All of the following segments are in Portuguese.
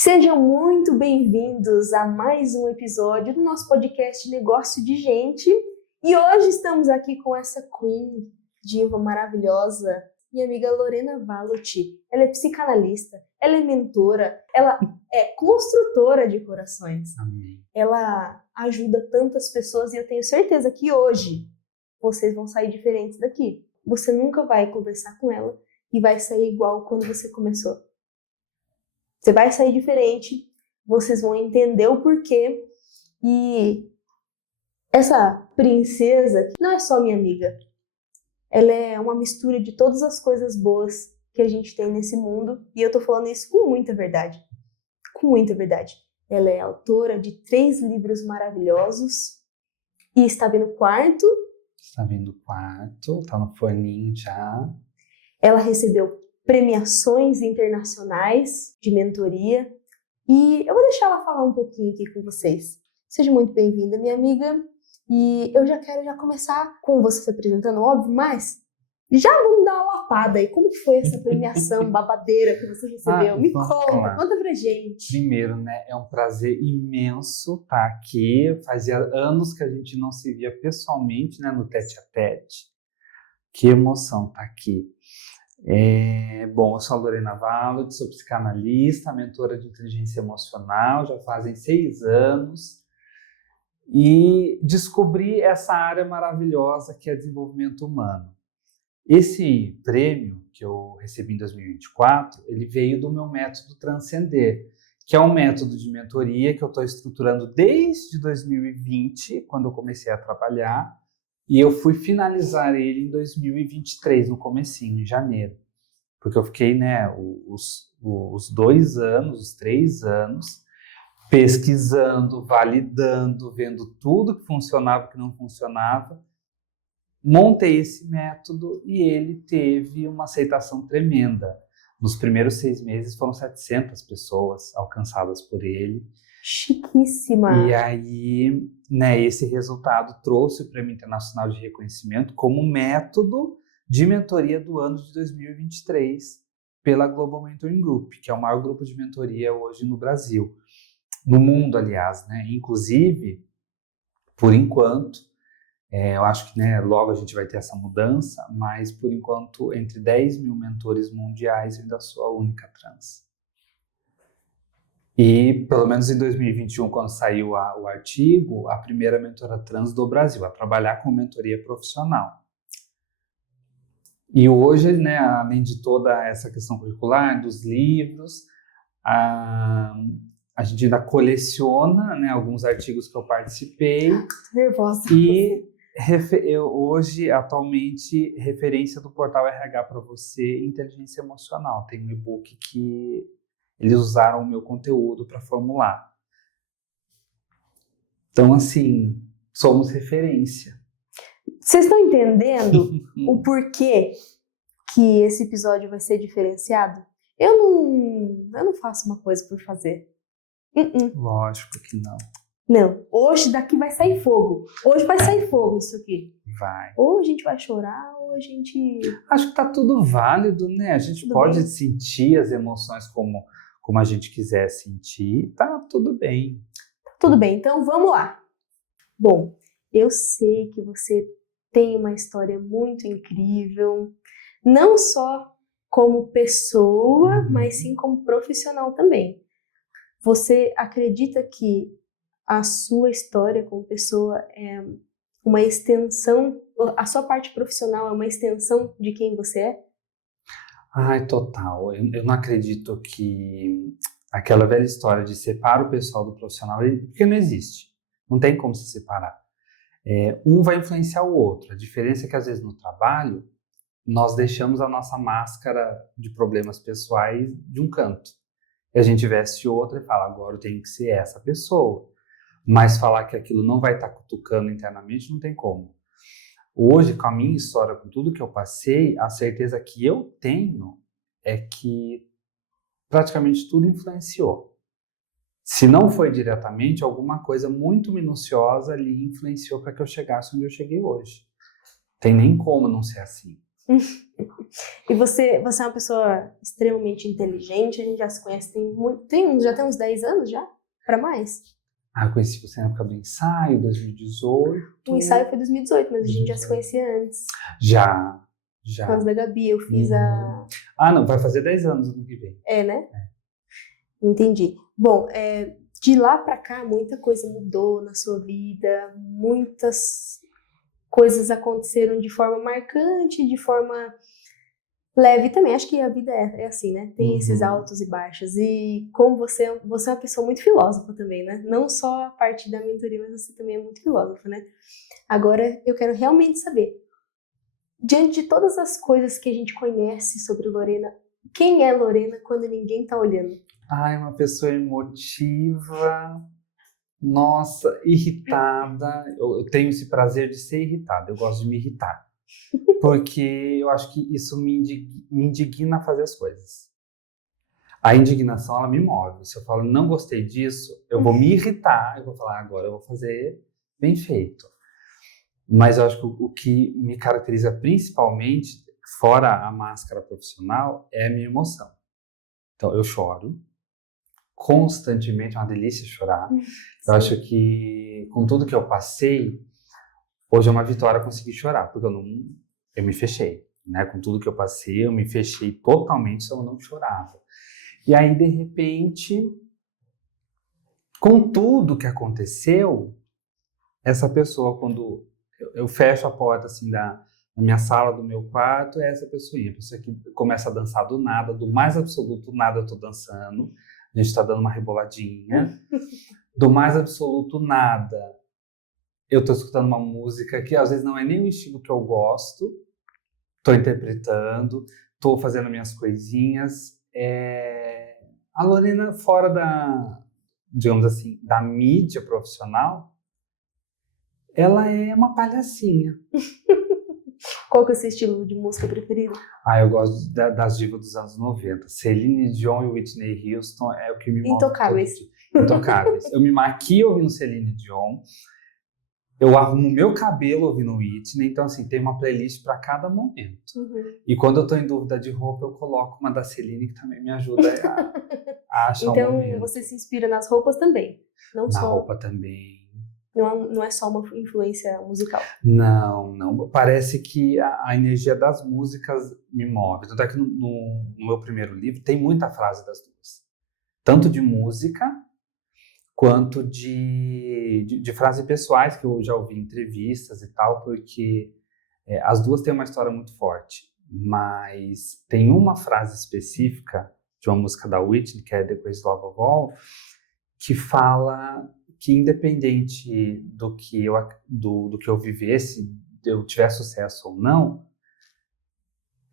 Sejam muito bem-vindos a mais um episódio do nosso podcast Negócio de Gente. E hoje estamos aqui com essa queen, diva maravilhosa, minha amiga Lorena Valucci. Ela é psicanalista, ela é mentora, ela é construtora de corações. Amém. Ela ajuda tantas pessoas e eu tenho certeza que hoje vocês vão sair diferentes daqui. Você nunca vai conversar com ela e vai sair igual quando você começou. Você vai sair diferente, vocês vão entender o porquê. E essa princesa não é só minha amiga. Ela é uma mistura de todas as coisas boas que a gente tem nesse mundo. E eu tô falando isso com muita verdade. Com muita verdade. Ela é autora de 3 livros maravilhosos. E está vindo o 4. Está vindo o 4, tá no forninho já. Ela recebeu premiações internacionais de mentoria. E eu vou deixar ela falar um pouquinho aqui com vocês. Seja muito bem-vinda, minha amiga. E eu já quero começar com você se apresentando, óbvio, mas já vamos dar uma lapada aí. Como foi essa premiação babadeira que você recebeu? Me conta pra gente. Primeiro, né, é um prazer imenso estar aqui. Fazia anos que a gente não se via pessoalmente, né, no tete-a-tete. Que emoção estar aqui. Bom, eu sou a Lorena Valucci, sou psicanalista, mentora de inteligência emocional, já fazem 6 anos. E descobri essa área maravilhosa que é desenvolvimento humano. Esse prêmio que eu recebi em 2024, ele veio do meu método Transcender, que é um método de mentoria que eu estou estruturando desde 2020, quando eu comecei a trabalhar, e eu fui finalizar ele em 2023, no comecinho, em janeiro, porque eu fiquei, né, os 2 anos, os 3 anos, pesquisando, validando, vendo tudo que funcionava e que não funcionava. Montei esse método e ele teve uma aceitação tremenda. Nos primeiros 6 meses foram 700 pessoas alcançadas por ele. Chiquíssima! E aí, né, esse resultado trouxe o Prêmio Internacional de Reconhecimento como método de mentoria do ano de 2023 pela Global Mentoring Group, que é o maior grupo de mentoria hoje no Brasil. No mundo, aliás, né? Inclusive, por enquanto, eu acho que, né, logo a gente vai ter essa mudança, mas por enquanto, entre 10 mil mentores mundiais, eu ainda sou a única trans. E, pelo menos em 2021, quando saiu o artigo, a primeira mentora trans do Brasil a trabalhar com mentoria profissional. E hoje, né, além de toda essa questão curricular, dos livros, a gente ainda coleciona, né, alguns artigos que eu participei. Nervosa. E eu hoje, atualmente, referência do portal RH para você, Inteligência Emocional. Tem um e-book que eles usaram o meu conteúdo para formular. Então, assim, somos referência. Vocês estão entendendo o porquê que esse episódio vai ser diferenciado? Eu não faço uma coisa por fazer. Lógico que não. Não, hoje daqui vai sair fogo. Hoje vai sair fogo isso aqui. Vai. Ou a gente vai chorar, ou a gente... Acho que tá tudo válido, né? A gente Tudo pode bem. sentir as emoções como a gente quiser sentir. Tá tudo bem. Tudo bem, então vamos lá. Bom, eu sei que você tem uma história muito incrível. Não só como pessoa, mas sim como profissional também. Você acredita que a sua história como pessoa é uma extensão, a sua parte profissional é uma extensão de quem você é? Ai, total. Eu não acredito que aquela velha história de separa o pessoal do profissional, porque não existe. Não tem como se separar. Um vai influenciar o outro. A diferença é que, às vezes, no trabalho, nós deixamos a nossa máscara de problemas pessoais de um canto. E a gente veste outra e fala, agora eu tenho que ser essa pessoa. Mas falar que aquilo não vai estar cutucando internamente, não tem como. Hoje, com a minha história, com tudo que eu passei, a certeza que eu tenho é que praticamente tudo influenciou. Se não foi diretamente, alguma coisa muito minuciosa ali influenciou para que eu chegasse onde eu cheguei hoje. Tem nem como não ser assim. E você é uma pessoa extremamente inteligente, a gente já se conhece já tem uns 10 anos já? Pra mais? Eu conheci você na época do ensaio, 2018. O ensaio foi 2018, mas a gente já se 2018. conhecia antes. Já. Por causa da Gabi, eu fiz Não, vai fazer 10 anos no que vem. né? Entendi. Bom, de lá pra cá, muita coisa mudou na sua vida, muitas coisas aconteceram de forma marcante, de forma leve também. Acho que a vida é assim, né? Tem esses altos e baixos. E como você é uma pessoa muito filósofa também, né? Não só a parte da mentoria, mas você também é muito filósofa, né? Agora, eu quero realmente saber, diante de todas as coisas que a gente conhece sobre Lorena, quem é Lorena quando ninguém tá olhando? Uma pessoa emotiva, nossa, irritada. Eu tenho esse prazer de ser irritada, eu gosto de me irritar. Porque eu acho que isso me indigna a fazer as coisas. A indignação, ela me move. Se eu falo, não gostei disso, eu vou me irritar, eu vou falar, agora eu vou fazer bem feito. Mas eu acho que o que me caracteriza principalmente, fora a máscara profissional, é a minha emoção. Então, eu choro constantemente, é uma delícia chorar. Eu acho que com tudo que eu passei, hoje é uma vitória conseguir chorar, porque eu me fechei, né? Com tudo que eu passei, eu me fechei totalmente, então eu não chorava. E aí, de repente, com tudo que aconteceu, essa pessoa, quando eu fecho a porta assim da minha sala, do meu quarto, é essa pessoinha, a pessoa que começa a dançar do nada, do mais absoluto nada eu tô dançando, a gente tá dando uma reboladinha, do mais absoluto nada eu tô escutando uma música que às vezes não é nem o estilo que eu gosto, tô interpretando, tô fazendo minhas coisinhas. A Lorena, fora digamos assim, da mídia profissional, ela é uma palhacinha. Qual que é o seu estilo de música preferido? Eu gosto das divas dos anos 90. Celine Dion e Whitney Houston é o que me move. Intocáveis. Intocáveis. Eu me maquio ouvindo Celine Dion. Eu arrumo meu cabelo ouvindo Whitney. Então, assim, tem uma playlist para cada momento. E quando eu tô em dúvida de roupa, eu coloco uma da Celine, que também me ajuda a achar então, um momento. Então, você se inspira nas roupas também? Não Na só... roupa também. Não é só uma influência musical? Não. Parece que a energia das músicas me move. Tanto é que no meu primeiro livro tem muita frase das duas. Tanto de música, quanto de frases pessoais, que eu já ouvi em entrevistas e tal, porque as duas têm uma história muito forte. Mas tem uma frase específica de uma música da Whitney, que é The Crazy Love of All, que fala que independente do que eu vivesse, de eu tiver sucesso ou não,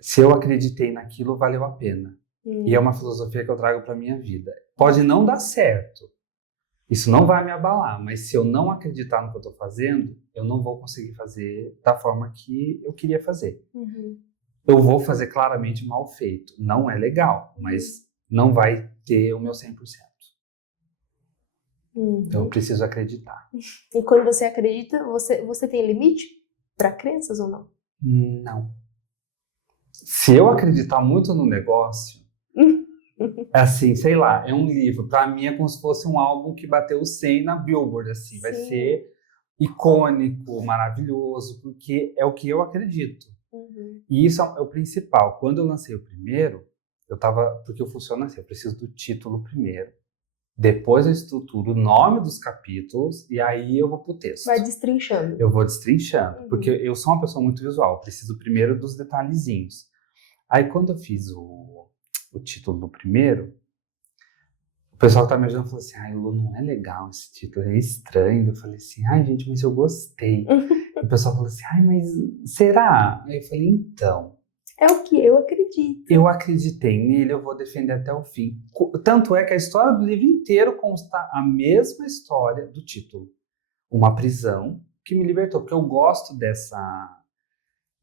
se eu acreditei naquilo, valeu a pena. E é uma filosofia que eu trago para minha vida. Pode não dar certo, isso não vai me abalar, mas se eu não acreditar no que eu estou fazendo, eu não vou conseguir fazer da forma que eu queria fazer. Eu vou fazer claramente mal feito. Não é legal, mas não vai ter o meu 100%. Então eu preciso acreditar. E quando você acredita, você tem limite para crenças ou não? Não. Se eu acreditar muito no negócio, assim, sei lá, é um livro. Para mim é como se fosse um álbum que bateu 100 na Billboard, assim. Vai ser icônico, maravilhoso, porque é o que eu acredito. E isso é o principal. Quando eu lancei o primeiro, porque eu funciono assim, eu preciso do título primeiro. Depois eu estruturo o nome dos capítulos e aí eu vou pro texto. Vai destrinchando. Eu vou destrinchando, porque eu sou uma pessoa muito visual, preciso primeiro dos detalhezinhos. Aí quando eu fiz o título do primeiro, o pessoal que tá me ajudando falou assim, Lu, não é legal esse título, é estranho. Eu falei assim, gente, mas eu gostei. O pessoal falou assim, mas será? Aí eu falei, então... É o que eu acredito. Eu acreditei nele, eu vou defender até o fim. Tanto é que a história do livro inteiro consta a mesma história do título. Uma prisão que me libertou, porque eu gosto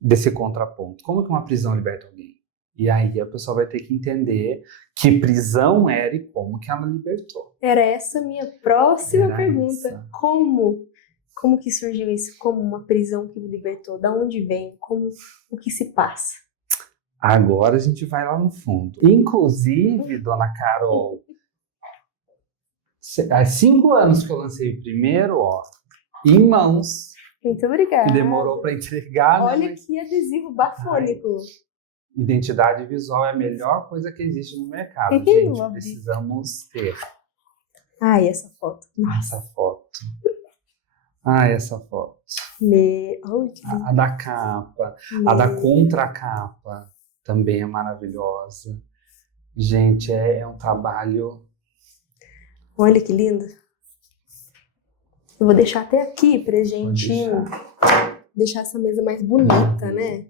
desse contraponto. Como que uma prisão liberta alguém? E aí a pessoa vai ter que entender que prisão era e como que ela libertou. Era essa a minha próxima pergunta. Como Como que surgiu isso? Como uma prisão que me libertou? Da onde vem? O que se passa? Agora a gente vai lá no fundo. Inclusive, dona Carol, há 5 anos que eu lancei o primeiro, ó, em mãos, Muito obrigada. que demorou para entregar, Olha né? Mas que adesivo bafônico. identidade visual é a melhor coisa que existe no mercado, Eu gente. abri. Precisamos ter. Ai, essa foto. Essa foto. Ai, essa foto. Oh, que lindo. A da capa, a da contracapa também é maravilhosa. Gente, é um trabalho. Olha que lindo. Eu vou deixar até aqui pra gente deixar essa mesa mais bonita, né?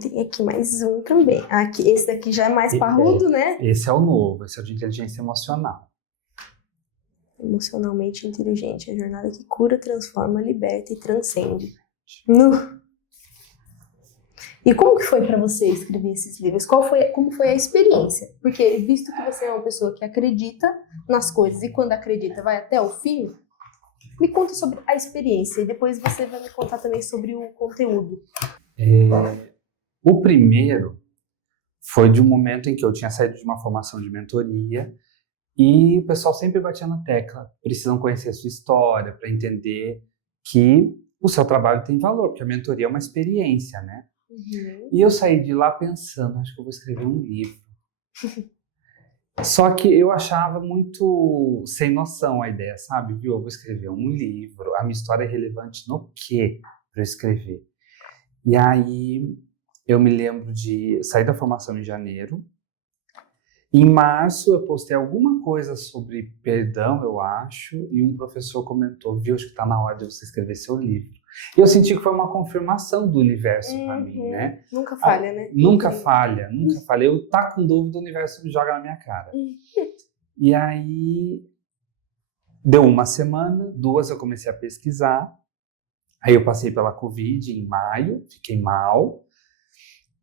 Tem aqui mais um também. Aqui, esse daqui já é mais parrudo, né? Esse é o novo, esse é o de inteligência emocional. Emocionalmente inteligente, a jornada que cura, transforma, liberta e transcende. E como que foi para você escrever esses livros? Como foi a experiência? Porque visto que você é uma pessoa que acredita nas coisas e quando acredita vai até o fim, me conta sobre a experiência e depois você vai me contar também sobre o conteúdo. O primeiro foi de um momento em que eu tinha saído de uma formação de mentoria e o pessoal sempre batia na tecla, precisam conhecer a sua história para entender que o seu trabalho tem valor, porque a mentoria é uma experiência, né? Uhum. E eu saí de lá pensando, acho que eu vou escrever um livro. Só que eu achava muito sem noção a ideia, sabe? Viu? Eu vou escrever um livro, a minha história é relevante no quê para eu escrever? E aí eu me lembro de sair da formação em janeiro. Em março eu postei alguma coisa sobre perdão, eu acho, e um professor comentou, viu, acho que está na hora de você escrever seu livro. E eu senti que foi uma confirmação do universo para mim, né? Nunca falha, né? Nunca falha, nunca falha. Eu tá com dúvida, o universo me joga na minha cara. E aí deu uma semana, 2 eu comecei a pesquisar. Aí eu passei pela Covid em maio, fiquei mal.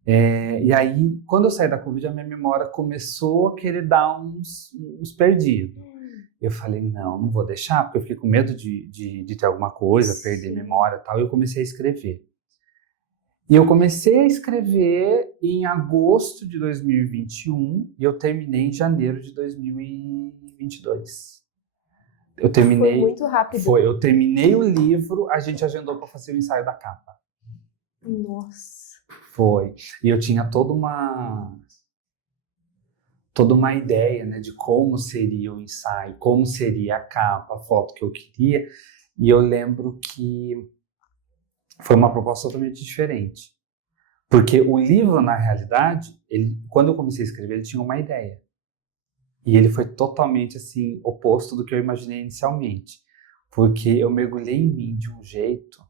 E aí, quando eu saí da Covid, a minha memória começou a querer dar uns perdidos. Eu falei, não vou deixar, porque eu fiquei com medo de ter alguma coisa, perder memória e tal. E eu comecei a escrever. E eu comecei a escrever em agosto de 2021 e eu terminei em janeiro de 2022. Eu terminei. Foi muito rápido. Eu terminei o livro, a gente agendou para fazer o ensaio da capa. Nossa. Foi. E eu tinha toda uma ideia, né, de como seria o ensaio, como seria a capa, a foto que eu queria. E eu lembro que foi uma proposta totalmente diferente. Porque o livro, na realidade, quando eu comecei a escrever, ele tinha uma ideia. E ele foi totalmente, assim, oposto do que eu imaginei inicialmente. Porque eu mergulhei em mim de um jeito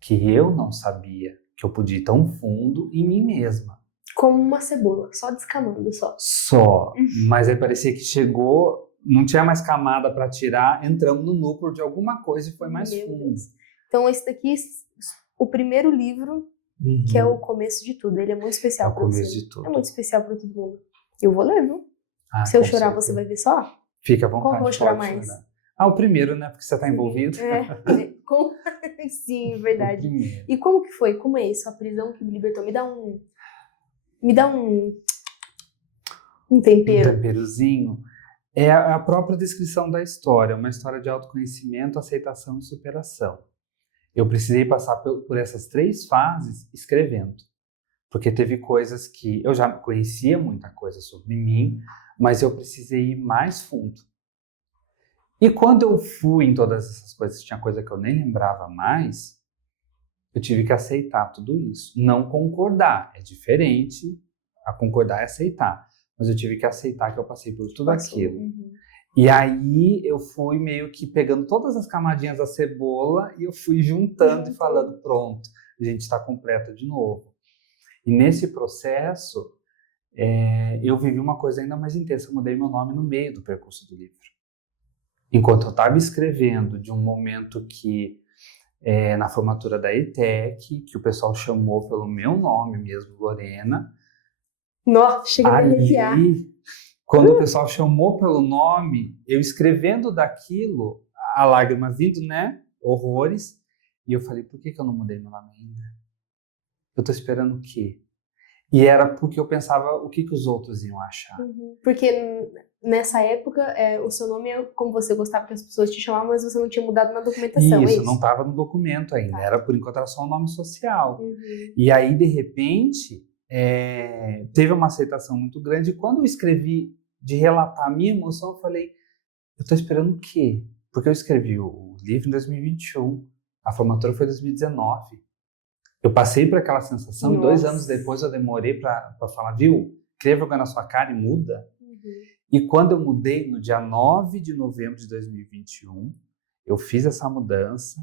que eu não sabia que eu podia ir tão fundo em mim mesma. Como uma cebola, só descamando, só. Só. Mas aí parecia que chegou, não tinha mais camada para tirar, entramos no núcleo de alguma coisa e foi mais fundo. Deus. Então esse daqui, o primeiro livro, que é o começo de tudo, ele é muito especial para você. É o começo de tudo. É muito especial para todo mundo. Eu vou ler, viu? Se eu chorar, você vai ver só? Fica à vontade. Qual que eu vou chorar mais? O primeiro, né? Porque você está envolvido. Sim, verdade. O primeiro. E como que foi? Como é isso? A prisão que me libertou? Me dá um tempero. Um temperozinho. É a própria descrição da história. Uma história de autoconhecimento, aceitação e superação. Eu precisei passar por essas 3 fases escrevendo. Porque teve coisas que eu já conhecia muita coisa sobre mim, mas eu precisei ir mais fundo. E quando eu fui em todas essas coisas, tinha coisa que eu nem lembrava mais, eu tive que aceitar tudo isso. Não concordar, é diferente. A concordar é aceitar. Mas eu tive que aceitar que eu passei por tudo aquilo. Uhum. E aí eu fui meio que pegando todas as camadinhas da cebola e eu fui juntando e falando, pronto, a gente está completa de novo. E nesse processo, eu vivi uma coisa ainda mais intensa. Eu mudei meu nome no meio do percurso do livro. Enquanto eu estava escrevendo de um momento que, na formatura da ETEC, que o pessoal chamou pelo meu nome mesmo, Lorena, Nossa, chega a me arrepiar. Ali, quando o pessoal chamou pelo nome, eu escrevendo daquilo, a lágrima vindo, né? Horrores. E eu falei, por que eu não mudei meu nome ainda? Eu tô esperando o quê? E era porque eu pensava o que os outros iam achar. Porque nessa época, o seu nome é como você gostava que as pessoas te chamavam, mas você não tinha mudado na documentação, Isso, é isso? não estava no documento ainda. Tá. Era, por enquanto, era só o nome social. E aí, de repente, teve uma aceitação muito grande. E quando eu escrevi de relatar a minha emoção, eu falei, eu tô esperando o quê? Porque eu escrevi o livro em 2021. A formatura foi em 2019. Eu passei por aquela sensação, e 2 anos depois eu demorei para falar, viu? Cria vergonha na sua cara e muda. E quando eu mudei, no dia 9 de novembro de 2021, eu fiz essa mudança.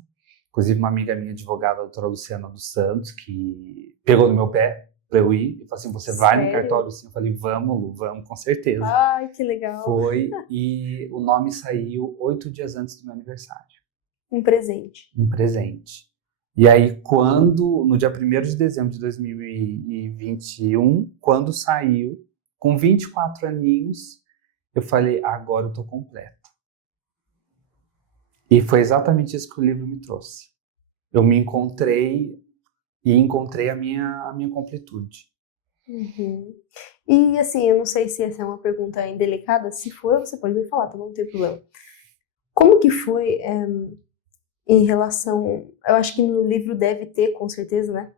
Inclusive, uma amiga minha, advogada, a doutora Luciana dos Santos, que pegou no meu pé para eu ir. E falou assim, você vai no cartório? Sim. Eu falei, vamos, Lu, vamos, com certeza. Ai, que legal. Foi, e o nome saiu 8 dias antes do meu aniversário. Um presente. Um presente. E aí, no dia 1º de dezembro de 2021, quando saiu, com 24 aninhos, eu falei, agora eu tô completo. E foi exatamente isso que o livro me trouxe. Eu me encontrei e encontrei a minha completude. E assim, eu não sei se essa é uma pergunta indelicada, se for, você pode me falar, tá bom? Não tem problema. Como que foi... em relação, eu acho que no livro deve ter, com certeza, né?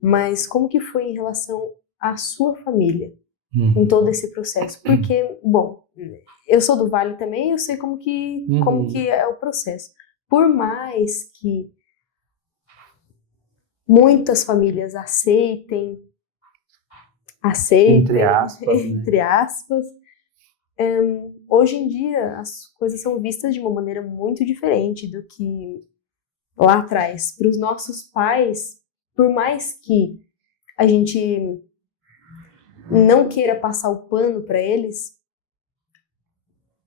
Mas como que foi em relação à sua família em todo esse processo? Porque, bom, eu sou do Vale também, eu sei como que é o processo. Por mais que muitas famílias aceitem, entre aspas, hoje em dia as coisas são vistas de uma maneira muito diferente do que lá atrás. Para os nossos pais, por mais que a gente não queira passar o pano para eles,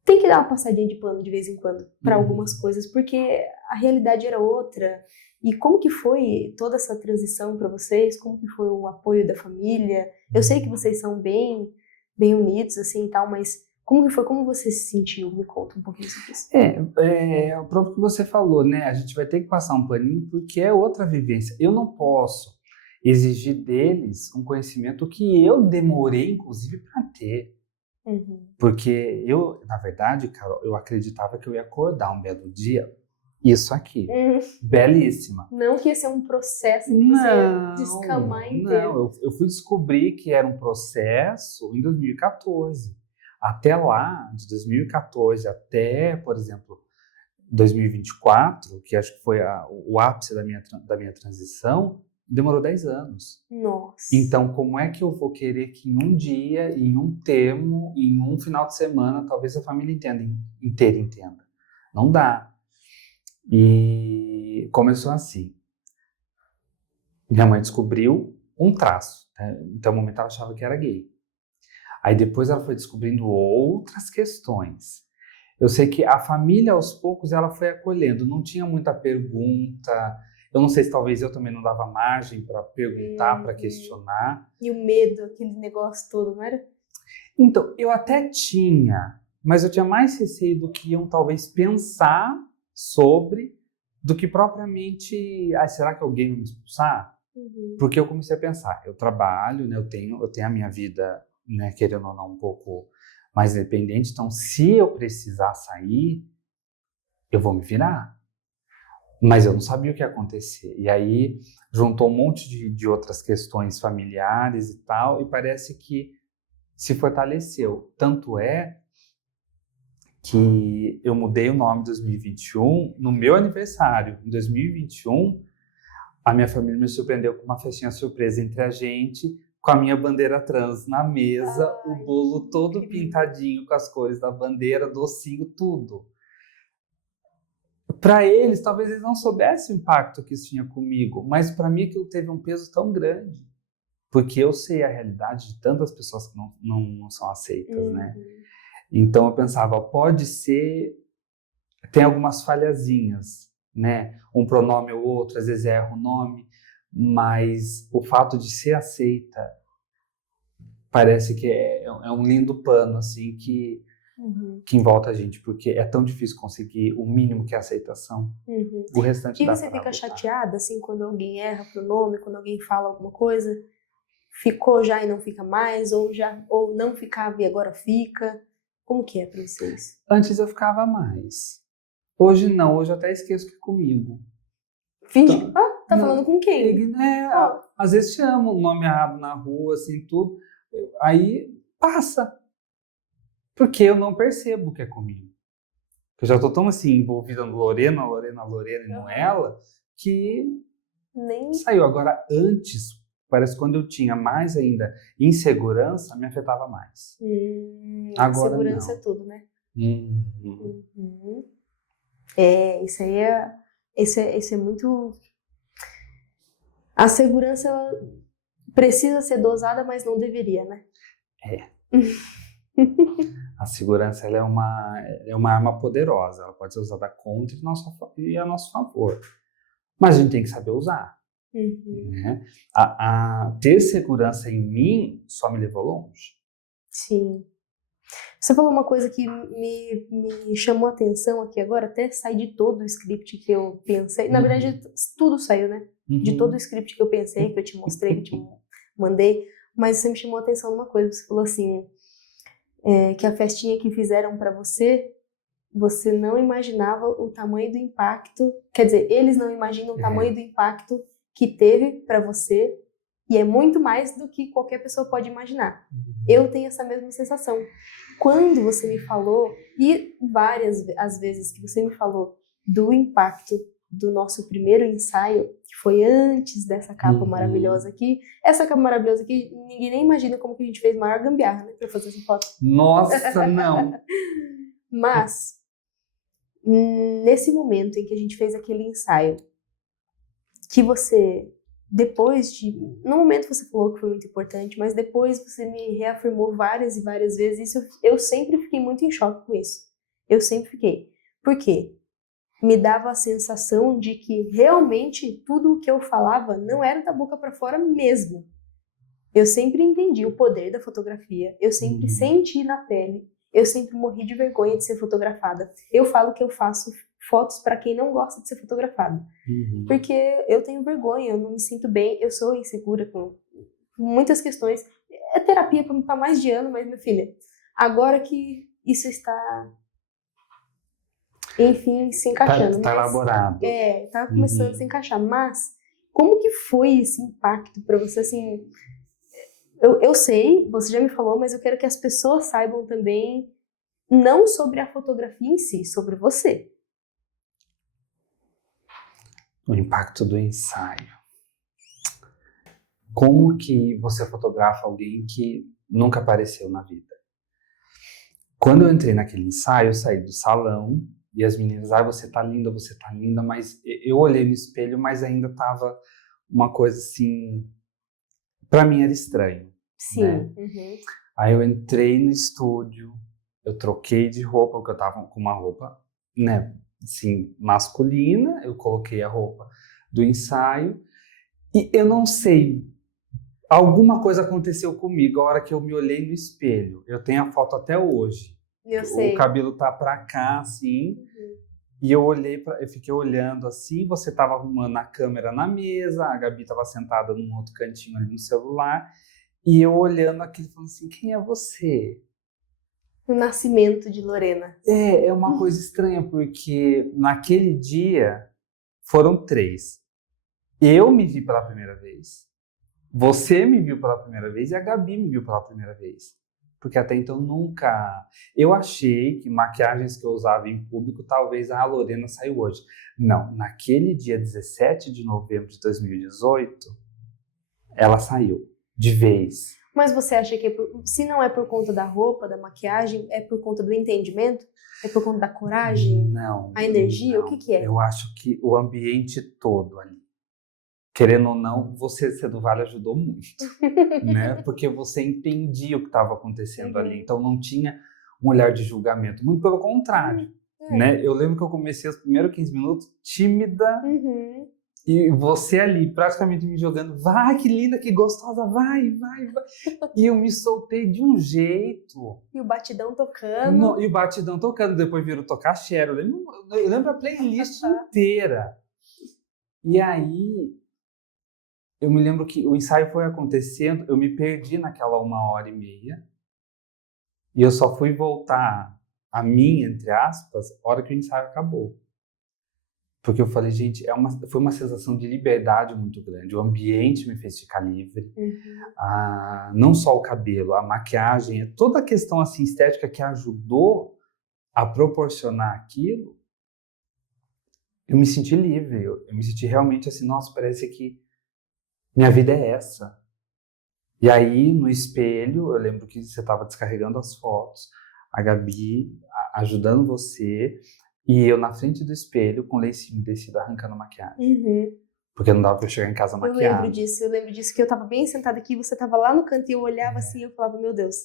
tem que dar uma passadinha de pano de vez em quando para algumas coisas, porque a realidade era outra. E como que foi toda essa transição para vocês? Como que foi o apoio da família? Eu sei que vocês são bem unidos assim e tal, mas como que foi? Como você se sentiu? Me conta um pouquinho sobre isso. É o próprio que você falou, né? A gente vai ter que passar um paninho porque é outra vivência. Eu não posso exigir deles um conhecimento que eu demorei, inclusive, para ter. Porque eu, na verdade, Carol, eu acreditava que eu ia acordar um belo dia, isso aqui, belíssima. Não que ia ser um processo que você ia descamar inteiro. Não, eu fui descobrir que era um processo em 2014. Até lá, de 2014 até, por exemplo, 2024, que acho que foi o ápice da minha transição, demorou 10 anos. Nossa. Então, como é que eu vou querer que em um dia, em um termo, em um final de semana, talvez a família inteira entenda? Não dá. E começou assim. Minha mãe descobriu um traço. Né? Então, no momento ela achava que era gay. Aí depois ela foi descobrindo outras questões. Eu sei que a família, aos poucos, ela foi acolhendo. Não tinha muita pergunta. Eu não sei se talvez eu também não dava margem para perguntar, para questionar. E o medo, aquele negócio todo, não era? Então, eu até tinha, mas eu tinha mais receio do que iam talvez pensar sobre, do que propriamente, será que alguém vai me expulsar? Porque eu comecei a pensar, eu trabalho, né, eu tenho a minha vida, né, querendo ou não, um pouco mais independente, então se eu precisar sair, eu vou me virar. Mas eu não sabia o que ia acontecer. E aí juntou um monte de outras questões familiares e tal, e parece que se fortaleceu. Tanto é que eu mudei o nome em 2021, no meu aniversário, em 2021, a minha família me surpreendeu com uma festinha surpresa entre a gente, com a minha bandeira trans na mesa, o bolo todo pintadinho com as cores da bandeira, docinho, tudo. Para eles, talvez eles não soubessem o impacto que isso tinha comigo, mas para mim aquilo teve um peso tão grande, porque eu sei a realidade de tantas pessoas que não são aceitas, né? Então eu pensava, pode ser, tem algumas falhazinhas, né? Um pronome ou outro, às vezes erra o nome, mas o fato de ser aceita parece que é um lindo pano, assim, que envolta a gente, porque é tão difícil conseguir o mínimo que é aceitação. O restante E dá você pra fica lutar. chateada, assim, quando alguém erra pronome, quando alguém fala alguma coisa? Ficou já e não fica mais? Ou não ficava e agora fica? Como que é pra vocês? Antes eu ficava mais. Hoje não, hoje eu até esqueço que é comigo. Finge Então, que, tá não, falando com quem? Ó, às vezes chama um nome errado na rua, assim, tudo. Aí passa. Porque eu não percebo que é comigo. Eu já tô tão assim, envolvida no Lorena e não ela, que nem... saiu. Agora, antes, parece que quando eu tinha mais ainda insegurança, me afetava mais. Agora segurança é não. tudo, né? Uhum. Isso aí isso é muito... A segurança ela precisa ser dosada, mas não deveria, né? A segurança ela é uma arma poderosa. Ela pode ser usada contra e a nosso favor. Mas a gente tem que saber usar. Né? Ter segurança em mim só me levou longe. Sim. Você falou uma coisa que me chamou a atenção aqui agora, até sair de todo o script que eu pensei. Na verdade, tudo saiu, né? De todo o script que eu pensei, que eu te mostrei, que eu te mandei. Mas você me chamou a atenção numa coisa. Você falou assim, que a festinha que fizeram pra você, você não imaginava o tamanho do impacto. Quer dizer, eles não imaginam o tamanho do impacto que teve pra você. E é muito mais do que qualquer pessoa pode imaginar. Eu tenho essa mesma sensação. Quando você me falou, e várias as vezes que você me falou do impacto do nosso primeiro ensaio, que foi antes dessa capa maravilhosa aqui, essa capa maravilhosa aqui, ninguém nem imagina como que a gente fez maior gambiarra, né, pra fazer essa foto. Nossa, não! Mas, nesse momento em que a gente fez aquele ensaio, que você... no momento você falou que foi muito importante, mas depois você me reafirmou várias e várias vezes isso, eu sempre fiquei muito em choque com isso. Eu sempre fiquei. Por quê? Me dava a sensação de que realmente tudo o que eu falava não era da boca para fora mesmo. Eu sempre entendi o poder da fotografia, eu sempre senti na pele, eu sempre morri de vergonha de ser fotografada. Eu falo que eu faço fotos para quem não gosta de ser fotografado. Porque eu tenho vergonha, eu não me sinto bem, eu sou insegura com muitas questões. É terapia para mais de ano, mas, minha filha, agora que isso está, enfim, se encaixando. Tá elaborado. Tá começando a se encaixar. Mas, como que foi esse impacto para você, assim... Eu sei, você já me falou, mas eu quero que as pessoas saibam também, não sobre a fotografia em si, sobre você. O impacto do ensaio. Como que você fotografa alguém que nunca apareceu na vida? Quando eu entrei naquele ensaio, eu saí do salão e as meninas, você tá linda, mas eu olhei no espelho, mas ainda tava uma coisa assim, pra mim era estranho. Sim. Né? Aí eu entrei no estúdio, eu troquei de roupa, porque eu tava com uma roupa, né, assim, masculina, eu coloquei a roupa do ensaio, e eu não sei, alguma coisa aconteceu comigo a hora que eu me olhei no espelho. Eu tenho a foto até hoje. Eu sei. O cabelo tá pra cá, assim, e eu fiquei olhando assim, você tava arrumando a câmera na mesa, a Gabi tava sentada num outro cantinho ali no celular, e eu olhando aquilo, falando assim, quem é você? O nascimento de Lorena. É uma coisa estranha, porque naquele dia foram 3. Eu me vi pela primeira vez, você me viu pela primeira vez e a Gabi me viu pela primeira vez. Porque até então nunca... Eu achei que maquiagens que eu usava em público, talvez a Lorena saiu hoje. Não, naquele dia 17 de novembro de 2018, ela saiu, de vez. Mas você acha que se não é por conta da roupa, da maquiagem, é por conta do entendimento? É por conta da coragem? Não. A energia? Não. O que é? Eu acho que o ambiente todo ali, querendo ou não, você ser do Vale ajudou muito, né? Porque você entendia o que estava acontecendo ali, então não tinha um olhar de julgamento, muito pelo contrário, né? Eu lembro que eu comecei os primeiros 15 minutos tímida E você ali, praticamente me jogando, vai, que linda, que gostosa, vai, vai, vai. E eu me soltei de um jeito. E o batidão tocando. E o batidão tocando, depois virou tocar Cher. Eu lembro a playlist inteira. E aí, eu me lembro que o ensaio foi acontecendo, eu me perdi naquela 1h30. E eu só fui voltar a mim, entre aspas, a hora que o ensaio acabou. Porque eu falei, gente, foi uma sensação de liberdade muito grande. O ambiente me fez ficar livre. Não só o cabelo, a maquiagem, toda a questão assim, estética que ajudou a proporcionar aquilo. Eu me senti livre. Eu me senti realmente assim, nossa, parece que minha vida é essa. E aí, no espelho, eu lembro que você estava descarregando as fotos, a Gabi ajudando você, e eu na frente do espelho, com lencinho umedecido, arrancando a maquiagem. Porque não dava pra eu chegar em casa maquiada. Eu lembro disso, que eu tava bem sentada aqui, você tava lá no canto e eu olhava assim e eu falava, meu Deus.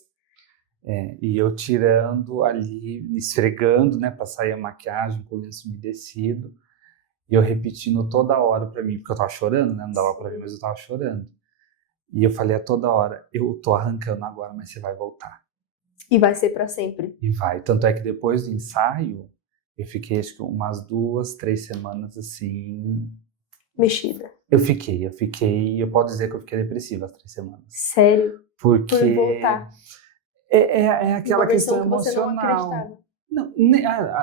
E eu tirando ali, me esfregando, né, pra sair a maquiagem com o lenço umedecido, e eu repetindo toda hora pra mim, porque eu tava chorando, né, não dava pra ver, mas eu tava chorando. E eu falei a toda hora, eu tô arrancando agora, mas você vai voltar. E vai ser pra sempre. E vai. Tanto é que depois do ensaio, eu fiquei acho que umas 2, 3 semanas assim... Mexida. Eu posso dizer que eu fiquei depressiva as 3 semanas. Sério? Porque... Por voltar. É aquela questão que você não emocional. acreditava. Não,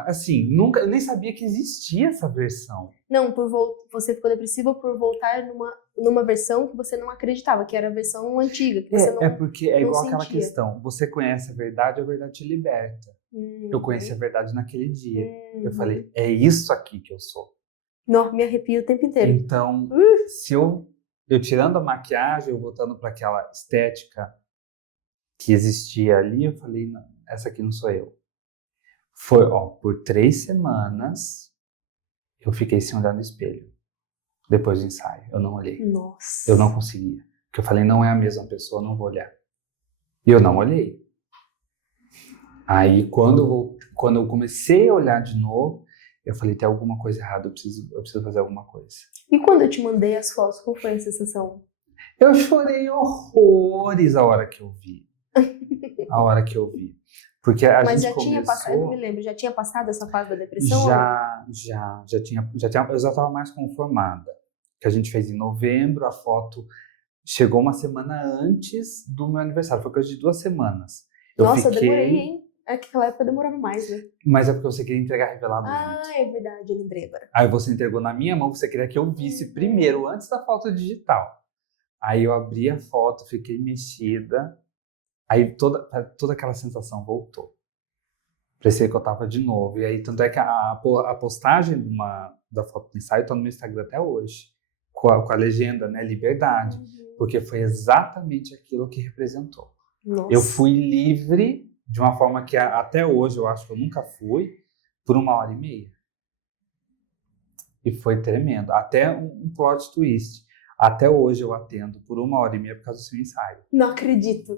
assim, eu nem sabia que existia essa versão. Não, você ficou depressiva por voltar numa versão que você não acreditava, que era a versão antiga, que você não porque é igual sentia. aquela questão, você conhece a verdade te liberta. Eu conheci a verdade naquele dia. Eu falei, é isso aqui que eu sou. Não, me arrepio o tempo inteiro. Então, se eu tirando a maquiagem, eu voltando para aquela estética que existia ali, eu falei, não, essa aqui não sou eu. Foi, por 3 semanas, eu fiquei sem olhar no espelho. Depois do ensaio, eu não olhei. Nossa. Eu não conseguia. Porque eu falei, não é a mesma pessoa, não vou olhar. E eu não olhei. Aí, quando eu comecei a olhar de novo, eu falei, tem alguma coisa errada, eu preciso fazer alguma coisa. E quando eu te mandei as fotos, qual foi a sensação? Eu chorei horrores a hora que eu vi. Porque a Mas gente já tinha passado, eu não me lembro, já tinha passado essa fase da depressão? Já tinha, eu já estava mais conformada. Que a gente fez em novembro, a foto chegou uma semana antes do meu aniversário, foi coisa de 2 semanas. Nossa, demorei, hein? É que naquela época demorava mais, né? Mas é porque você queria entregar revelado antes. É verdade, eu lembrei agora. Aí você entregou na minha mão, você queria que eu visse primeiro, antes da foto digital. Aí eu abri a foto, fiquei mexida, aí toda aquela sensação voltou. Parecia que eu tava de novo. E aí, tanto é que a postagem da foto do ensaio tá no meu Instagram até hoje. Com a legenda, né? Liberdade. Porque foi exatamente aquilo que representou. Nossa. Eu fui livre de uma forma que até hoje eu acho que eu nunca fui, por 1h30. E foi tremendo. Até um plot twist. Até hoje eu atendo por 1h30 por causa do seu ensaio. Não acredito.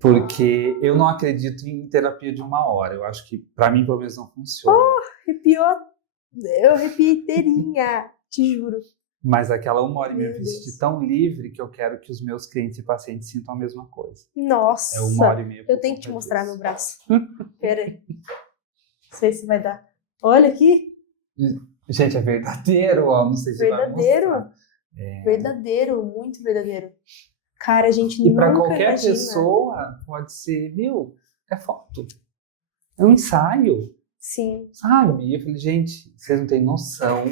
Porque eu não acredito em terapia de 1 hora. Eu acho que, pra mim, pelo menos, não funciona. Arrepiou. Eu arrepiei inteirinha, te juro. Mas aquela 1h30 eu me senti tão livre que eu quero que os meus clientes e pacientes sintam a mesma coisa. Nossa. É 1h30. Eu tenho que te mostrar meu braço. Pera aí. Não sei se vai dar. Olha aqui. Gente, é verdadeiro, ó. Não sei se verdadeiro. vai mostrar. Verdadeiro, muito verdadeiro. Cara, a gente nunca imagina. E pra qualquer imagina. pessoa, pode ser, viu? É foto. É um ensaio. Sim. Sabe? E eu falei, gente, vocês não têm noção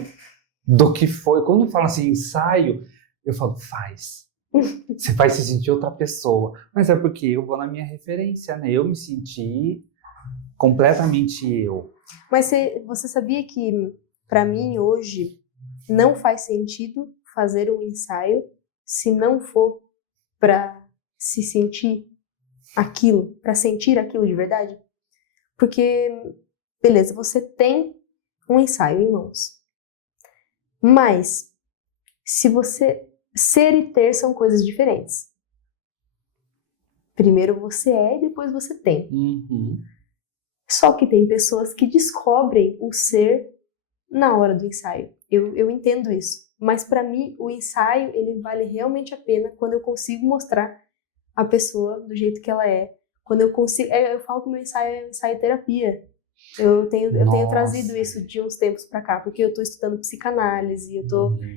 do que foi. Quando fala assim, ensaio, eu falo, faz. Você vai se sentir outra pessoa. Mas é porque eu vou na minha referência, né? Eu me senti completamente eu. Mas você sabia que, pra mim, hoje, não faz sentido fazer um ensaio se não for pra se sentir aquilo, pra sentir aquilo de verdade? Porque, beleza, você tem um ensaio em mãos. Mas, se você... Ser e ter são coisas diferentes. Primeiro você é e depois você tem. Uhum. Só que tem pessoas que descobrem o ser na hora do ensaio. Eu entendo isso. Mas para mim, o ensaio, ele vale realmente a pena quando eu consigo mostrar a pessoa do jeito que ela é. Quando eu consigo... eu falo que o meu ensaio é um ensaio terapia. Eu tenho trazido isso de uns tempos pra cá, porque eu tô estudando psicanálise, eu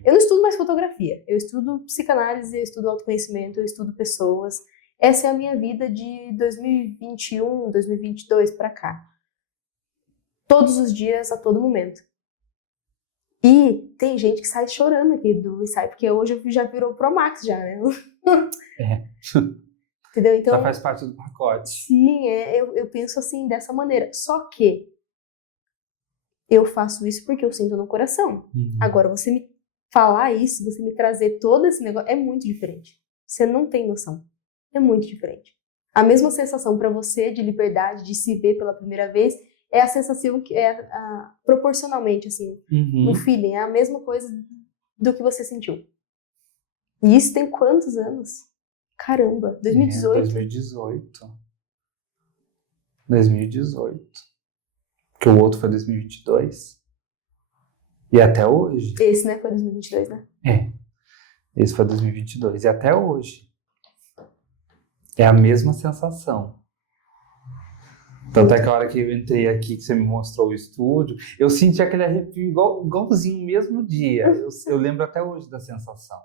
não estudo mais fotografia, eu estudo psicanálise, eu estudo autoconhecimento, eu estudo pessoas. Essa é a minha vida de 2021, 2022 pra cá. Todos os dias, a todo momento. E tem gente que sai chorando aqui do ensaio, porque hoje já virou Promax já, né? Entendeu? Então, já faz parte do pacote. Sim, eu penso assim, dessa maneira. Só que eu faço isso porque eu sinto no coração. Agora, você me falar isso, você me trazer todo esse negócio, é muito diferente. Você não tem noção. É muito diferente. A mesma sensação para você de liberdade, de se ver pela primeira vez, é a sensação que é proporcionalmente, assim, no feeling. É a mesma coisa do que você sentiu. E isso tem quantos anos? Caramba, 2018? 2018. Porque o outro foi 2022. E até hoje. Esse, né? Foi 2022, né? Esse foi 2022. E até hoje. É a mesma sensação. Tanto é que a hora que eu entrei aqui, que você me mostrou o estúdio, eu senti aquele arrepio igualzinho no mesmo dia. Eu lembro até hoje da sensação.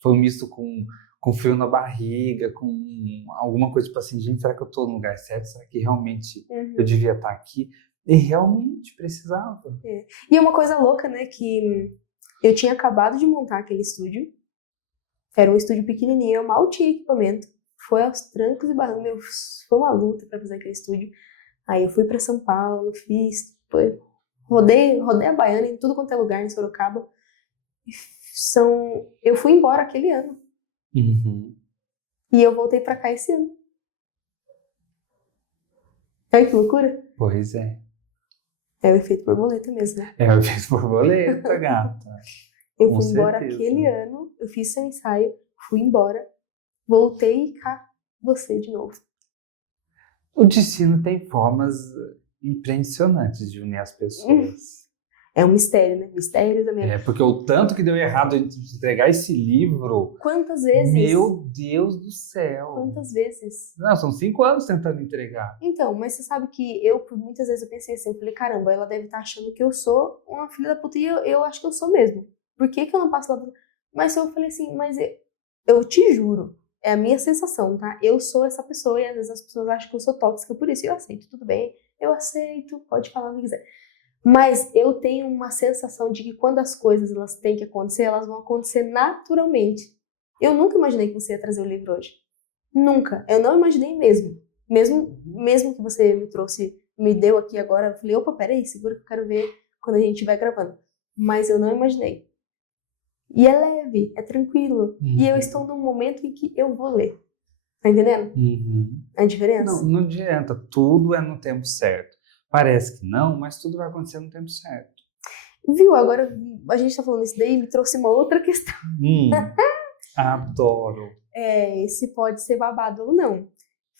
Foi um misto com frio na barriga, com alguma coisa tipo assim, gente, será que eu tô no lugar certo? Será que realmente eu devia estar aqui? E realmente precisava. E é uma coisa louca, né, que eu tinha acabado de montar aquele estúdio. Era um estúdio pequenininho, eu mal tinha equipamento. Foi aos trancos e barrancos, foi uma luta pra fazer aquele estúdio. Aí eu fui pra São Paulo, rodei a baiana em tudo quanto é lugar em Sorocaba. Eu fui embora aquele ano. E eu voltei pra cá esse ano. Olha que loucura. Pois é. É o efeito borboleta mesmo, né? É o efeito borboleta, gata. Eu fui embora aquele ano, eu fiz seu ensaio, fui embora, voltei e cá você de novo. O destino tem formas impressionantes de unir as pessoas. É um mistério, né? Mistérios da minha vida. Porque o tanto que deu errado em entregar esse livro... Quantas vezes? Meu Deus do céu! Quantas vezes? Não, são 5 anos tentando entregar. Então, mas você sabe que por muitas vezes eu pensei assim, eu falei, caramba, ela deve estar achando que eu sou uma filha da puta, e eu acho que eu sou mesmo. Por que eu não passo lá? Mas eu falei assim, mas eu te juro, é a minha sensação, tá? Eu sou essa pessoa e às vezes as pessoas acham que eu sou tóxica por isso. E eu aceito, tudo bem, eu aceito, pode falar o que quiser. Mas eu tenho uma sensação de que quando as coisas elas têm que acontecer, elas vão acontecer naturalmente. Eu nunca imaginei que você ia trazer o livro hoje. Nunca. Eu não imaginei mesmo. Mesmo que você me deu aqui agora, eu falei, opa, peraí, segura que eu quero ver quando a gente estiver gravando. Mas eu não imaginei. E é leve, é tranquilo. E eu estou num momento em que eu vou ler. Tá entendendo? A diferença? Não adianta. Tudo é no tempo certo. Parece que não, mas tudo vai acontecer no tempo certo. Viu? Agora a gente tá falando isso daí e me trouxe uma outra questão. Adoro. Se pode ser babado ou não.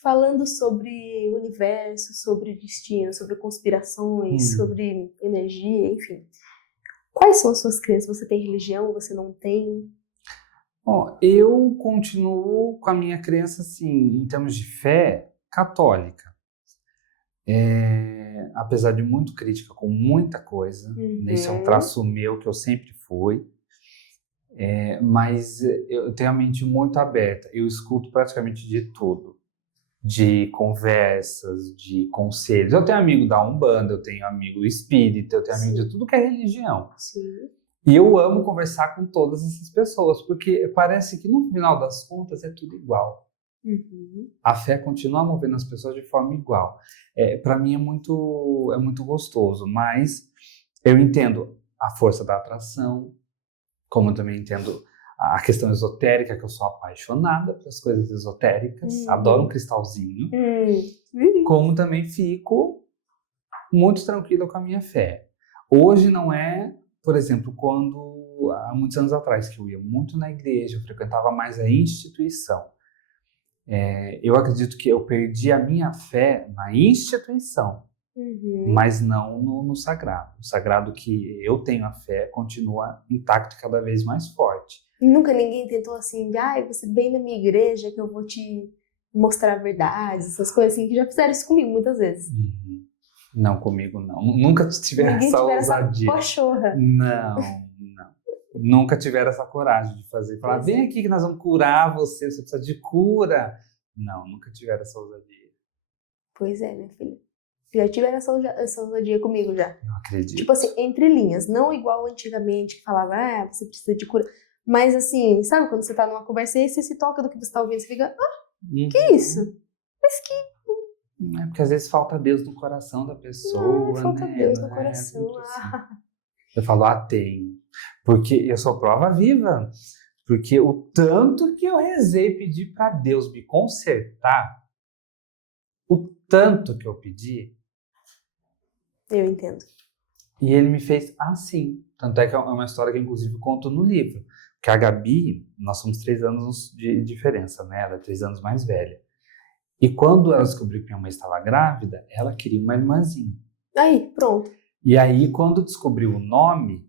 Falando sobre o universo, sobre destino, sobre conspirações, sobre energia, enfim. Quais são as suas crenças? Você tem religião? Você não tem? Bom, eu continuo com a minha crença, assim, em termos de fé, católica. Apesar de muito crítica com muita coisa, isso é um traço meu que eu sempre fui, mas eu tenho a mente muito aberta, eu escuto praticamente de tudo, de conversas, de conselhos. Eu tenho amigo da Umbanda, eu tenho amigo espírita, eu tenho amigo de tudo que é religião. Sim. E eu amo conversar com todas essas pessoas, porque parece que no final das contas é tudo igual. A fé continua movendo as pessoas de forma igual. Para mim é muito gostoso, mas eu entendo a força da atração, como eu também entendo a questão esotérica, que eu sou apaixonada pelas coisas esotéricas, adoro um cristalzinho, como também fico muito tranquila com a minha fé. Hoje não é, por exemplo, quando há muitos anos atrás, que eu ia muito na igreja, eu frequentava mais a instituição. Eu acredito que eu perdi a minha fé na instituição. mas não no sagrado. O sagrado que eu tenho a fé continua intacto e cada vez mais forte. Nunca ninguém tentou assim, você vem na minha igreja que eu vou te mostrar verdades, essas coisas assim, que já fizeram isso comigo muitas vezes. Não, comigo não. Nunca tiveram essa ousadia. Essa pochorra. Não. Nunca tiveram essa coragem de fazer. Falar, vem aqui que nós vamos curar você precisa de cura. Não, nunca tiveram essa ousadia. Pois é, minha filha. Já tiveram essa ousadia comigo já. Eu acredito. Tipo assim, entre linhas. Não igual antigamente, que falava, você precisa de cura. Mas assim, sabe quando você tá numa conversa e você se toca do que você tá ouvindo, você fica, que isso? Mas que... É porque às vezes falta Deus no coração da pessoa, falta né? Deus no coração. Eu falo, tenho. Porque eu sou prova viva. Porque o tanto que eu rezei e pedi para Deus me consertar, o tanto que eu pedi... Eu entendo. E ele me fez assim. Tanto é que é uma história que, inclusive, eu conto no livro. Que a Gabi, nós somos 3 anos de diferença, né? Ela é 3 anos mais velha. E quando ela descobriu que minha mãe estava grávida, ela queria uma irmãzinha. Aí, pronto. E aí, quando descobriu o nome,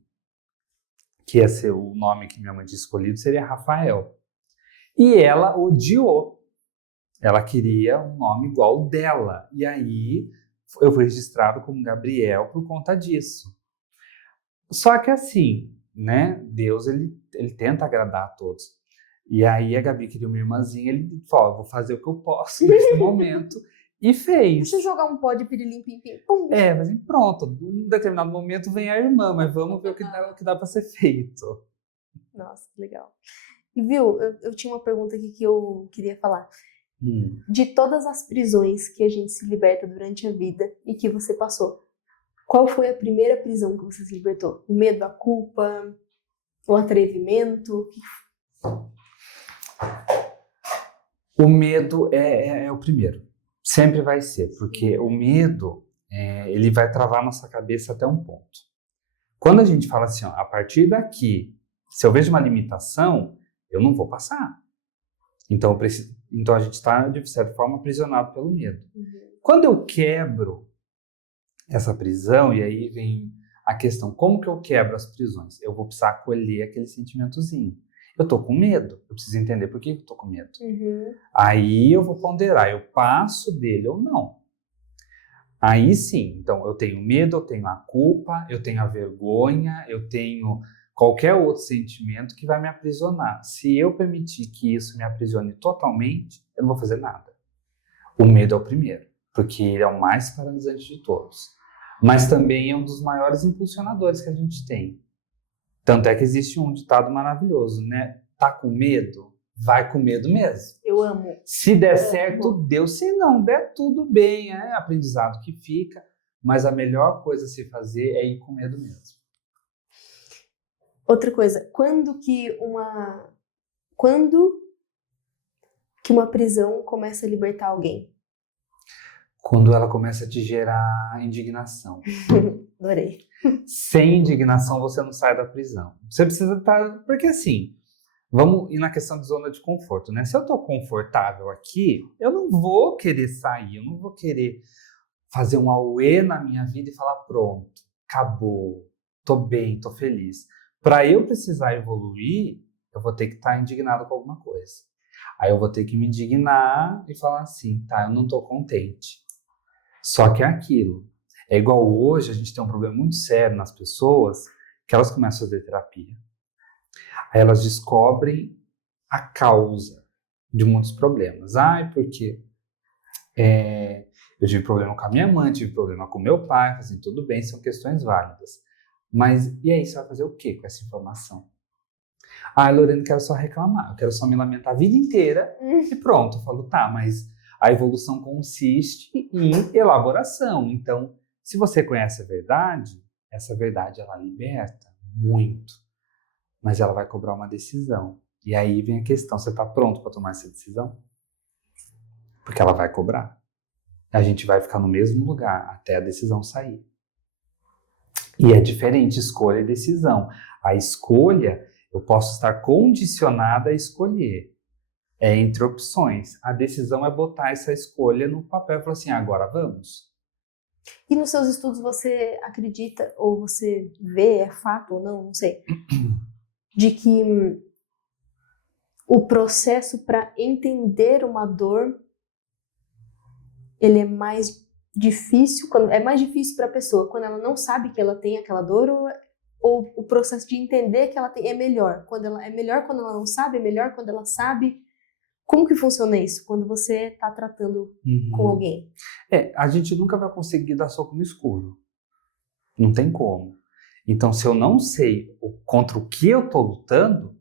que ia ser o nome que minha mãe tinha escolhido, seria Rafael. E ela odiou. Ela queria um nome igual ao dela. E aí, eu fui registrado como Gabriel por conta disso. Só que assim, né? Deus, ele tenta agradar a todos. E aí, a Gabi queria uma irmãzinha, ele falou, vou fazer o que eu posso nesse momento. E fez. Deixa eu jogar um pó de pirilim, pim, pim, pum. Mas pronto, em um determinado momento vem a irmã, mas vamos ver o que dá para ser feito. Nossa, que legal. E viu, eu tinha uma pergunta aqui que eu queria falar. De todas as prisões que a gente se liberta durante a vida e que você passou, qual foi a primeira prisão que você se libertou? O medo, a culpa, o atrevimento? O medo é o primeiro. Sempre vai ser, porque o medo, ele vai travar nossa cabeça até um ponto. Quando a gente fala assim, a partir daqui, se eu vejo uma limitação, eu não vou passar. Então a gente está, de certa forma, aprisionado pelo medo. Quando eu quebro essa prisão, e aí vem a questão, como que eu quebro as prisões? Eu vou precisar acolher aquele sentimentozinho. Eu tô com medo, eu preciso entender por que eu tô com medo. Aí eu vou ponderar, eu passo dele ou não. Aí sim, então eu tenho medo, eu tenho a culpa, eu tenho a vergonha, eu tenho qualquer outro sentimento que vai me aprisionar. Se eu permitir que isso me aprisione totalmente, eu não vou fazer nada. O medo é o primeiro, porque ele é o mais paralisante de todos. Mas também é um dos maiores impulsionadores que a gente tem. Tanto é que existe um ditado maravilhoso, né? Tá com medo? Vai com medo mesmo. Eu amo. Se der certo, deu. Se não der, tudo bem. É aprendizado que fica. Mas a melhor coisa a se fazer é ir com medo mesmo. Outra coisa, quando que uma prisão começa a libertar alguém? Quando ela começa a te gerar indignação. Adorei. Sem indignação, você não sai da prisão. Você precisa estar... Porque assim, vamos ir na questão de zona de conforto, né? Se eu estou confortável aqui, eu não vou querer sair, eu não vou querer fazer um auê na minha vida e falar, pronto, acabou, tô bem, tô feliz. Para eu precisar evoluir, eu vou ter que estar indignado com alguma coisa. Aí eu vou ter que me indignar e falar assim, eu não tô contente. Só que é aquilo. É igual hoje, a gente tem um problema muito sério nas pessoas, que elas começam a fazer terapia. Aí elas descobrem a causa de muitos problemas. Porque eu tive problema com a minha mãe, tive problema com meu pai, assim, tudo bem, são questões válidas. Mas e aí, você vai fazer o que com essa informação? Lorena, eu quero só reclamar, eu quero só me lamentar a vida inteira e pronto. Eu falo, mas a evolução consiste em elaboração. Então, se você conhece a verdade, essa verdade ela liberta muito, mas ela vai cobrar uma decisão. E aí vem a questão, você está pronto para tomar essa decisão? Porque ela vai cobrar. A gente vai ficar no mesmo lugar até a decisão sair. E é diferente escolha e decisão. A escolha, eu posso estar condicionada a escolher. É entre opções. A decisão é botar essa escolha no papel e falar assim, agora vamos. E nos seus estudos você acredita, ou você vê, é fato ou não sei, de que o processo para entender uma dor, ele é mais difícil, é mais difícil para a pessoa quando ela não sabe que ela tem aquela dor, ou o processo de entender que ela tem é melhor? É melhor quando ela não sabe, é melhor quando ela sabe? Como que funciona isso quando você está tratando com alguém? A gente nunca vai conseguir dar soco no escuro. Não tem como. Então, se eu não sei contra o que eu tô lutando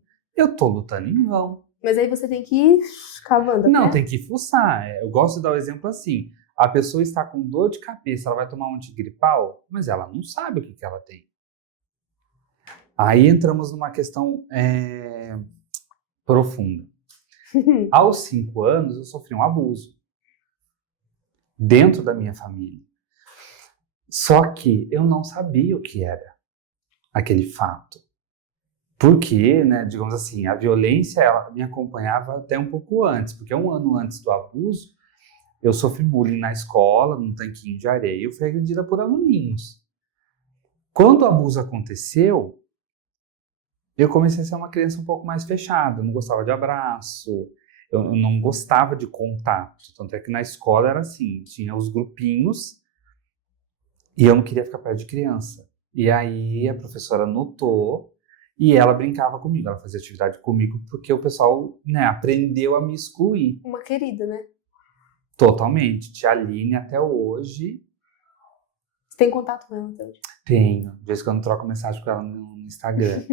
em vão. Mas aí você tem que ir cavando, Não, né? tem que fuçar. Eu gosto de dar o exemplo assim. A pessoa está com dor de cabeça, ela vai tomar um antigripal, mas ela não sabe o que ela tem. Aí entramos numa questão profunda. Aos 5 anos, eu sofri um abuso dentro da minha família. Só que eu não sabia o que era aquele fato. Porque, né, digamos assim, a violência ela me acompanhava até um pouco antes. Porque 1 ano antes do abuso, eu sofri bullying na escola, num tanquinho de areia. Eu fui agredida por aluninhos. Quando o abuso aconteceu, eu comecei a ser uma criança um pouco mais fechada. Eu não gostava de abraço, eu não gostava de contato. Tanto é que na escola era assim, tinha os grupinhos e eu não queria ficar perto de criança. E aí a professora notou e ela brincava comigo, ela fazia atividade comigo porque o pessoal, né, aprendeu a me excluir. Uma querida, né? Totalmente. Tia Aline até hoje. Você tem contato com ela até hoje? Tenho. De vez em quando troco mensagem com ela no Instagram.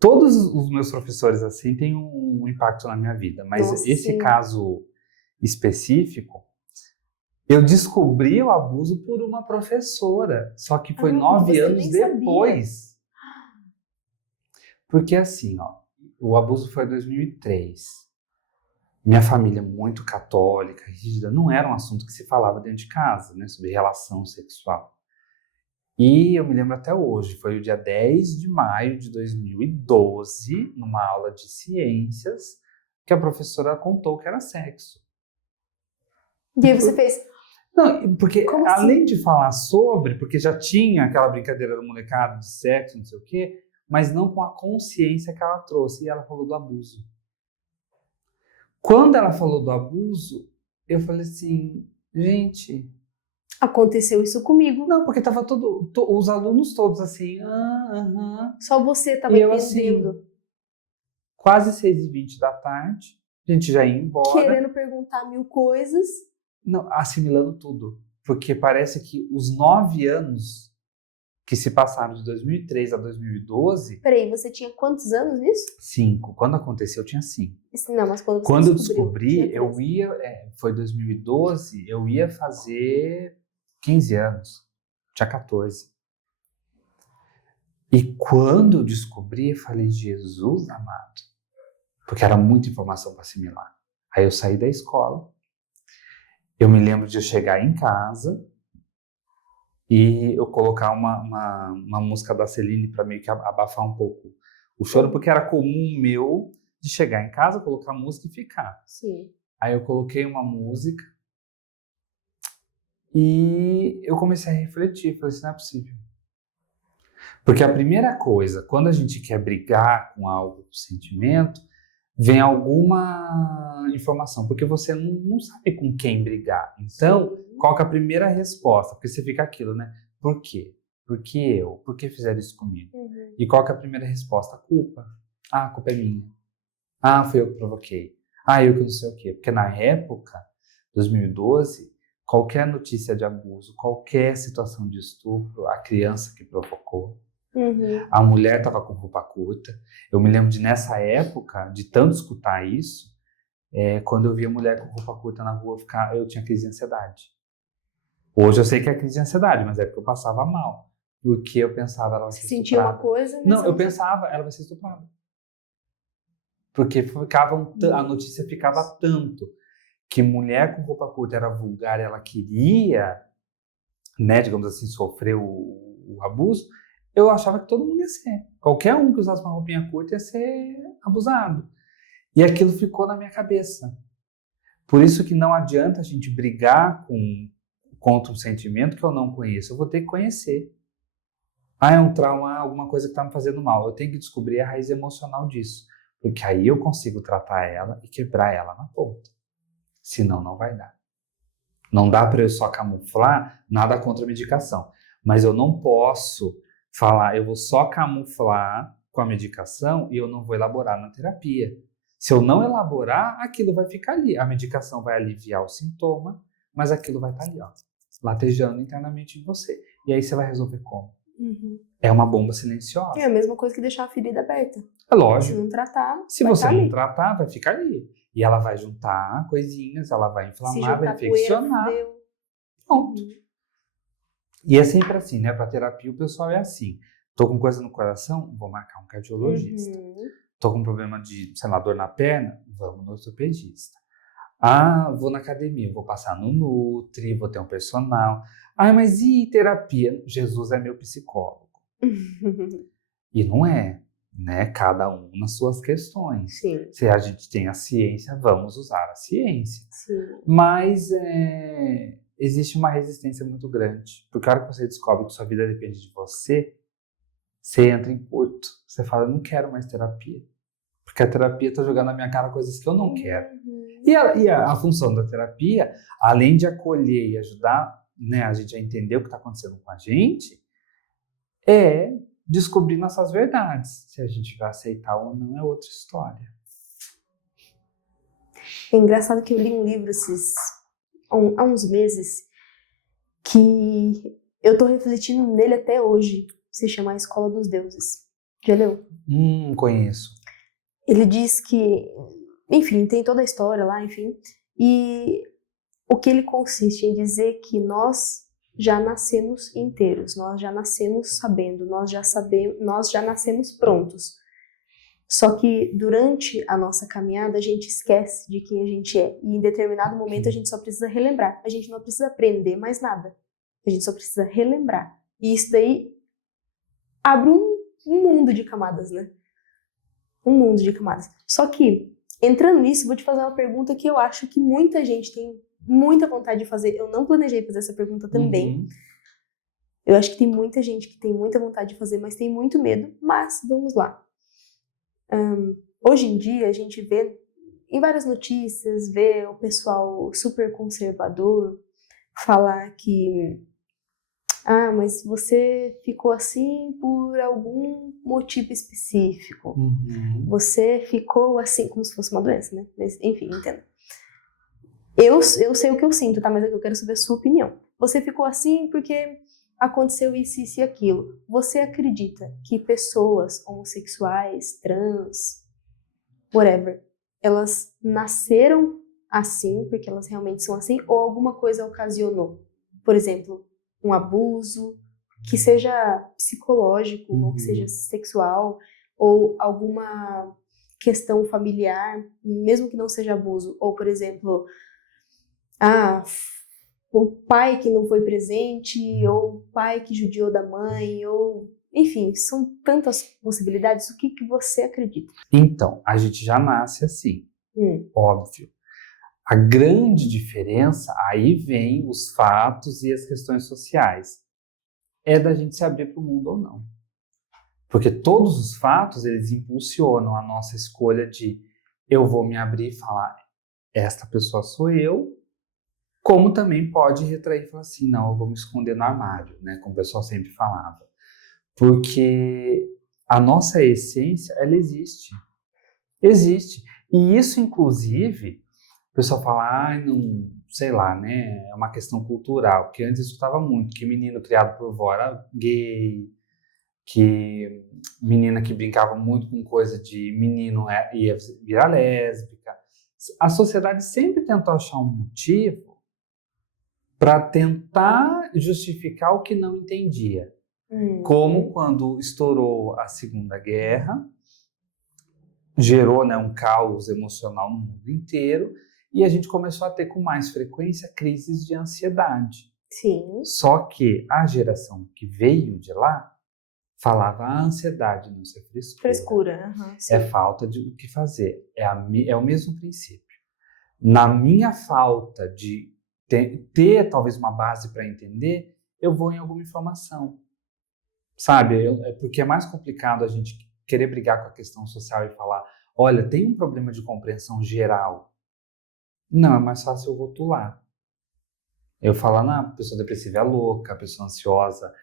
Todos os meus professores, assim, têm um impacto na minha vida. Mas Nossa, esse sim. caso específico, eu descobri o abuso por uma professora. Só que foi 9 você anos nem sabia. depois. Porque assim, ó, o abuso foi em 2003. Minha família muito católica, rígida, não era um assunto que se falava dentro de casa, né, sobre relação sexual. E eu me lembro até hoje, foi o dia 10 de maio de 2012, numa aula de ciências, que a professora contou que era sexo. E aí você fez... Não, porque Como além assim? de falar sobre, porque já tinha aquela brincadeira do molecado de sexo, não sei o quê, mas não com a consciência que ela trouxe, e ela falou do abuso. Quando ela falou do abuso, eu falei assim, gente... Aconteceu isso comigo. Não, porque tava os alunos todos assim, Só você estava E eu entendendo. assim, quase 6h20 da tarde, a gente já ia embora. Querendo perguntar 1000 coisas. Não, assimilando tudo. Porque parece que os 9 anos que se passaram de 2003 a 2012... Peraí, você tinha quantos anos nisso? 5. Quando aconteceu, eu tinha 5. Não, mas quando você Quando eu descobriu, descobri, tinha 13. foi 2012, eu ia fazer 15 anos. Tinha 14. E quando eu descobri, eu falei, Jesus amado. Porque era muita informação para assimilar. Aí eu saí da escola. Eu me lembro de eu chegar em casa e eu colocar uma música da Celine para meio que abafar um pouco o choro, porque era comum meu de chegar em casa, colocar música e ficar. Sim. Aí eu coloquei uma música e eu comecei a refletir. Falei assim, não é possível. Porque a primeira coisa, quando a gente quer brigar com algo, com sentimento, vem alguma informação, porque você não sabe com quem brigar. Então, qual que é a primeira resposta? Porque você fica aquilo, né? Por quê? Por que eu? Por que fizeram isso comigo? E qual que é a primeira resposta? A culpa. Ah, a culpa é minha. Ah, foi eu que provoquei. Ah, eu que não sei o quê. Porque na época, 2012, qualquer notícia de abuso, qualquer situação de estupro, a criança que provocou, a mulher estava com roupa curta. Eu me lembro de, nessa época, de tanto escutar isso, quando eu via mulher com roupa curta na rua, eu tinha crise de ansiedade. Hoje eu sei que é crise de ansiedade, mas é porque eu passava mal. Porque eu pensava, ela vai ser estuprada. Sentia uma coisa, mas não, eu pensava, ela vai ser estuprada. Porque a notícia ficava tanto que mulher com roupa curta era vulgar, ela queria, né, digamos assim, sofrer o abuso. Eu achava que todo mundo ia ser. Qualquer um que usasse uma roupinha curta ia ser abusado. E aquilo ficou na minha cabeça. Por isso que não adianta a gente brigar contra um sentimento que eu não conheço, eu vou ter que conhecer. É um trauma, alguma coisa que está me fazendo mal. Eu tenho que descobrir a raiz emocional disso. Porque aí eu consigo tratar ela e quebrar ela na ponta. Senão não vai dar. Não dá para eu só camuflar, nada contra a medicação. Mas eu não posso falar, eu vou só camuflar com a medicação e eu não vou elaborar na terapia. Se eu não elaborar, aquilo vai ficar ali. A medicação vai aliviar o sintoma, mas aquilo vai estar ali, ó, latejando internamente em você. E aí você vai resolver como? É uma bomba silenciosa. É a mesma coisa que deixar a ferida aberta. É lógico. Se não tratar, se vai você tá não ali. tratar, vai ficar ali. E ela vai juntar coisinhas, ela vai Se inflamar, vai juntar poeira, infeccionar. fudeu. Pronto. E é sempre assim, né? Para terapia o pessoal é assim. Tô com coisa no coração, vou marcar um cardiologista. Tô com problema de, sei lá, dor na perna, vamos no ortopedista. Vou na academia, vou passar no Nutri, vou ter um personal. Mas e terapia? Jesus é meu psicólogo. E não é, né? Cada um nas suas questões. Sim. Se a gente tem a ciência, vamos usar a ciência. Sim. Mas existe uma resistência muito grande. Porque a hora que você descobre que sua vida depende de você, você entra em curto. Você fala, eu não quero mais terapia. Porque a terapia está jogando na minha cara coisas que eu não quero. E a função da terapia, além de acolher e ajudar, né, a gente a entender o que está acontecendo com a gente, é descobrir nossas verdades. Se a gente vai aceitar ou não é outra história. É engraçado que eu li um livro há uns meses que eu tô refletindo nele até hoje. Se chama A Escola dos Deuses. Já leu? Conheço. Ele diz que, enfim, tem toda a história lá, enfim, e o que ele consiste em dizer que nós já nascemos inteiros, nós já nascemos sabendo, nós já nascemos prontos. Só que durante a nossa caminhada a gente esquece de quem a gente é e em determinado momento a gente só precisa relembrar. A gente não precisa aprender mais nada, a gente só precisa relembrar. E isso daí abre um mundo de camadas, né? Um mundo de camadas. Só que, entrando nisso, vou te fazer uma pergunta que eu acho que muita gente tem muita vontade de fazer. Eu não planejei fazer essa pergunta também. Eu acho que tem muita gente que tem muita vontade de fazer, mas tem muito medo. Mas, vamos lá. Hoje em dia, a gente vê em várias notícias, vê o pessoal super conservador falar que mas você ficou assim por algum motivo específico. Você ficou assim, como se fosse uma doença, né? Mas, enfim, entenda. Eu sei o que eu sinto, tá? Mas eu quero saber a sua opinião. Você ficou assim porque aconteceu isso e aquilo. Você acredita que pessoas homossexuais, trans, whatever, elas nasceram assim porque elas realmente são assim? Ou alguma coisa ocasionou? Por exemplo, um abuso, que seja psicológico, ou que seja sexual, ou alguma questão familiar, mesmo que não seja abuso, ou, por exemplo, o pai que não foi presente, ou o pai que judiou da mãe, ou... Enfim, são tantas possibilidades. O que você acredita? Então, a gente já nasce assim, óbvio. A grande diferença, aí vem os fatos e as questões sociais, é da gente se abrir para o mundo ou não. Porque todos os fatos, eles impulsionam a nossa escolha de eu vou me abrir e falar, esta pessoa sou eu, como também pode retrair e falar assim, não, eu vou me esconder no armário, né, como o pessoal sempre falava. Porque a nossa essência, ela existe. Existe. E isso, inclusive... O pessoal fala, não, sei lá, né? É uma questão cultural, porque antes eu escutava muito que menino criado por vó era gay, que menina que brincava muito com coisa de menino ia virar lésbica. A sociedade sempre tentou achar um motivo para tentar justificar o que não entendia. Como quando estourou a Segunda Guerra, gerou, né, um caos emocional no mundo inteiro, e a gente começou a ter com mais frequência crises de ansiedade. Sim. Só que a geração que veio de lá falava a ansiedade não ser frescura. Frescura, é falta de o que fazer. É o mesmo princípio. Na minha falta de ter talvez uma base para entender, eu vou em alguma informação. Sabe? Porque é mais complicado a gente querer brigar com a questão social e falar, olha, tem um problema de compreensão geral. Não, é mais fácil eu rotular. Eu falar, a pessoa depressiva é louca, a pessoa ansiosa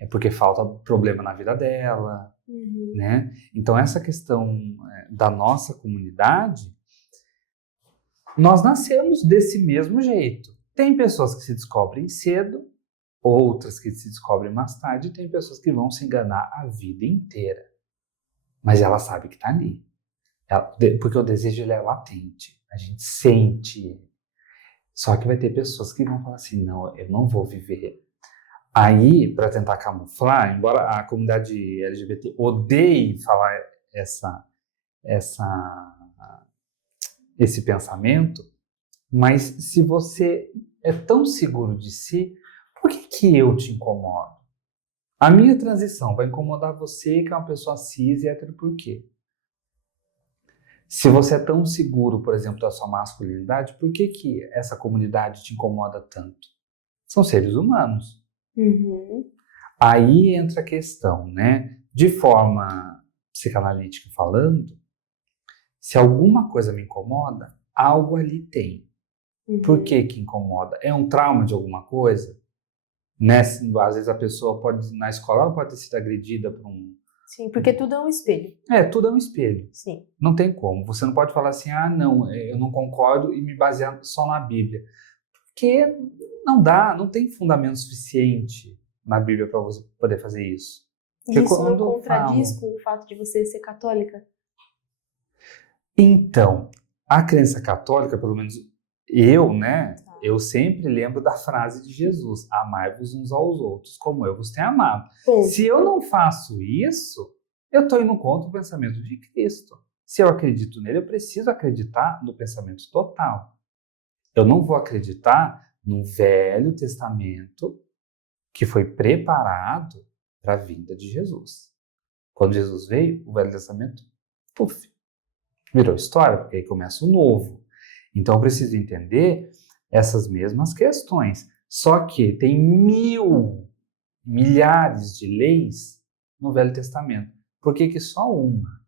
é porque falta problema na vida dela, né? Então, essa questão da nossa comunidade, nós nascemos desse mesmo jeito. Tem pessoas que se descobrem cedo, outras que se descobrem mais tarde, e tem pessoas que vão se enganar a vida inteira. Mas ela sabe que está ali. Porque o desejo ele é latente. A gente sente ele. Só que vai ter pessoas que vão falar assim, não, eu não vou viver. Aí, para tentar camuflar, embora a comunidade LGBT odeie falar esse pensamento, mas se você é tão seguro de si, por que eu te incomodo? A minha transição vai incomodar você, que é uma pessoa cis e hétero, por quê? Se você é tão seguro, por exemplo, da sua masculinidade, por que essa comunidade te incomoda tanto? São seres humanos. Aí entra a questão, né? De forma psicanalítica falando, se alguma coisa me incomoda, algo ali tem. Por que incomoda? É um trauma de alguma coisa? Né? Às vezes a pessoa na escola ela pode ter sido agredida por um... Sim, porque tudo é um espelho. Tudo é um espelho. Sim. Não tem como. Você não pode falar assim, não, eu não concordo e me basear só na Bíblia. Porque não dá, não tem fundamento suficiente na Bíblia para você poder fazer isso. E isso não contradiz com o fato de você ser católica? Então, a crença católica, pelo menos eu, né? Eu sempre lembro da frase de Jesus, amai-vos uns aos outros, como eu vos tenho amado. Se eu não faço isso, eu estou indo contra o pensamento de Cristo. Se eu acredito nele, eu preciso acreditar no pensamento total. Eu não vou acreditar no Velho Testamento que foi preparado para a vinda de Jesus. Quando Jesus veio, o Velho Testamento, virou história, porque aí começa o Novo. Então eu preciso entender essas mesmas questões. Só que tem milhares de leis no Velho Testamento. Por que só uma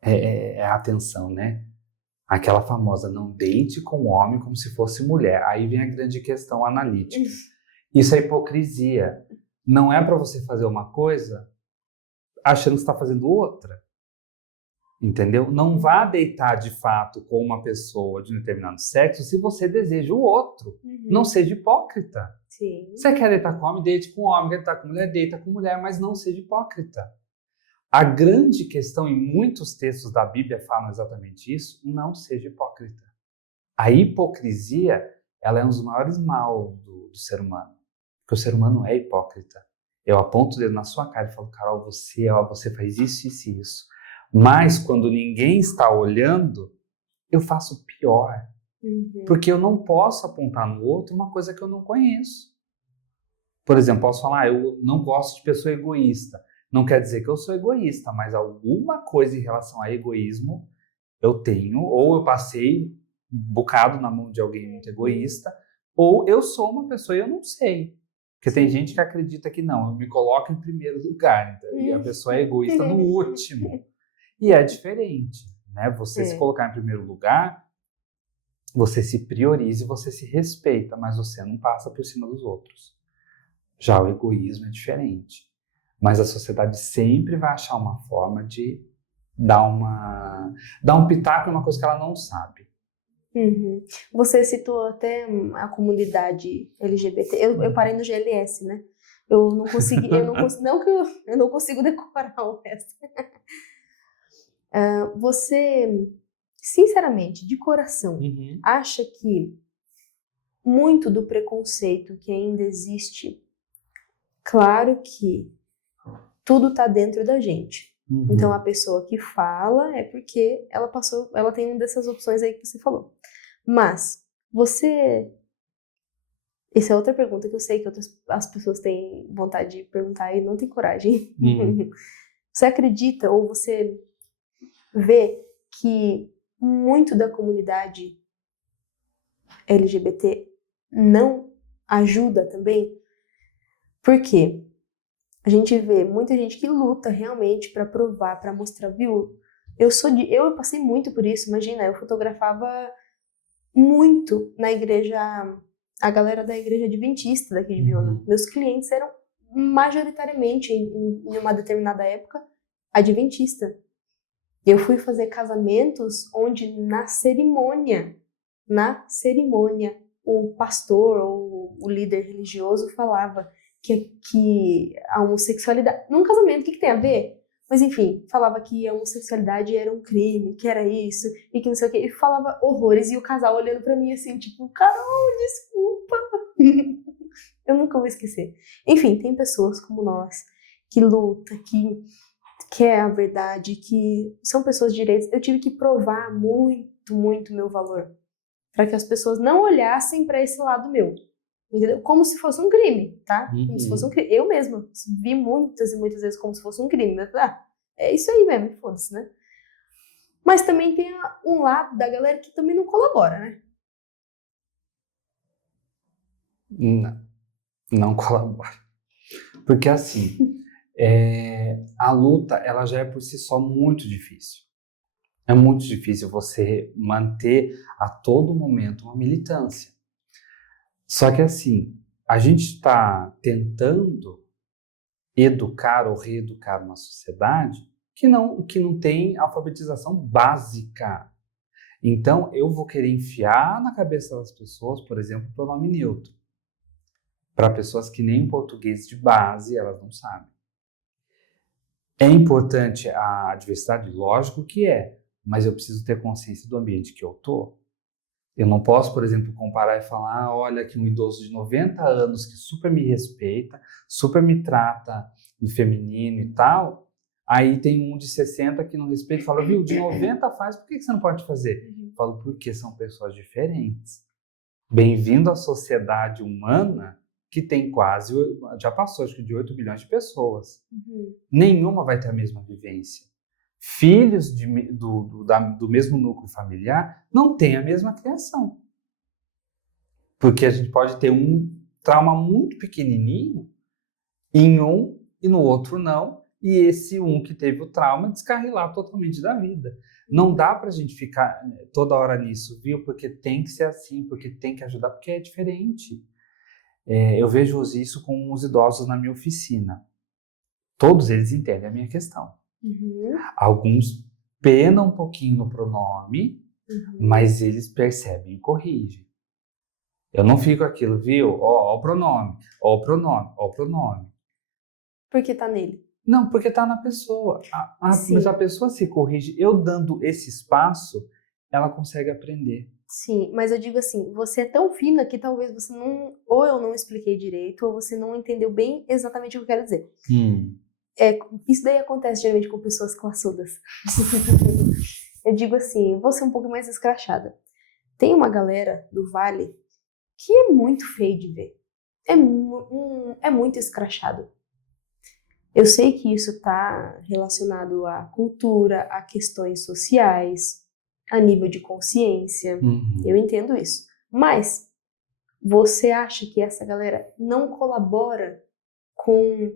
é a atenção, né? Aquela famosa, não deite com o homem como se fosse mulher. Aí vem a grande questão analítica. Isso é hipocrisia. Não é para você fazer uma coisa achando que está fazendo outra. Entendeu? Não vá deitar de fato com uma pessoa de um determinado sexo se você deseja o outro. Não seja hipócrita. Sim. Você quer deitar com homem, deite com homem. Quer deitar com mulher, deita com mulher, mas não seja hipócrita. A grande questão, em muitos textos da Bíblia falam exatamente isso, não seja hipócrita. A hipocrisia, ela é um dos maiores mal do ser humano. Porque o ser humano é hipócrita. Eu aponto o dedo na sua cara e falo, Carol, você faz isso, isso e isso. Mas quando ninguém está olhando, eu faço pior. Porque eu não posso apontar no outro uma coisa que eu não conheço. Por exemplo, posso falar, eu não gosto de pessoa egoísta. Não quer dizer que eu sou egoísta, mas alguma coisa em relação a egoísmo eu tenho, ou eu passei um bocado na mão de alguém muito egoísta, ou eu sou uma pessoa e eu não sei. Porque tem gente que acredita que não, eu me coloco em primeiro lugar, então, e a pessoa é egoísta no último. E é diferente, né? Você se colocar em primeiro lugar, você se prioriza e você se respeita, mas você não passa por cima dos outros. Já o egoísmo é diferente. Mas a sociedade sempre vai achar uma forma de dar um pitaco em uma coisa que ela não sabe. Você citou até a comunidade LGBT. Eu parei no GLS, né? Eu não consegui, eu não consigo decorar o resto. Você, sinceramente, de coração, acha que muito do preconceito que ainda existe, claro que tudo está dentro da gente. Então a pessoa que fala é porque ela tem uma dessas opções aí que você falou. Mas essa é outra pergunta que eu sei que as pessoas têm vontade de perguntar e não tem coragem. Você acredita ou você vê que muito da comunidade LGBT não ajuda também? Por quê? A gente vê muita gente que luta realmente para provar, para mostrar, viu? Eu passei muito por isso, imagina, eu fotografava muito na igreja, a galera da igreja adventista daqui de Biúna. Meus clientes eram majoritariamente, em uma determinada época, adventista. Eu fui fazer casamentos onde na cerimônia, o pastor ou o líder religioso falava que a homossexualidade... Num casamento, o que tem a ver? Mas enfim, falava que a homossexualidade era um crime, que era isso, e que não sei o quê. E falava horrores, e o casal olhando pra mim assim, tipo, Carol, desculpa. Eu nunca vou esquecer. Enfim, tem pessoas como nós, que lutam, que quer a verdade, que são pessoas de direitos. Eu tive que provar muito, muito meu valor, para que as pessoas não olhassem para esse lado meu, entendeu? Como se fosse um crime, tá? Como se fosse um crime. Eu mesma vi muitas e muitas vezes como se fosse um crime. Mas, é isso aí mesmo, foda-se, né? Mas também tem um lado da galera que também não colabora, né? Não colabora. Porque assim, a luta, ela já é por si só muito difícil. É muito difícil você manter a todo momento uma militância. Só que assim, a gente está tentando educar ou reeducar uma sociedade que não tem alfabetização básica. Então, eu vou querer enfiar na cabeça das pessoas, por exemplo, o pronome neutro. Para pessoas que nem português de base elas não sabem. É importante a diversidade? Lógico que é, mas eu preciso ter consciência do ambiente que eu estou. Eu não posso, por exemplo, comparar e falar, olha aqui um idoso de 90 anos que super me respeita, super me trata no feminino e tal, aí tem um de 60 que não respeita e fala, viu, de 90 faz, por que você não pode fazer? Eu falo, porque são pessoas diferentes. Bem-vindo à sociedade humana que tem quase, já passou acho que de 8 bilhões de pessoas. Nenhuma vai ter a mesma vivência. Filhos do mesmo núcleo familiar não têm a mesma criação. Porque a gente pode ter um trauma muito pequenininho em um e no outro não, e esse um que teve o trauma descarrilar totalmente da vida. Não dá pra gente ficar toda hora nisso, viu? Porque tem que ser assim, porque tem que ajudar, porque é diferente. Eu vejo isso com os idosos na minha oficina. Todos eles entendem a minha questão. Alguns penam um pouquinho no pronome, mas eles percebem e corrigem. Eu não fico aquilo, viu? Ó o pronome, ó o pronome, ó o pronome. Porque tá nele. Não, porque tá na pessoa. Mas a pessoa se corrige. Eu dando esse espaço, ela consegue aprender. Sim, mas eu digo assim, você é tão fina que talvez você não... Ou eu não expliquei direito, ou você não entendeu bem exatamente o que eu quero dizer. Isso daí acontece geralmente com pessoas classudas. Eu digo assim, vou ser um pouco mais escrachada. Tem uma galera do Vale que é muito feio de ver. É muito escrachado. Eu sei que isso está relacionado à cultura, a questões sociais, a nível de consciência. Eu entendo isso. Mas você acha que essa galera não colabora com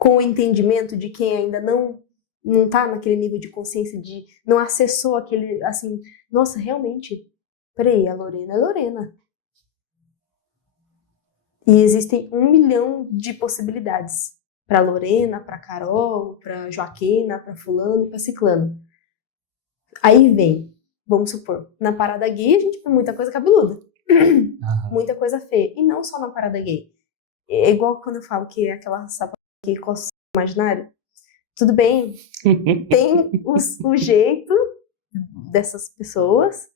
o entendimento de quem ainda não tá naquele nível de consciência, de não acessou aquele, assim, nossa, realmente, peraí, a Lorena é Lorena. E existem 1 milhão de possibilidades para Lorena, para Carol, para Joaquina, para fulano e para ciclano. Aí vem, vamos supor, na parada gay a gente vê muita coisa cabeluda, muita coisa feia, e não só na parada gay. É igual quando eu falo que é aquela sapato que coça o imaginário. Tudo bem, tem o jeito dessas pessoas,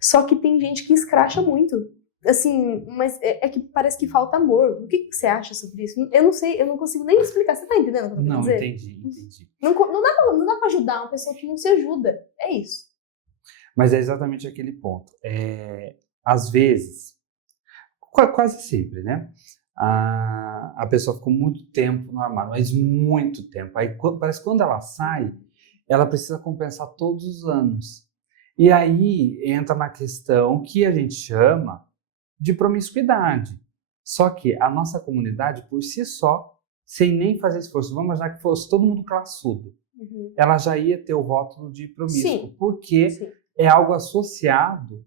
só que tem gente que escracha muito. Assim, mas é que parece que falta amor. O que você acha sobre isso? Eu não sei, eu não consigo nem explicar. Você tá entendendo o que eu tô querendo dizer? Entendi. Não dá pra ajudar uma pessoa que não se ajuda. É isso. Mas é exatamente aquele ponto. Às vezes, quase sempre, né? A pessoa ficou muito tempo no armário, mas muito tempo. Aí parece que quando ela sai, ela precisa compensar todos os anos. E aí entra na questão que a gente chama de promiscuidade. Só que a nossa comunidade, por si só, sem nem fazer esforço, vamos imaginar que fosse todo mundo classudo, ela já ia ter o rótulo de promíscuo, Sim. porque Sim. é algo associado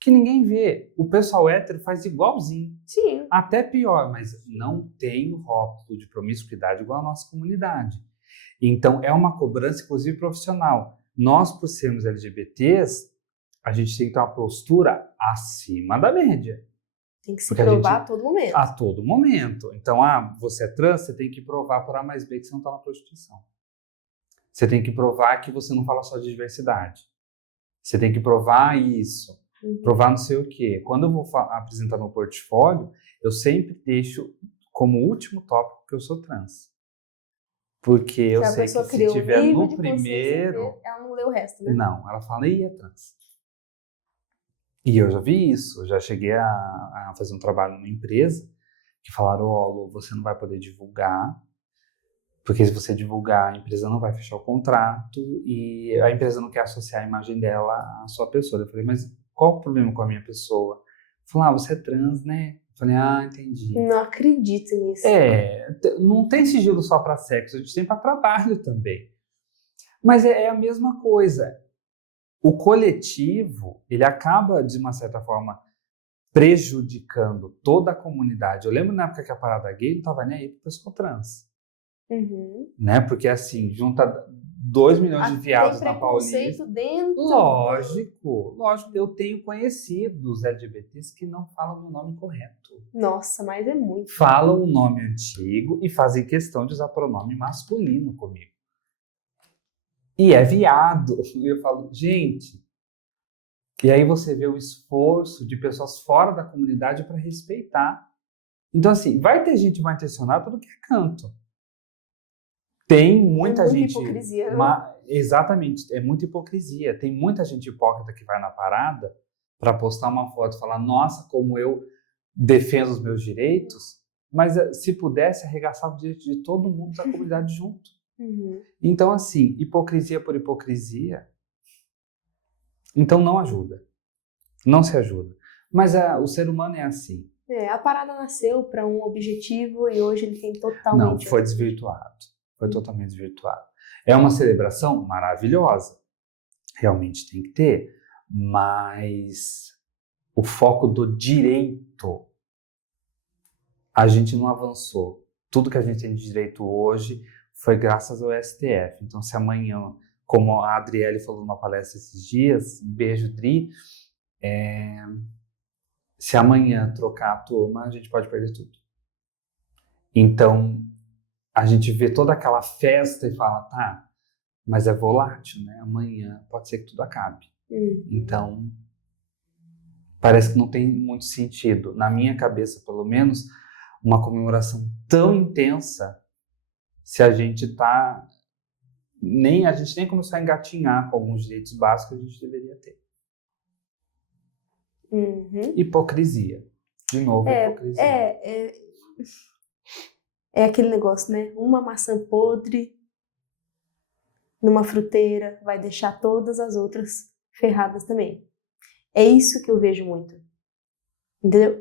que ninguém vê. O pessoal hétero faz igualzinho. Sim. Até pior, mas não tem o rótulo de promiscuidade igual a nossa comunidade. Então, é uma cobrança, inclusive, profissional. Nós, por sermos LGBTs, a gente tem que ter uma postura acima da média. Tem que se Porque provar a todo momento. A todo momento. Então, você é trans, você tem que provar por A mais B que você não está na prostituição. Você tem que provar que você não fala só de diversidade. Você tem que provar isso. Provar não sei o quê. Quando eu vou apresentar meu portfólio, eu sempre deixo como último tópico que eu sou trans. Porque eu sei que se tiver no primeiro... Ela não lê o resto, né? Não, ela fala, é trans. E eu já vi isso. Eu já cheguei a fazer um trabalho numa empresa que falaram, Lu, você não vai poder divulgar, porque se você divulgar, a empresa não vai fechar o contrato e a empresa não quer associar a imagem dela à sua pessoa. Eu falei, mas qual o problema com a minha pessoa? Falei, você é trans, né? Eu falei, entendi. Não acredito nisso. Não tem sigilo só para sexo, a gente tem para trabalho também. Mas é a mesma coisa. O coletivo, ele acaba, de uma certa forma, prejudicando toda a comunidade. Eu lembro na época que a parada gay não estava nem aí pro pessoal trans. Né? Porque assim, junta 2 milhões de viados na Paulista. Dentro. Lógico. Eu tenho conhecidos LGBTs que não falam meu nome correto. Nossa, mas é muito. Falam o nome antigo e fazem questão de usar pronome masculino comigo. E é viado. E eu falo, gente... E aí você vê o esforço de pessoas fora da comunidade para respeitar. Então assim, vai ter gente mal intencionada tudo que é canto. Tem muita gente... hipocrisia. Exatamente, é muita hipocrisia. Tem muita gente hipócrita que vai na parada para postar uma foto e falar, nossa, como eu defendo os meus direitos, mas se pudesse, arregaçava o direito de todo mundo da comunidade junto. Então, assim, hipocrisia por hipocrisia, então não ajuda. Não se ajuda. Mas o ser humano é assim. A parada nasceu para um objetivo e hoje ele tem totalmente... Não, foi desvirtuado. Foi totalmente desvirtuado. É uma celebração maravilhosa. Realmente tem que ter. Mas o foco do direito, a gente não avançou. Tudo que a gente tem de direito hoje foi graças ao STF. Então, se amanhã, como a Adriele falou numa palestra esses dias, um beijo, Dri, se amanhã trocar a turma, a gente pode perder tudo. Então, a gente vê toda aquela festa e fala, tá, mas é volátil, né? Amanhã pode ser que tudo acabe. Então, parece que não tem muito sentido, na minha cabeça, pelo menos, uma comemoração tão intensa se a gente tá... a gente nem começou a engatinhar com alguns direitos básicos que a gente deveria ter. Hipocrisia. De novo, hipocrisia. É aquele negócio, né? Uma maçã podre numa fruteira vai deixar todas as outras ferradas também. É isso que eu vejo muito. Entendeu?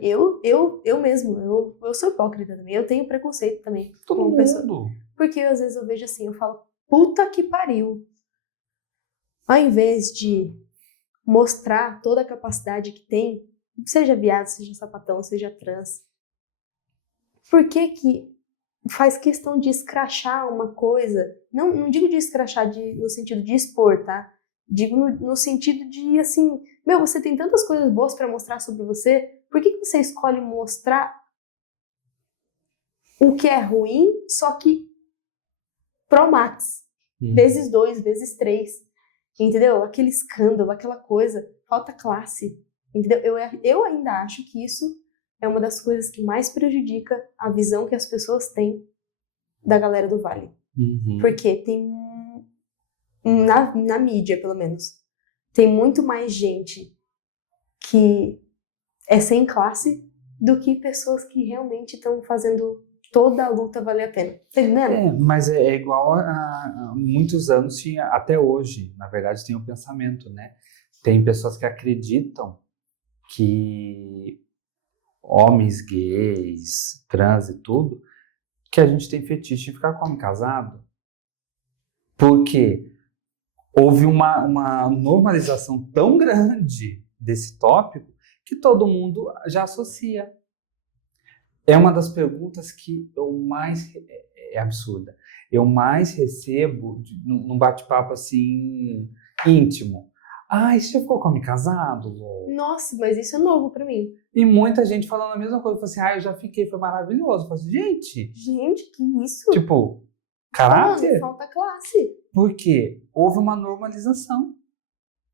Eu mesmo, eu sou hipócrita também. Eu tenho preconceito também. Todo mundo. Pessoa. Porque às vezes eu vejo assim, eu falo, puta que pariu. Ao invés de mostrar toda a capacidade que tem, seja viado, seja sapatão, seja trans, por que faz questão de escrachar uma coisa? Não digo de escrachar no sentido de expor, tá? Digo no sentido de, assim, você tem tantas coisas boas pra mostrar sobre você, por que você escolhe mostrar o que é ruim, só que pro max? Vezes 2, vezes 3. Entendeu? Aquele escândalo, aquela coisa, falta classe. Entendeu? Eu ainda acho que isso é uma das coisas que mais prejudica a visão que as pessoas têm da galera do Vale. Porque tem, na mídia pelo menos, tem muito mais gente que é sem classe do que pessoas que realmente estão fazendo toda a luta vale a pena. Tá entendendo? Mas é igual a muitos anos tinha, até hoje, na verdade, tem um pensamento, né? Tem pessoas que acreditam que homens gays, trans e tudo, que a gente tem fetiche em ficar com homem casado. Porque houve uma normalização tão grande desse tópico que todo mundo já associa. É uma das perguntas que eu mais... É absurda. Eu mais recebo num bate-papo assim, íntimo. E você ficou com homem casado, Lô? Nossa, mas isso é novo pra mim. E muita gente falando a mesma coisa. Falei assim, eu já fiquei, foi maravilhoso. Eu falei assim, gente, Gente, que isso? tipo, caráter? Mano, falta classe. Porque houve uma normalização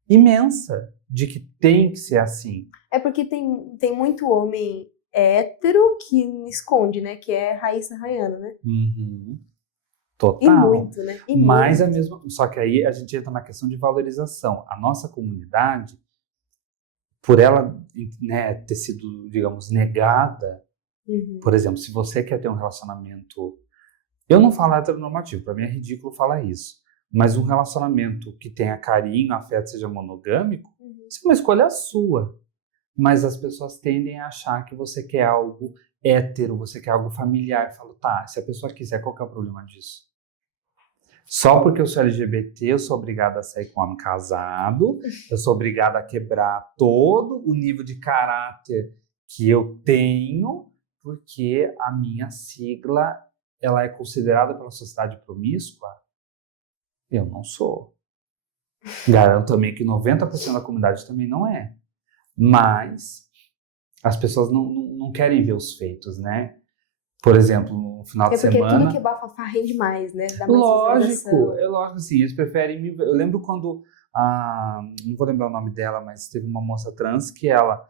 imensa de que tem que ser assim. É porque tem muito homem hétero que esconde, né? Que é Raíssa Rayana, né? Uhum. E Total. muito, né? E Mas muito. a mesma, só que aí a gente entra na questão de valorização. A nossa comunidade, por ela, né, ter sido, digamos, negada, Uhum. por exemplo, se você quer ter um relacionamento, eu não falo heteronormativo, para mim é ridículo falar isso, mas um relacionamento que tenha carinho, afeto, seja monogâmico, isso é uma escolha sua. Mas as pessoas tendem a achar que você quer algo hétero, você quer algo familiar. Eu falo, tá, se a pessoa quiser, qual que é o problema disso? Só porque eu sou LGBT, eu sou obrigada a sair com um homem casado, eu sou obrigada a quebrar todo o nível de caráter que eu tenho, porque a minha sigla, ela é considerada pela sociedade promíscua? Eu não sou. Garanto também que 90% da comunidade também não é. Mas as pessoas não querem ver os feitos, né? Por exemplo, no final de semana... É porque tudo que é bafafá rende mais, né? Dá mais Lógico, visualização. é lógico, assim, eles preferem... Eu lembro quando, não vou lembrar o nome dela, mas teve uma moça trans que ela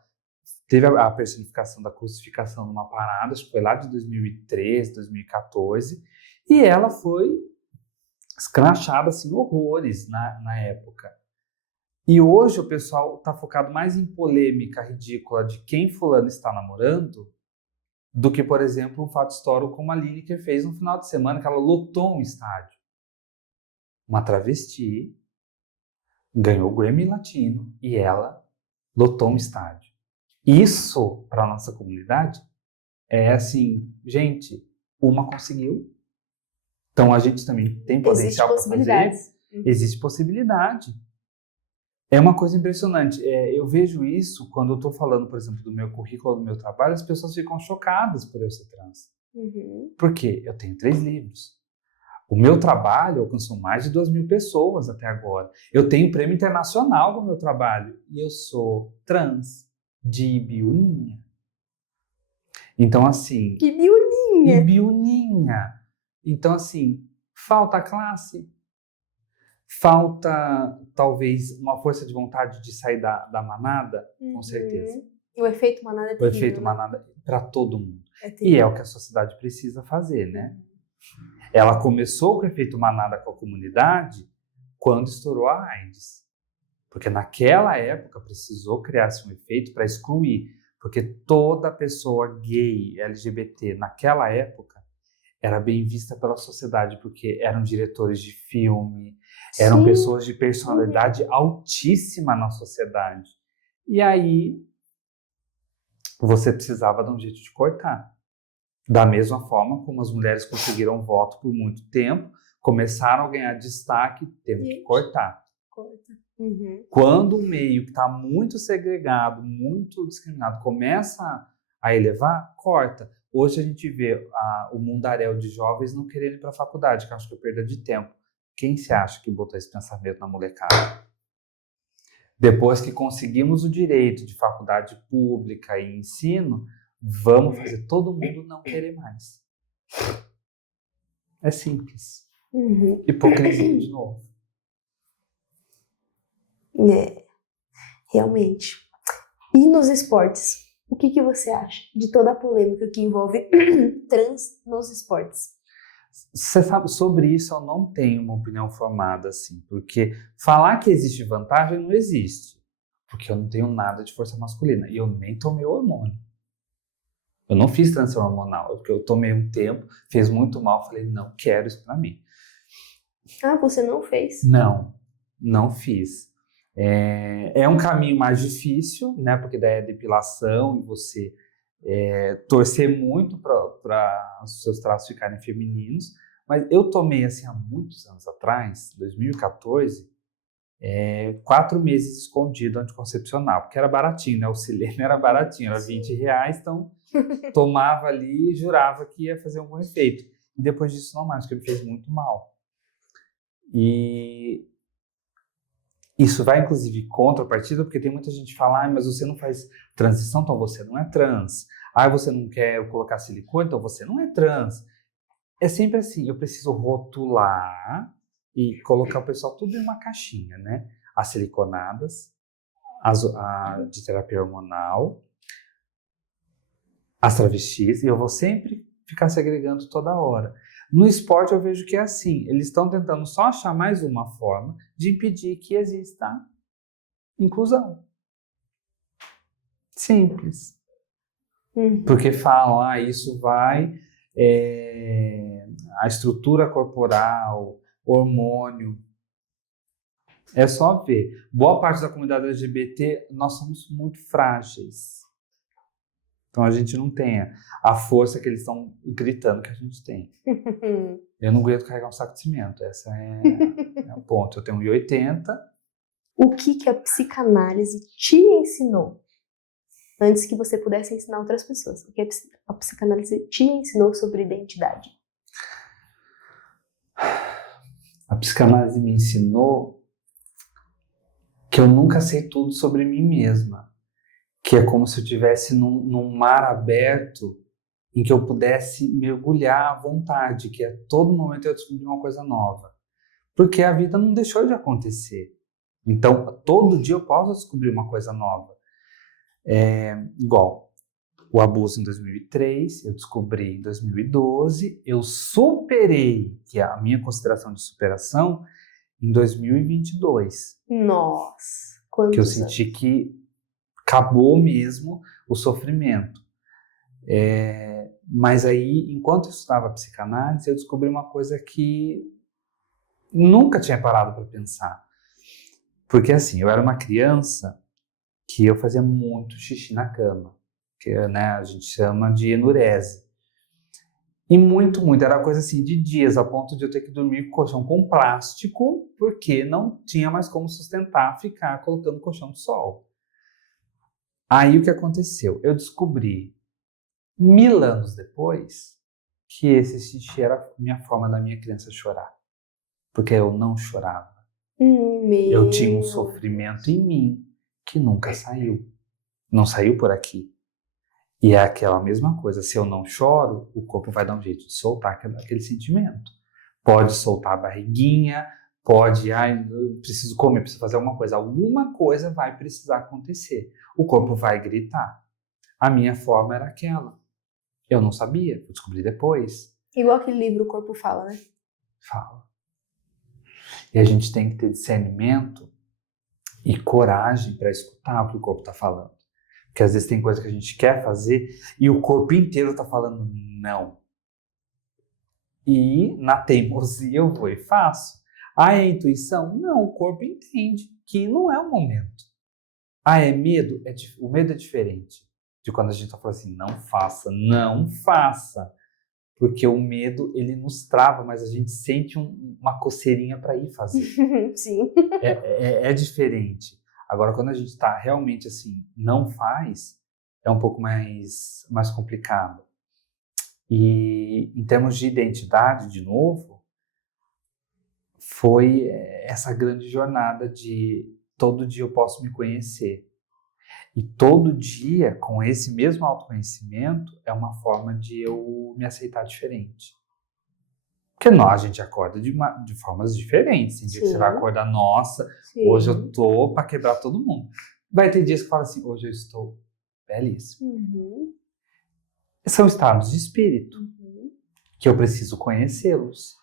teve a personificação da crucificação numa parada, acho que foi lá de 2013, 2014, e ela foi escrachada, assim, horrores na época. E hoje o pessoal está focado mais em polêmica ridícula de quem fulano está namorando do que, por exemplo, um fato histórico como a Lineker fez no final de semana, que ela lotou um estádio. Uma travesti ganhou o Grammy Latino e ela lotou um estádio. Isso, para a nossa comunidade, é assim, gente, uma conseguiu, então a gente também tem potencial para fazer. Existe possibilidade. É uma coisa impressionante. Eu vejo isso quando eu estou falando, por exemplo, do meu currículo, do meu trabalho, as pessoas ficam chocadas por eu ser trans. Por quê? Eu tenho 3 livros. O meu trabalho alcançou mais de 2.000 pessoas até agora. Eu tenho prêmio internacional no meu trabalho. E eu sou trans de Ibiúna. Então, assim... Ibiúninha! Ibiúninha! Então, assim, falta classe... Falta, talvez, uma força de vontade de sair da manada, com certeza. E o efeito manada é terrível, O efeito manada para todo mundo. É E é o que a sociedade precisa fazer, né? Ela começou com o efeito manada com a comunidade quando estourou a AIDS. Porque naquela época precisou criar-se um efeito para excluir. Porque toda pessoa gay, LGBT, naquela época, era bem vista pela sociedade, porque eram diretores de filme, eram pessoas de personalidade altíssima na sociedade. E aí, você precisava dar um jeito de cortar. Da mesma forma como as mulheres conseguiram voto por muito tempo, começaram a ganhar destaque, temos que cortar. Quando um meio que está muito segregado, muito discriminado, começa a elevar, corta. Hoje a gente vê o mundaréu de jovens não querendo ir para a faculdade, que eu acho que é perda de tempo. Quem se acha que botou esse pensamento na molecada? Depois que conseguimos o direito de faculdade pública e ensino, vamos fazer todo mundo não querer mais. É simples. Hipocrisia de novo. Realmente. E nos esportes? O que você acha de toda a polêmica que envolve trans nos esportes? Você sabe, sobre isso eu não tenho uma opinião formada, assim, porque falar que existe vantagem não existe, porque eu não tenho nada de força masculina e eu nem tomei hormônio. Eu não fiz transição hormonal, porque eu tomei um tempo, fez muito mal, falei, não quero isso pra mim. Ah, você não fez? Não fiz. É um caminho mais difícil, né? Porque daí é depilação e você torcer muito para os seus traços ficarem femininos. Mas eu tomei, assim, há muitos anos atrás, 2014, 4 meses escondido anticoncepcional, porque era baratinho, né? O Silene era baratinho, era R$20, então tomava ali e jurava que ia fazer um bom efeito. E depois disso não mais, porque me fez muito mal. E isso vai, inclusive, contra a partida, porque tem muita gente que fala, mas você não faz transição, então você não é trans. Você não quer colocar silicone, então você não é trans. É sempre assim, eu preciso rotular e colocar o pessoal tudo em uma caixinha, né? As siliconadas, a de terapia hormonal, as travestis, e eu vou sempre ficar segregando toda hora. No esporte eu vejo que é assim, eles estão tentando só achar mais uma forma de impedir que exista inclusão. Simples. Porque falam, isso vai, a estrutura corporal, hormônio. É só ver. Boa parte da comunidade LGBT, nós somos muito frágeis. Então a gente não tem a força que eles estão gritando que a gente tem. Eu não aguento carregar um saco de cimento. Esse é o ponto. Eu tenho 1,80. O que a psicanálise te ensinou? Antes que você pudesse ensinar outras pessoas. O que a psicanálise te ensinou sobre identidade? A psicanálise me ensinou que eu nunca sei tudo sobre mim mesma. Que é como se eu estivesse num mar aberto em que eu pudesse mergulhar à vontade, que a todo momento eu descobrir uma coisa nova. Porque a vida não deixou de acontecer. Então, todo dia eu posso descobrir uma coisa nova. Igual o abuso em 2003, eu descobri em 2012, eu superei, que é a minha consideração de superação, em 2022. Nossa, que eu senti que acabou mesmo o sofrimento. Mas aí, enquanto eu estudava psicanálise, eu descobri uma coisa que nunca tinha parado para pensar. Porque assim, eu era uma criança que eu fazia muito xixi na cama, que a gente chama de enurese. E muito, era coisa assim de dias, a ponto de eu ter que dormir com colchão com plástico, porque não tinha mais como sustentar ficar colocando colchão de sol. Aí o que aconteceu? Eu descobri 1000 anos depois que esse xixi era a minha forma da minha criança chorar. Porque eu não chorava. Eu tinha um sofrimento em mim que nunca saiu. Não saiu por aqui. E é aquela mesma coisa. Se eu não choro, o corpo vai dar um jeito de soltar aquele sentimento. Pode soltar a barriguinha, pode, eu preciso comer, preciso fazer alguma coisa. Alguma coisa vai precisar acontecer. O corpo vai gritar. A minha forma era aquela. Eu não sabia, eu descobri depois. Igual aquele livro O Corpo Fala, né? Fala. E a gente tem que ter discernimento e coragem para escutar o que o corpo está falando. Porque às vezes tem coisa que a gente quer fazer e o corpo inteiro está falando não. E na teimosia eu vou e faço. É a intuição? Não, o corpo entende que não é o momento. É medo? O medo é diferente de quando a gente está falando assim, não faça. Porque o medo, ele nos trava, mas a gente sente uma coceirinha para ir fazer. Sim. É diferente. Agora, quando a gente está realmente assim, não faz, é um pouco mais complicado. E em termos de identidade, de novo, foi essa grande jornada de todo dia eu posso me conhecer. E todo dia, com esse mesmo autoconhecimento, é uma forma de eu me aceitar diferente. Porque a gente acorda de formas diferentes. Tem dia que você vai acordar, nossa, sim, hoje eu tô para quebrar todo mundo. Vai ter dias que fala assim, hoje eu estou belíssimo. São estados de espírito que eu preciso conhecê-los.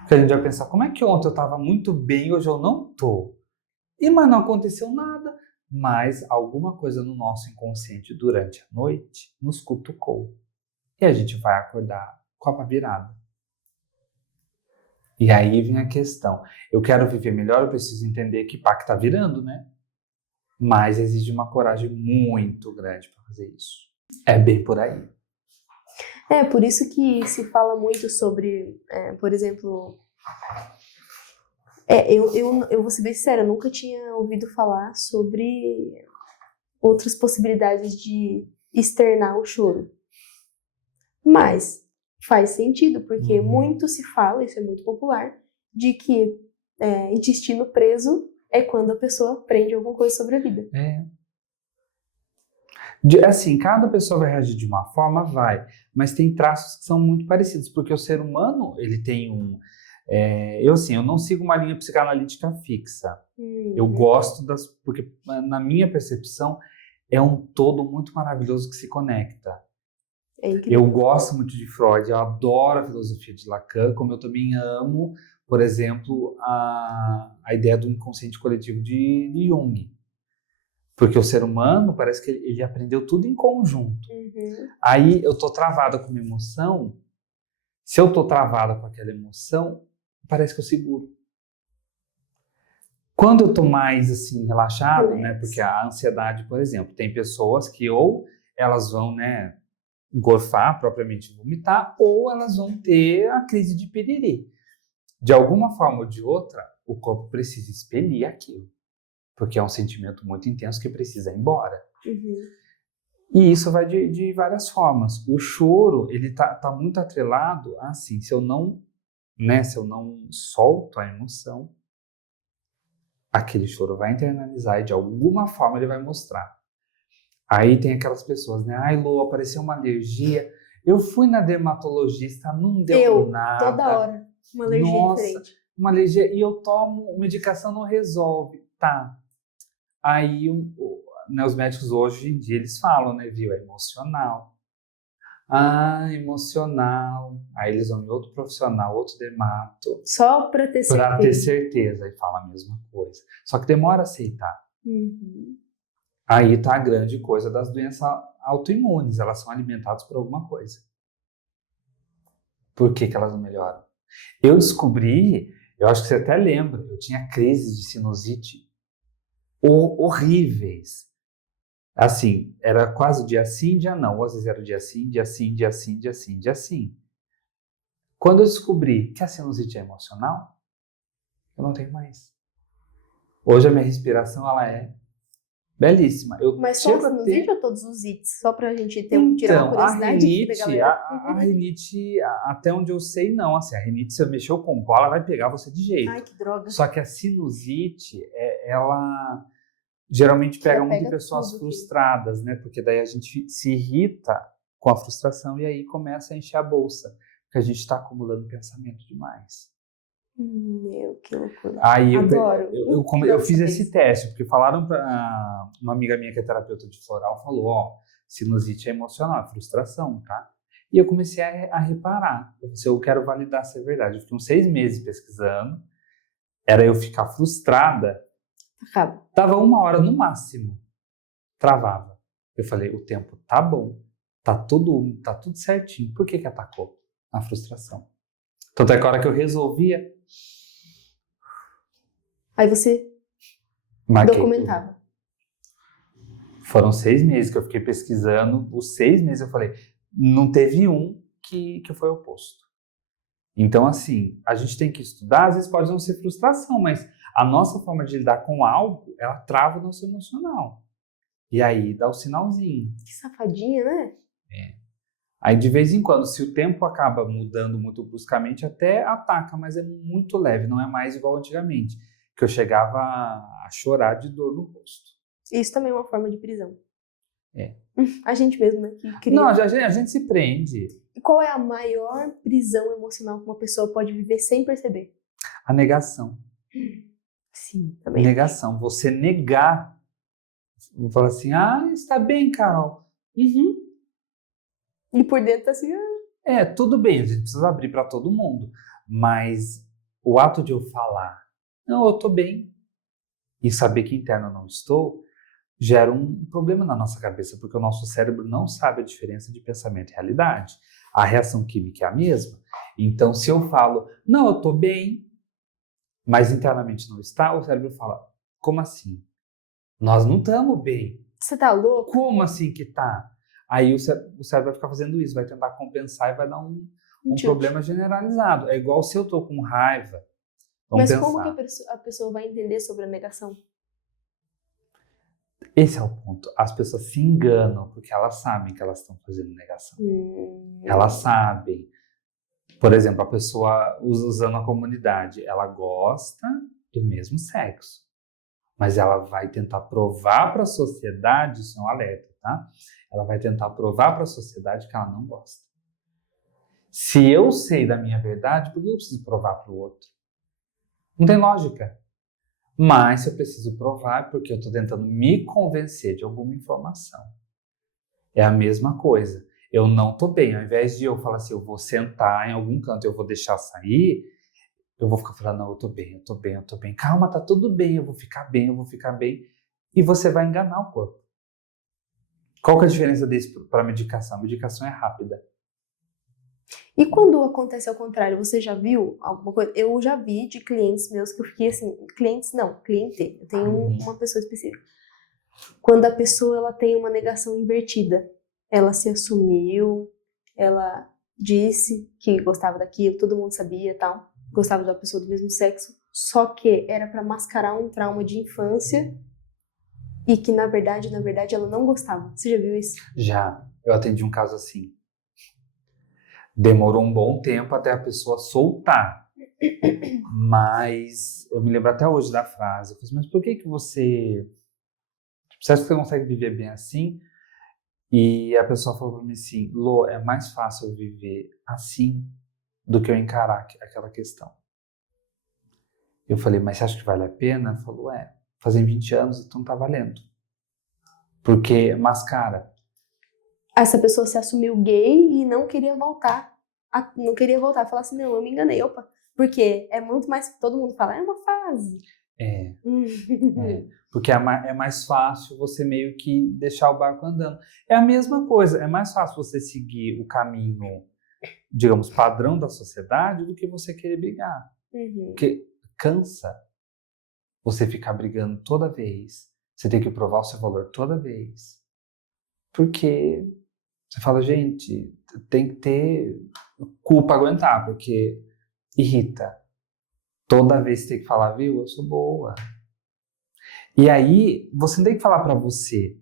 Porque a gente vai pensar, como é que ontem eu estava muito bem, hoje eu não tô? Mas não aconteceu nada. mas alguma coisa no nosso inconsciente durante a noite nos cutucou. E a gente vai acordar com a pá virada. E aí vem a questão. Eu quero viver melhor, eu preciso entender que pá que tá virando, né? Mas exige uma coragem muito grande para fazer isso. É bem por aí. Por isso que se fala muito sobre, por exemplo... eu vou ser bem sincera, eu nunca tinha ouvido falar sobre outras possibilidades de externar o choro. Mas faz sentido, porque muito se fala, isso é muito popular, de que intestino preso é quando a pessoa aprende alguma coisa sobre a vida. Assim, cada pessoa vai reagir de uma forma, mas tem traços que são muito parecidos, porque o ser humano, ele tem eu não sigo uma linha psicanalítica fixa. Eu gosto porque na minha percepção é um todo muito maravilhoso que se conecta. Eu gosto muito de Freud, eu adoro a filosofia de Lacan, como eu também amo, por exemplo, a ideia do inconsciente coletivo de Jung. Porque o ser humano parece que ele aprendeu tudo em conjunto. Aí eu tô travada com uma emoção, se eu tô travada com aquela emoção, parece que eu seguro. Quando eu tô mais assim, relaxado, né? Porque a ansiedade, por exemplo, tem pessoas que ou elas vão, né, gorfar, propriamente vomitar, ou elas vão ter a crise de piriri. De alguma forma ou de outra, o corpo precisa expelir aquilo. Porque é um sentimento muito intenso que precisa ir embora. E isso vai de várias formas. O choro, ele tá muito atrelado a, assim, se eu não solto a emoção, aquele choro vai internalizar e de alguma forma ele vai mostrar. Aí tem aquelas pessoas, né? Ai, Lô, apareceu uma alergia. Eu fui na dermatologista, não deu nada. Toda hora, uma alergia diferente. Uma alergia, e eu tomo medicação, não resolve. Tá. Aí, né, os médicos hoje em dia, eles falam, né, viu? É emocional. Emocional. Aí eles vão em outro profissional, outro dermato. Só para ter certeza. Para ter certeza. E fala a mesma coisa. Só que demora a aceitar. Aí tá a grande coisa das doenças autoimunes. Elas são alimentadas por alguma coisa. Por que elas não melhoram? Eu descobri, eu acho que você até lembra, eu tinha crises de sinusite horríveis. Assim, era quase dia sim, dia não. Ou às vezes era dia sim, dia sim, dia sim, dia sim, dia sim. Quando eu descobri que a sinusite é emocional, eu não tenho mais. Hoje a minha respiração, ela é belíssima. Mas só a sinusite ou todos os ites? Só pra gente tirar uma curiosidade da galera. A rinite, até onde eu sei, não. Assim, a rinite, se eu mexer o compó, ela vai pegar você de jeito. Ai, que droga. Só que a sinusite, ela geralmente pega muito pessoas frustradas, né? Porque daí a gente se irrita com a frustração e aí começa a encher a bolsa. Porque a gente está acumulando pensamento demais. Meu, que loucura. Aí Adoro. eu fiz esse teste, porque falaram para uma amiga minha que é terapeuta de floral, falou, sinusite é emocional, é frustração, tá? E eu comecei a reparar. Eu quero validar se é verdade. Eu fiquei uns 6 meses pesquisando. Era eu ficar frustrada. Acaba. Dava 1 hora no máximo. Travava. Eu falei, o tempo tá bom. Tá tudo certinho. Por que atacou? A frustração. Tanto é que a hora que eu resolvia... Aí você documentava. Foram 6 meses que eu fiquei pesquisando. Os 6 meses eu falei, não teve um que foi oposto. Então, assim, a gente tem que estudar. Às vezes pode não ser frustração, mas a nossa forma de lidar com algo, ela trava o nosso emocional. E aí dá o sinalzinho. Que safadinha, né? Aí, de vez em quando, se o tempo acaba mudando muito bruscamente, até ataca, mas é muito leve, não é mais igual antigamente, que eu chegava a chorar de dor no rosto. Isso também é uma forma de prisão. A gente mesmo, né? Que cria. Não, a gente se prende. E qual é a maior prisão emocional que uma pessoa pode viver sem perceber? A negação. Sim, também. Negação. Você negar. Vou falar assim, está bem, Carol. E por dentro tá assim... Tudo bem, a gente precisa abrir para todo mundo. Mas o ato de eu falar, não, eu tô bem, e saber que interno eu não estou, gera um problema na nossa cabeça, porque o nosso cérebro não sabe a diferença de pensamento e realidade. A reação química é a mesma. Então, se eu falo, não, eu tô bem, mas internamente não está, o cérebro fala, como assim? Nós não estamos bem. Você tá louco? Como assim que tá? Aí o cérebro vai ficar fazendo isso, vai tentar compensar e vai dar um problema generalizado. É igual se eu tô com raiva. Mas como que a pessoa vai entender sobre a negação? Esse é o ponto. As pessoas se enganam porque elas sabem que elas estão fazendo negação. Elas sabem. Por exemplo, a pessoa usando a comunidade, ela gosta do mesmo sexo, mas ela vai tentar provar para a sociedade, isso é um alerta, tá? Ela vai tentar provar para a sociedade que ela não gosta. Se eu sei da minha verdade, por que eu preciso provar para o outro? Não tem lógica. Mas eu preciso provar porque eu estou tentando me convencer de alguma informação. É a mesma coisa. Eu não estou bem. Ao invés de eu falar assim, eu vou sentar em algum canto, eu vou deixar sair, eu vou ficar falando, não, eu estou bem, eu estou bem, eu estou bem. Calma, tá tudo bem, eu vou ficar bem, eu vou ficar bem. E você vai enganar o corpo. Qual que é a diferença disso para a medicação? A medicação é rápida. E quando acontece ao contrário, você já viu alguma coisa? Eu já vi de clientes meus que eu fiquei assim, cliente, eu tenho uma pessoa específica. Quando a pessoa ela tem uma negação invertida, ela se assumiu, ela disse que gostava daquilo, todo mundo sabia, tal, gostava de uma pessoa do mesmo sexo, só que era para mascarar um trauma de infância e que na verdade ela não gostava. Você já viu isso? Já, eu atendi um caso assim. Demorou um bom tempo até a pessoa soltar. Mas eu me lembro até hoje da frase. Eu falei, mas por que você acha que você consegue viver bem assim? E a pessoa falou para mim assim, Lô, é mais fácil eu viver assim do que eu encarar aquela questão. Eu falei, mas você acha que vale a pena? Ela falou, fazem 20 anos, então tá valendo. Porque mascara. Essa pessoa se assumiu gay e não queria voltar. Não queria voltar. Falar assim, não, eu me enganei. Opa. Porque é muito mais... Todo mundo fala, é uma fase. Porque é mais fácil você meio que deixar o barco andando. É a mesma coisa. É mais fácil você seguir o caminho, digamos, padrão da sociedade do que você querer brigar. Porque cansa você ficar brigando toda vez. Você tem que provar o seu valor toda vez. Porque... Você fala, gente, tem que ter culpa para aguentar, porque irrita. Toda vez você tem que falar, viu, eu sou boa. E aí, você não tem que falar para você,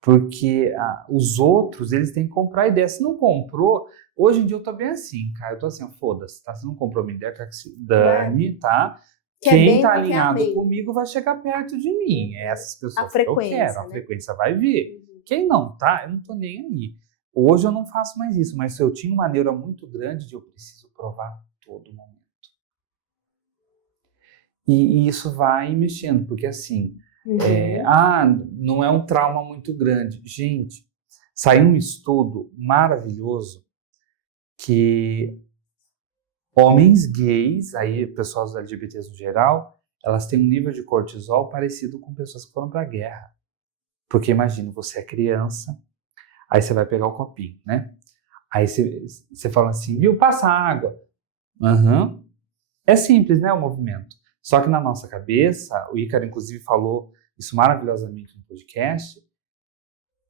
porque os outros, eles têm que comprar a ideia. Se não comprou, hoje em dia eu tô bem assim, cara. Eu tô assim, foda-se, tá? Se não comprou minha ideia, quer que se dane, tá? Quem tá alinhado comigo vai chegar perto de mim. Essas pessoas que eu quero, a frequência vai vir. Quem não tá, eu não tô nem aí. Hoje eu não faço mais isso, mas eu tinha uma neura muito grande de eu preciso provar todo momento. E isso vai mexendo, porque assim, não é um trauma muito grande. Gente, saiu um estudo maravilhoso que homens gays, aí pessoas LGBTs no geral, elas têm um nível de cortisol parecido com pessoas que foram para a guerra. Porque imagina, você é criança, aí você vai pegar o copinho, né? Aí você fala assim, viu, passa água. É simples, né, o movimento. Só que na nossa cabeça, o Ícaro inclusive falou isso maravilhosamente no podcast,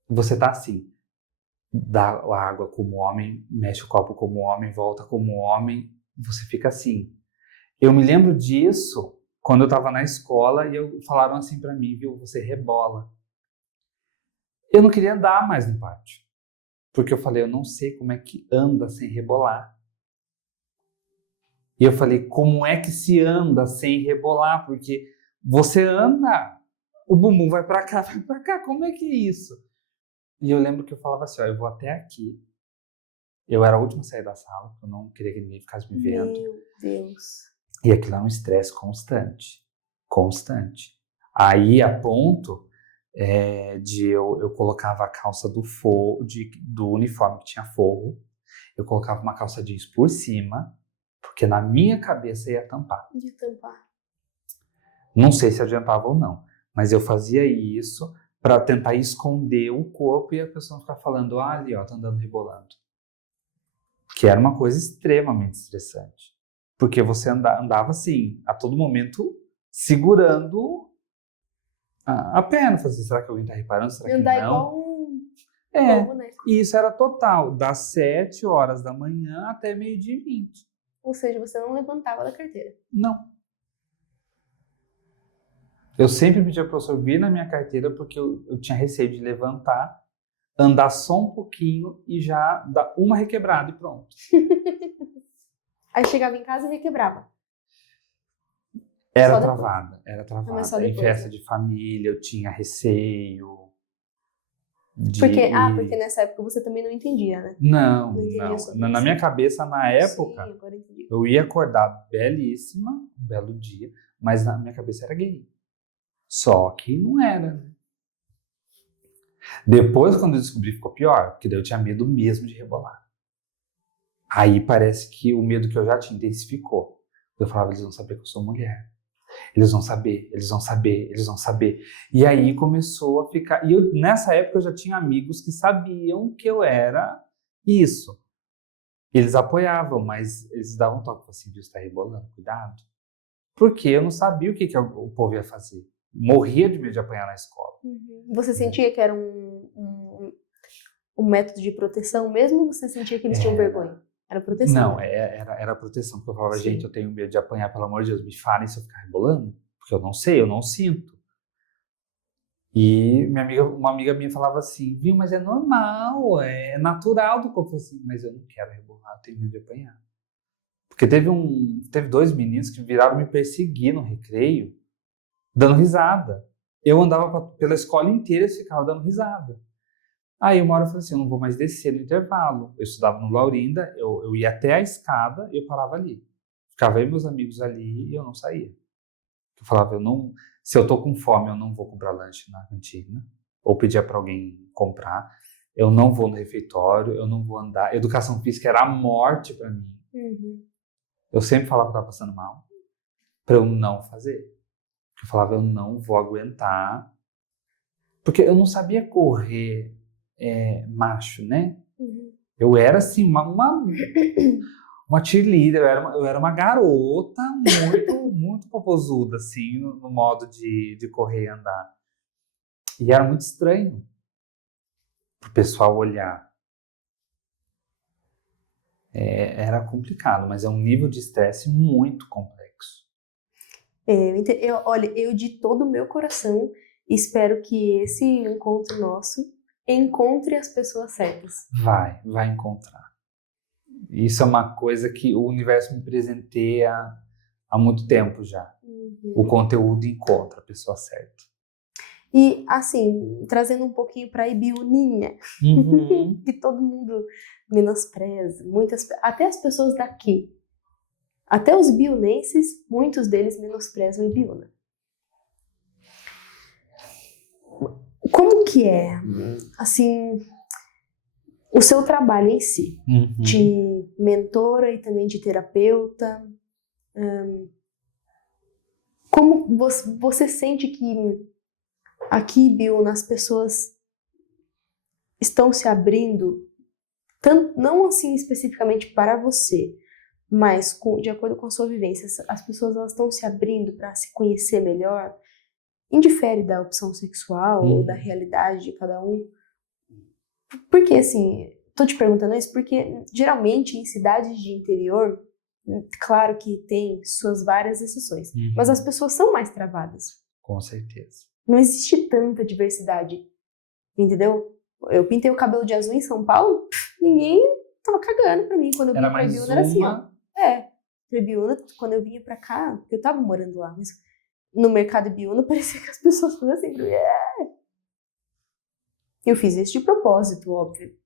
você tá assim, dá a água como homem, mexe o copo como homem, volta como homem, você fica assim. Eu me lembro disso quando eu tava na escola e falaram assim pra mim, viu, você rebola. Eu não queria andar mais no pátio. Porque eu falei, eu não sei como é que anda sem rebolar. E eu falei, como é que se anda sem rebolar? Porque você anda, o bumbum vai pra cá, como é que é isso? E eu lembro que eu falava assim, eu vou até aqui. Eu era a última a sair da sala, eu não queria que ninguém ficasse me vendo. Meu Deus. E aquilo é um estresse constante. Aí, a ponto... eu colocava a calça do uniforme que tinha forro, eu colocava uma calça jeans por cima, porque na minha cabeça ia tampar. Não sei se adiantava ou não, mas eu fazia isso para tentar esconder o corpo e a pessoa não ficar falando, ali, ó, tá andando rebolando. Que era uma coisa extremamente estressante. Porque você andava assim, a todo momento, segurando a perna. Falei assim, será que alguém tá reparando? Será que Andar não? igual um boneco. E isso era total, das 7 horas da manhã até 12h20. Ou seja, você não levantava da carteira. Não. Eu sempre pedia para o professor vir na minha carteira porque eu tinha receio de levantar, andar só um pouquinho e já dar uma requebrada e pronto. Aí chegava em casa e requebrava. Era Só travada, era travada. Mas só Em depois, festa né? de família eu tinha receio de... Porque nessa época você também não entendia, né? Não, Não entendia não. sobre Na isso. minha cabeça, na época, Sim, agora entendi. eu ia acordar belíssima, um belo dia, mas na minha cabeça era gay. Só que não era, né? Depois, quando eu descobri, ficou pior, porque daí eu tinha medo mesmo de rebolar. Aí parece que o medo que eu já tinha intensificou. Eu falava, eles vão saber que eu sou mulher. Eles vão saber, eles vão saber, eles vão saber. E aí começou a ficar... E nessa época eu já tinha amigos que sabiam que eu era isso. Eles apoiavam, mas eles davam um toque, assim, viu, você tá rebolando, cuidado. Porque eu não sabia o que o povo ia fazer. Morria de medo de apanhar na escola. Você sentia que era um método de proteção mesmo, ou você sentia que eles tinham vergonha? Era proteção, Não, né? era proteção, porque eu falava, Sim. gente, eu tenho medo de apanhar, pelo amor de Deus, me falem se eu ficar rebolando, porque eu não sei, eu não sinto. E uma amiga minha falava assim, viu, mas é normal, é natural do corpo. Assim, mas eu não quero rebolar, eu tenho medo de apanhar. Porque teve 2 meninos que viraram me perseguir no recreio, dando risada. Eu andava pela escola inteira e ficava dando risada. Aí uma hora eu falei assim, eu não vou mais descer no intervalo. Eu estudava no Laurinda, eu ia até a escada e eu parava ali. Ficava eu e meus amigos ali e eu não saía. Eu falava, se eu tô com fome, eu não vou comprar lanche na cantina, ou pedir para alguém comprar. Eu não vou no refeitório, eu não vou andar. Educação física era a morte para mim. Uhum. Eu sempre falava que estava passando mal, para eu não fazer. Eu falava, eu não vou aguentar, porque eu não sabia correr macho, né? Uhum. Eu era assim, uma cheerleader, eu era uma garota muito, muito popozuda, assim, no modo de correr e andar. E era muito estranho pro pessoal olhar. Era complicado, mas é um nível de estresse muito complexo. Olha, eu de todo o meu coração espero que esse encontro nosso encontre as pessoas certas. Vai encontrar. Isso é uma coisa que o universo me presenteia há muito tempo já. Uhum. O conteúdo encontra a pessoa certa. E, assim, trazendo um pouquinho para a Ibiuninha, que todo mundo menospreza, até as pessoas daqui, até os biunenses, muitos deles menosprezam a Ibiúna. Como que é, assim, o seu trabalho em si, de mentora e também de terapeuta? Como você sente que aqui, Ibiúna, as pessoas estão se abrindo, não assim especificamente para você, mas de acordo com a sua vivência, as pessoas elas estão se abrindo para se conhecer melhor, indifere da opção sexual ou da realidade de cada um? Porque, assim, tô te perguntando isso porque geralmente em cidades de interior, claro que tem suas várias exceções, mas as pessoas são mais travadas. Com certeza. Não existe tanta diversidade, entendeu? Eu pintei o cabelo de azul em São Paulo, ninguém tava cagando pra mim. Quando eu vinha pra Ibiúna era assim, ó. Pra Ibiúna, quando eu vinha pra cá, porque eu tava morando lá, mas no mercado Ibiúna parecia que as pessoas faziam assim pra mim. Eu fiz isso de propósito, óbvio.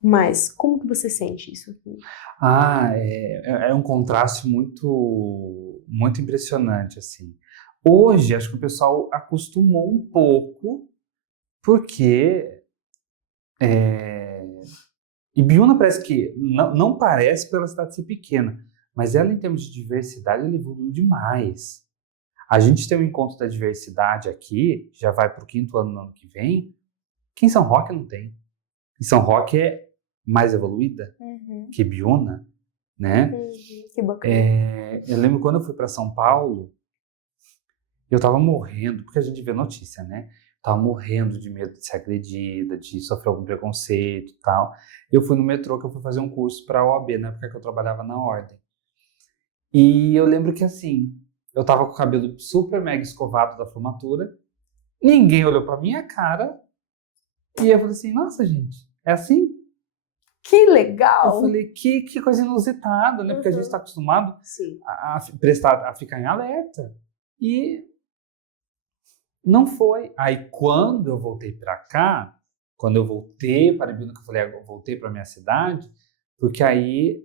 Mas como que você sente isso aqui? É um contraste muito, muito impressionante, assim. Hoje, acho que o pessoal acostumou um pouco, porque Ibiúna parece que, não parece pela cidade ser pequena, mas ela, em termos de diversidade, ela evoluiu demais. A gente tem um encontro da diversidade aqui, já vai para o 5º ano no ano que vem, que em São Roque não tem. Em São Roque é mais evoluída que Biúna, né? Que bacana. Eu lembro quando eu fui para São Paulo, eu tava morrendo, porque a gente vê notícia, né? Tava morrendo de medo de ser agredida, de sofrer algum preconceito e tal. Eu fui no metrô, que eu fui fazer um curso para a OAB, na época que eu trabalhava na Ordem. E eu lembro que assim, eu tava com o cabelo super mega escovado da formatura, ninguém olhou pra minha cara, e eu falei assim, nossa gente, é assim? Que legal! Eu falei, que coisa inusitada, né? Porque a gente tá acostumado a ficar em alerta. E não foi. Aí quando eu voltei pra cá, quando eu voltei para Ibiúna, que eu falei, eu voltei pra minha cidade, porque aí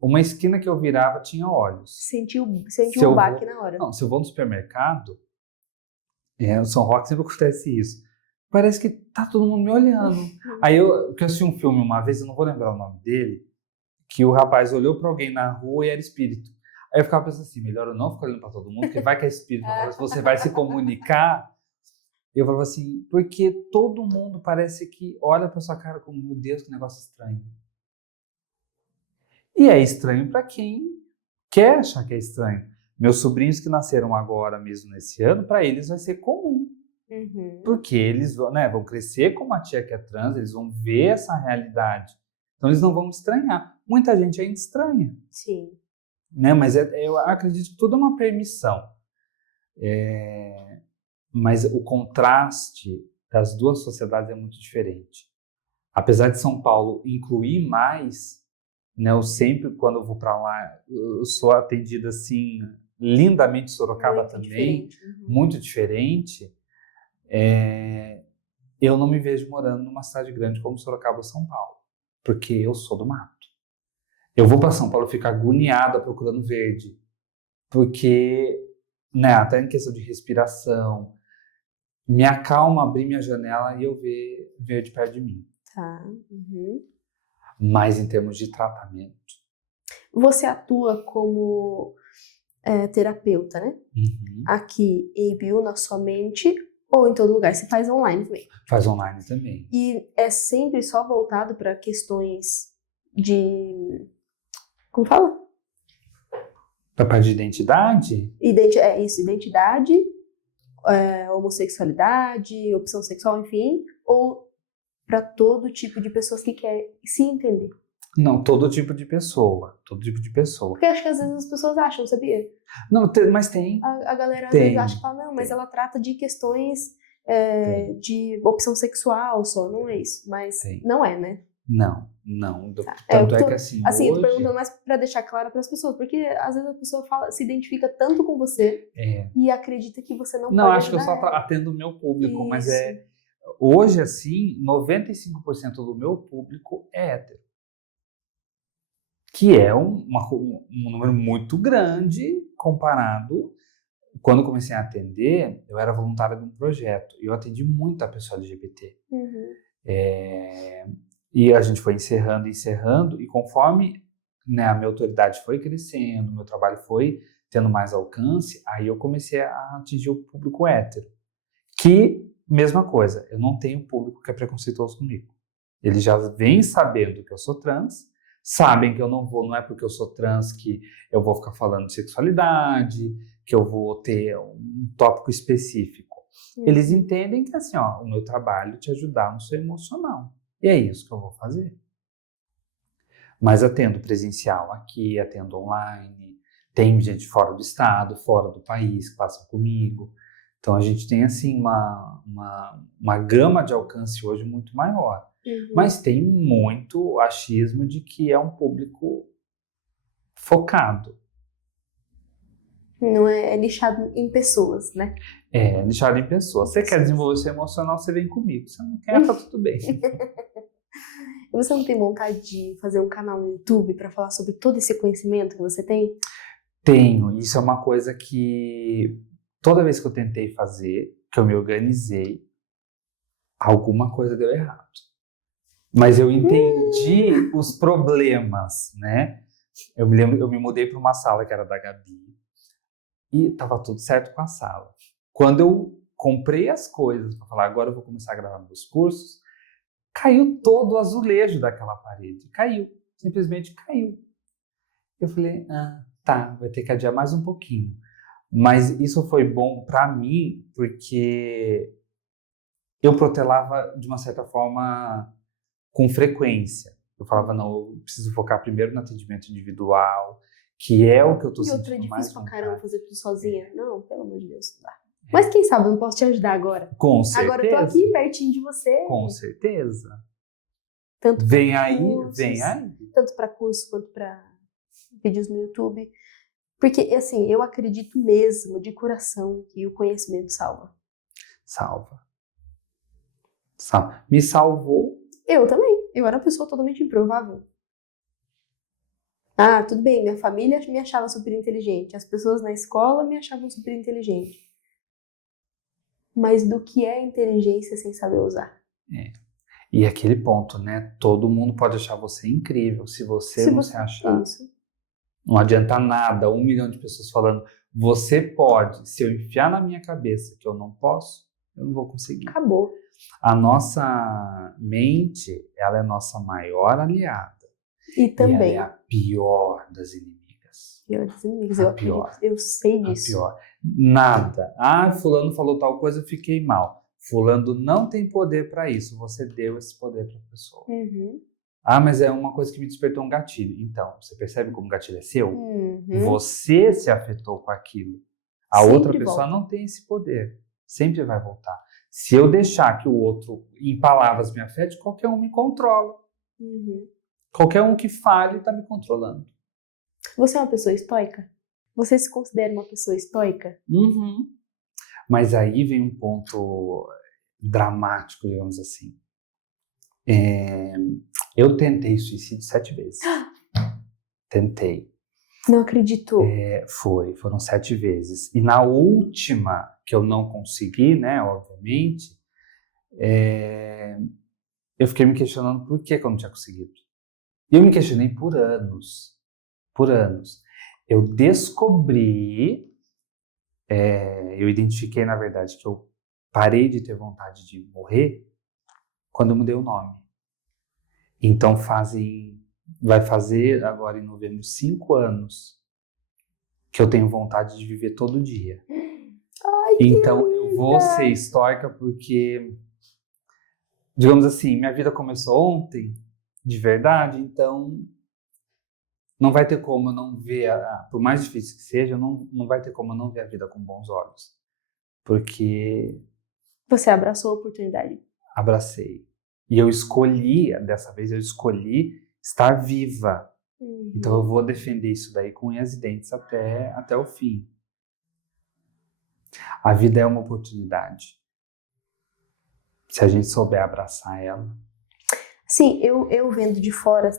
uma esquina que eu virava tinha olhos. Sentiu um baque na hora. Não, se eu vou no supermercado, no São Roque sempre acontece isso. Parece que tá todo mundo me olhando. Aí porque eu assisti um filme uma vez, eu não vou lembrar o nome dele, que o rapaz olhou pra alguém na rua e era espírito. Aí eu ficava pensando assim, melhor eu não ficar olhando pra todo mundo, porque vai que é espírito, você vai se comunicar. Eu falava assim, porque todo mundo parece que olha pra sua cara como, meu Deus, que negócio estranho. E é estranho para quem quer achar que é estranho. Meus sobrinhos que nasceram agora mesmo nesse ano, para eles vai ser comum. Porque eles vão crescer com uma tia que é trans, eles vão ver essa realidade. Então eles não vão estranhar. Muita gente ainda estranha. Sim. Né? Mas eu acredito que tudo é uma permissão. Mas o contraste das duas sociedades é muito diferente. Apesar de São Paulo incluir mais, né, eu sempre, quando eu vou para lá, eu sou atendida assim, lindamente. Sorocaba muito também, diferente. muito diferente. Eu não me vejo morando numa cidade grande como Sorocaba ou São Paulo, porque eu sou do mato. Eu vou para São Paulo ficar agoniada procurando verde, porque, né, até em questão de respiração, me acalma abrir minha janela e eu ver verde perto de mim. Tá. Mas em termos de tratamento. Você atua como terapeuta, né? Aqui em Ibiúna somente ou em todo lugar? Você faz online também? Faz online também. E é sempre só voltado para questões de... Como fala? Para parte de identidade? Identidade, homossexualidade, opção sexual, enfim, ou para todo tipo de pessoas que querem se entender? Não, todo tipo de pessoa. Todo tipo de pessoa. Porque acho que às vezes as pessoas acham, sabia? Não, mas tem. A galera às vezes acha que fala, não, mas ela trata de questões de opção sexual só, não é isso. Mas não é, né? Não. Tanto é que assim eu tô hoje... perguntando mais para deixar claro para as pessoas, porque às vezes a pessoa se identifica tanto com você e acredita que você não pode ajudar. Não, acho que eu só atendo o meu público, mas hoje, assim, 95% do meu público é hétero. Que é um número muito grande comparado. Quando eu comecei a atender, eu era voluntário de um projeto e eu atendi muita pessoa LGBT. E a gente foi encerrando, e conforme, né, a minha autoridade foi crescendo, meu trabalho foi tendo mais alcance, aí eu comecei a atingir o público hétero. Que, mesma coisa, eu não tenho público que é preconceituoso comigo. Eles já vêm sabendo que eu sou trans, sabem que eu não é porque eu sou trans que eu vou ficar falando de sexualidade, que eu vou ter um tópico específico. Eles entendem que assim, o meu trabalho é te ajudar no seu emocional. E é isso que eu vou fazer. Mas atendo presencial aqui, atendo online, tem gente fora do estado, fora do país que passa comigo. Então a gente tem assim uma gama de alcance hoje muito maior. Mas tem muito achismo de que é um público focado. Não é nichado em pessoas, né? É nichado em pessoas. Você quer desenvolver seu emocional, você vem comigo. Você não quer, tá tudo bem. E você não tem vontade de fazer um canal no YouTube para falar sobre todo esse conhecimento que você tem? Tenho. Isso é uma coisa que toda vez que eu tentei fazer, que eu me organizei, alguma coisa deu errado. Mas eu entendi os problemas, né? Eu me lembro, eu me mudei para uma sala que era da Gabi. E tava tudo certo com a sala. Quando eu comprei as coisas para falar, agora eu vou começar a gravar meus cursos, caiu todo o azulejo daquela parede. Caiu. Simplesmente caiu. Eu falei, tá, vai ter que adiar mais um pouquinho. Mas isso foi bom para mim, porque eu protelava de uma certa forma com frequência. Eu falava, não, eu preciso focar primeiro no atendimento individual, que é o que eu tô E outra, é sentindo mais difícil pra caramba vontade. fazer tudo sozinha. Não, pelo amor de Deus, não dá. Mas quem sabe eu não posso te ajudar agora. Com Agora eu tô certeza. aqui pertinho de você. Com certeza. Tanto pra Vem aí, cursos, vem aí. tanto para curso quanto para vídeos no YouTube. Porque, assim, eu acredito mesmo, de coração, que o conhecimento salva. Salva. Me salvou. Eu também. Eu era uma pessoa totalmente improvável. Ah, tudo bem, minha família me achava super inteligente. As pessoas na escola me achavam super inteligente. Mas do que é inteligência sem saber usar? E aquele ponto, né? Todo mundo pode achar você incrível. Se você não se achar, Isso. não adianta nada. 1 milhão de pessoas falando, você pode. Se eu enfiar na minha cabeça que eu não posso, eu não vou conseguir. Acabou. A nossa mente, ela é nossa maior aliada. E E também. ela é a pior das inimigas. Pior dos inimigos, A eu pior. acredito. Eu sei A disso. pior. Nada. Ah, fulano falou tal coisa, eu fiquei mal. Fulano não tem poder para isso. Você deu esse poder para a pessoa. Uhum. Ah, mas é uma coisa que me despertou um gatilho. Então, você percebe como o gatilho é seu? Uhum. Você se afetou com aquilo. A Sempre outra pessoa volta. não tem esse poder. Sempre vai voltar. Se eu deixar que o outro, em palavras, me afete, qualquer um me controla. Uhum. Qualquer um que fale está me controlando. Você é uma pessoa estoica? Você se considera uma pessoa estoica? Uhum. Mas aí vem um ponto dramático, digamos assim. Eu tentei suicídio 7 vezes. Tentei. Não acredito. Foram 7 vezes. E na última, que eu não consegui, né, obviamente, eu fiquei me questionando por que eu não tinha conseguido. E eu me questionei por anos. Por anos. Eu descobri, eu identifiquei, na verdade, que eu parei de ter vontade de morrer quando eu mudei o nome. Então vai fazer agora em novembro 5 anos que eu tenho vontade de viver todo dia. Ai, Então que eu vou linda! ser estoica porque, digamos assim, minha vida começou ontem, de verdade, então não vai ter como eu não ver, por mais difícil que seja, não vai ter como eu não ver a vida com bons olhos. Porque Você abraçou a oportunidade. abracei. E eu escolhi, dessa vez eu escolhi estar viva. Uhum. Então eu vou defender isso daí com unhas e dentes até o fim. A vida é uma oportunidade. Se a gente souber abraçar ela. Sim, eu vendo de fora,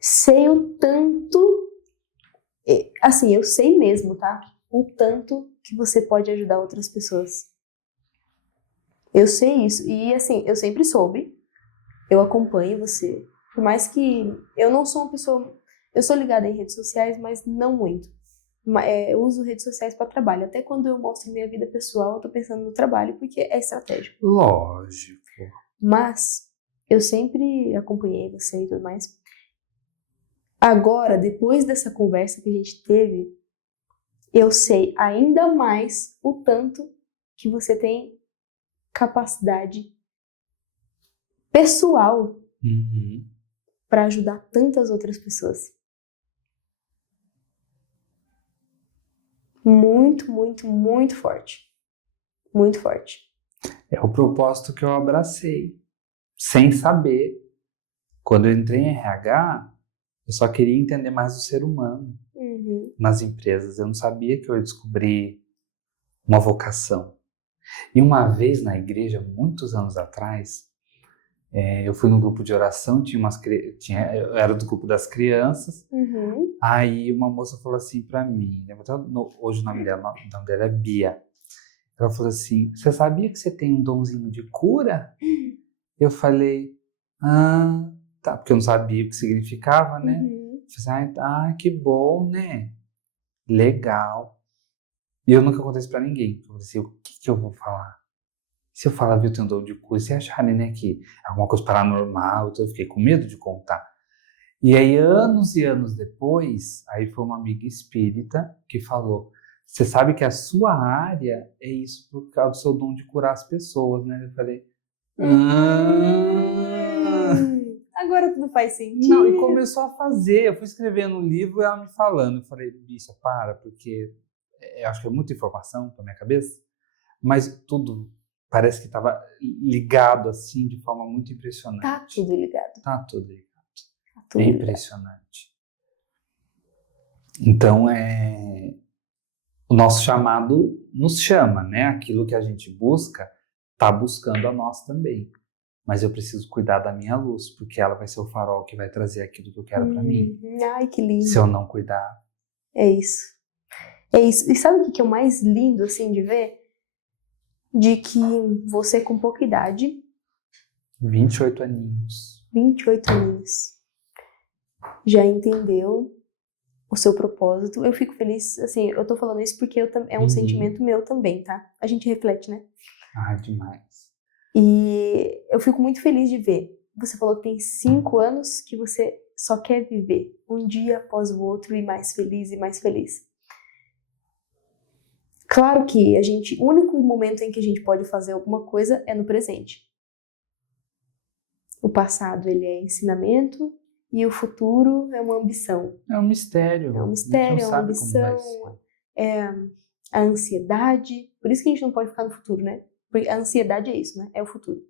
sei o tanto, assim, eu sei mesmo, tá? O tanto que você pode ajudar outras pessoas. Eu sei isso. E assim, eu sempre soube. Eu acompanho você. Por mais que eu não sou uma pessoa... Eu sou ligada em redes sociais, mas não muito. Eu uso redes sociais para trabalho. Até quando eu mostro minha vida pessoal, eu tô pensando no trabalho, porque é estratégico. Lógico. Mas eu sempre acompanhei você e tudo mais. Agora, depois dessa conversa que a gente teve, eu sei ainda mais o tanto que você tem capacidade pessoal para ajudar tantas outras pessoas. Muito, muito, muito forte. Muito forte. É o propósito que eu abracei, sem saber. Quando eu entrei em RH, eu só queria entender mais o ser humano nas empresas. Eu não sabia que eu ia descobrir uma vocação. E uma vez na igreja, muitos anos atrás, eu fui num grupo de oração, eu era do grupo das crianças. Aí uma moça falou assim pra mim, hoje o nome dela é Bia. Ela falou assim, você sabia que você tem um donzinho de cura? Eu falei, tá, porque eu não sabia o que significava, né? Eu falei, que bom, né? legal. E eu nunca contei isso pra ninguém. Eu falei assim, o que eu vou falar? Se eu falar, viu, tem um dom de cura, se acharem, né, que é alguma coisa paranormal, então eu fiquei com medo de contar. E aí, anos e anos depois, aí foi uma amiga espírita que falou, você sabe que a sua área é isso por causa do seu dom de curar as pessoas, né? Eu falei, Agora tudo faz sentido. não, e começou a fazer. Eu fui escrevendo um livro e ela me falando. Eu falei, bicha, para, porque eu acho que é muita informação pra minha cabeça, mas tudo parece que estava ligado assim de forma muito impressionante. Tá tudo ligado. Tá tudo ligado. Tá tudo É ligado. impressionante. Então, o nosso chamado nos chama, né? Aquilo que a gente busca, tá buscando a nós também. Mas eu preciso cuidar da minha luz, porque ela vai ser o farol que vai trazer aquilo que eu quero para mim. Ai, que lindo. Se eu não cuidar. É isso. É isso. E sabe o que é o mais lindo, assim, de ver? De que você com pouca idade, 28 aninhos. 28 anos, já entendeu o seu propósito. Eu fico feliz, assim, eu tô falando isso porque é um sentimento meu também, tá? A gente reflete, né? Ah, demais. E eu fico muito feliz de ver. Você falou que tem 5 anos que você só quer viver um dia após o outro e mais feliz e mais feliz. Claro que o único momento em que a gente pode fazer alguma coisa é no presente. O passado, ele é ensinamento e o futuro é uma ambição. É um mistério. É um mistério, é uma sabe como vai ambição, é a ansiedade. Por isso que a gente não pode ficar no futuro, né? Porque a ansiedade é isso, né? É o futuro.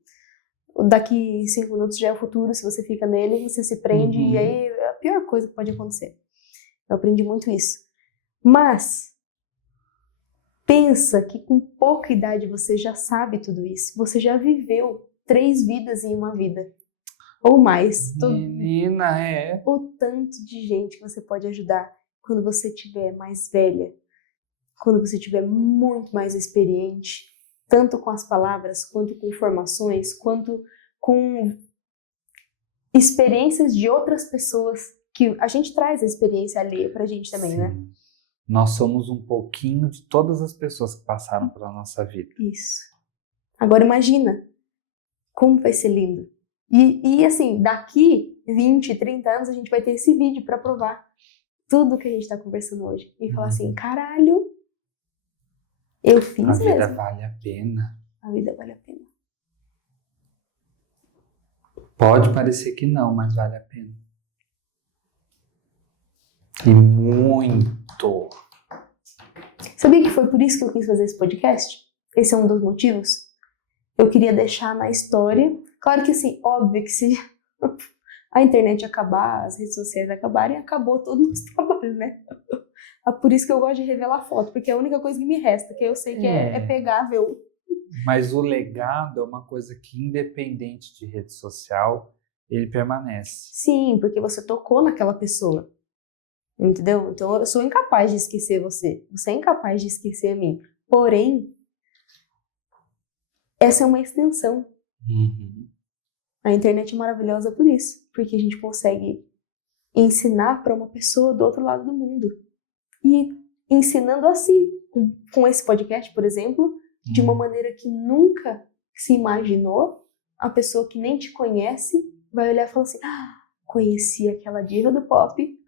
Daqui 5 minutos já é o futuro, se você fica nele, você se prende e aí é a pior coisa que pode acontecer. Eu aprendi muito isso. Mas pensa que com pouca idade você já sabe tudo isso. Você já viveu 3 vidas em uma vida. Ou mais. Menina, O tanto de gente que você pode ajudar quando você estiver mais velha. Quando você estiver muito mais experiente. Tanto com as palavras, quanto com informações, quanto com experiências de outras pessoas. Que a gente traz a experiência alheia pra gente também, sim, né? Nós somos um pouquinho de todas as pessoas que passaram pela nossa vida. Isso. Agora imagina como vai ser lindo. E assim, daqui 20, 30 anos a gente vai ter esse vídeo para provar tudo que a gente tá conversando hoje. E falar assim, caralho, eu fiz mesmo. A vida vale a pena. A vida vale a pena. Pode parecer que não, mas vale a pena. E muito. Sabia que foi por isso que eu quis fazer esse podcast? Esse é um dos motivos. Eu queria deixar na história. Claro que assim, óbvio que se a internet acabar, as redes sociais acabarem, acabou todo o nosso trabalho, né? É por isso que eu gosto de revelar foto, porque é a única coisa que me resta, que eu sei que é pegar, ver o... Mas o legado é uma coisa que, independente de rede social, ele permanece. Sim, porque você tocou naquela pessoa. Entendeu? Então eu sou incapaz de esquecer você. Você é incapaz de esquecer a mim. Porém, essa é uma extensão. A internet é maravilhosa por isso. Porque a gente consegue ensinar para uma pessoa do outro lado do mundo. E ensinando assim, com esse podcast, por exemplo, de uma maneira que nunca se imaginou, a pessoa que nem te conhece vai olhar e falar assim, conheci aquela diva do pop.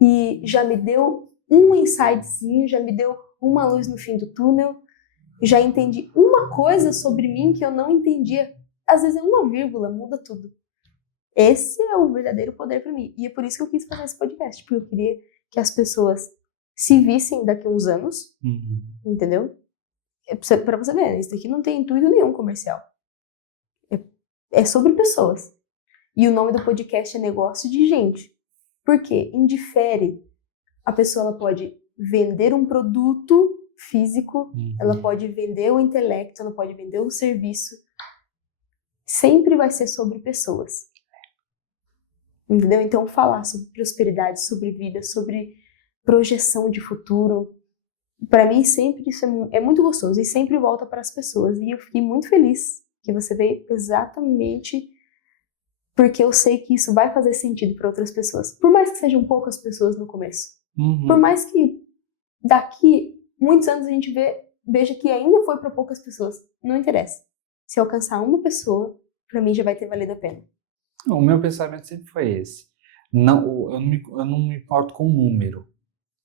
E já me deu um insightzinho, já me deu uma luz no fim do túnel, já entendi uma coisa sobre mim que eu não entendia. Às vezes é uma vírgula, muda tudo. Esse é o verdadeiro poder para mim. E é por isso que eu quis fazer esse podcast, porque eu queria que as pessoas se vissem daqui a uns anos, entendeu? Pra você ver, isso aqui não tem intuito nenhum comercial. É sobre pessoas. E o nome do podcast é Negócio de Gente. Por quê? Indifere. A pessoa ela pode vender um produto físico, ela pode vender o intelecto, ela pode vender um serviço. Sempre vai ser sobre pessoas. Entendeu? Então, falar sobre prosperidade, sobre vida, sobre projeção de futuro, para mim sempre isso é muito gostoso e sempre volta para as pessoas. E eu fiquei muito feliz que você veio exatamente Porque eu sei que isso vai fazer sentido para outras pessoas. Por mais que sejam poucas pessoas no começo. Por mais que daqui muitos anos a gente veja que ainda foi para poucas pessoas. Não interessa. Se alcançar uma pessoa, para mim já vai ter valido a pena. O meu pensamento sempre foi esse. Não, eu não me importo com o número.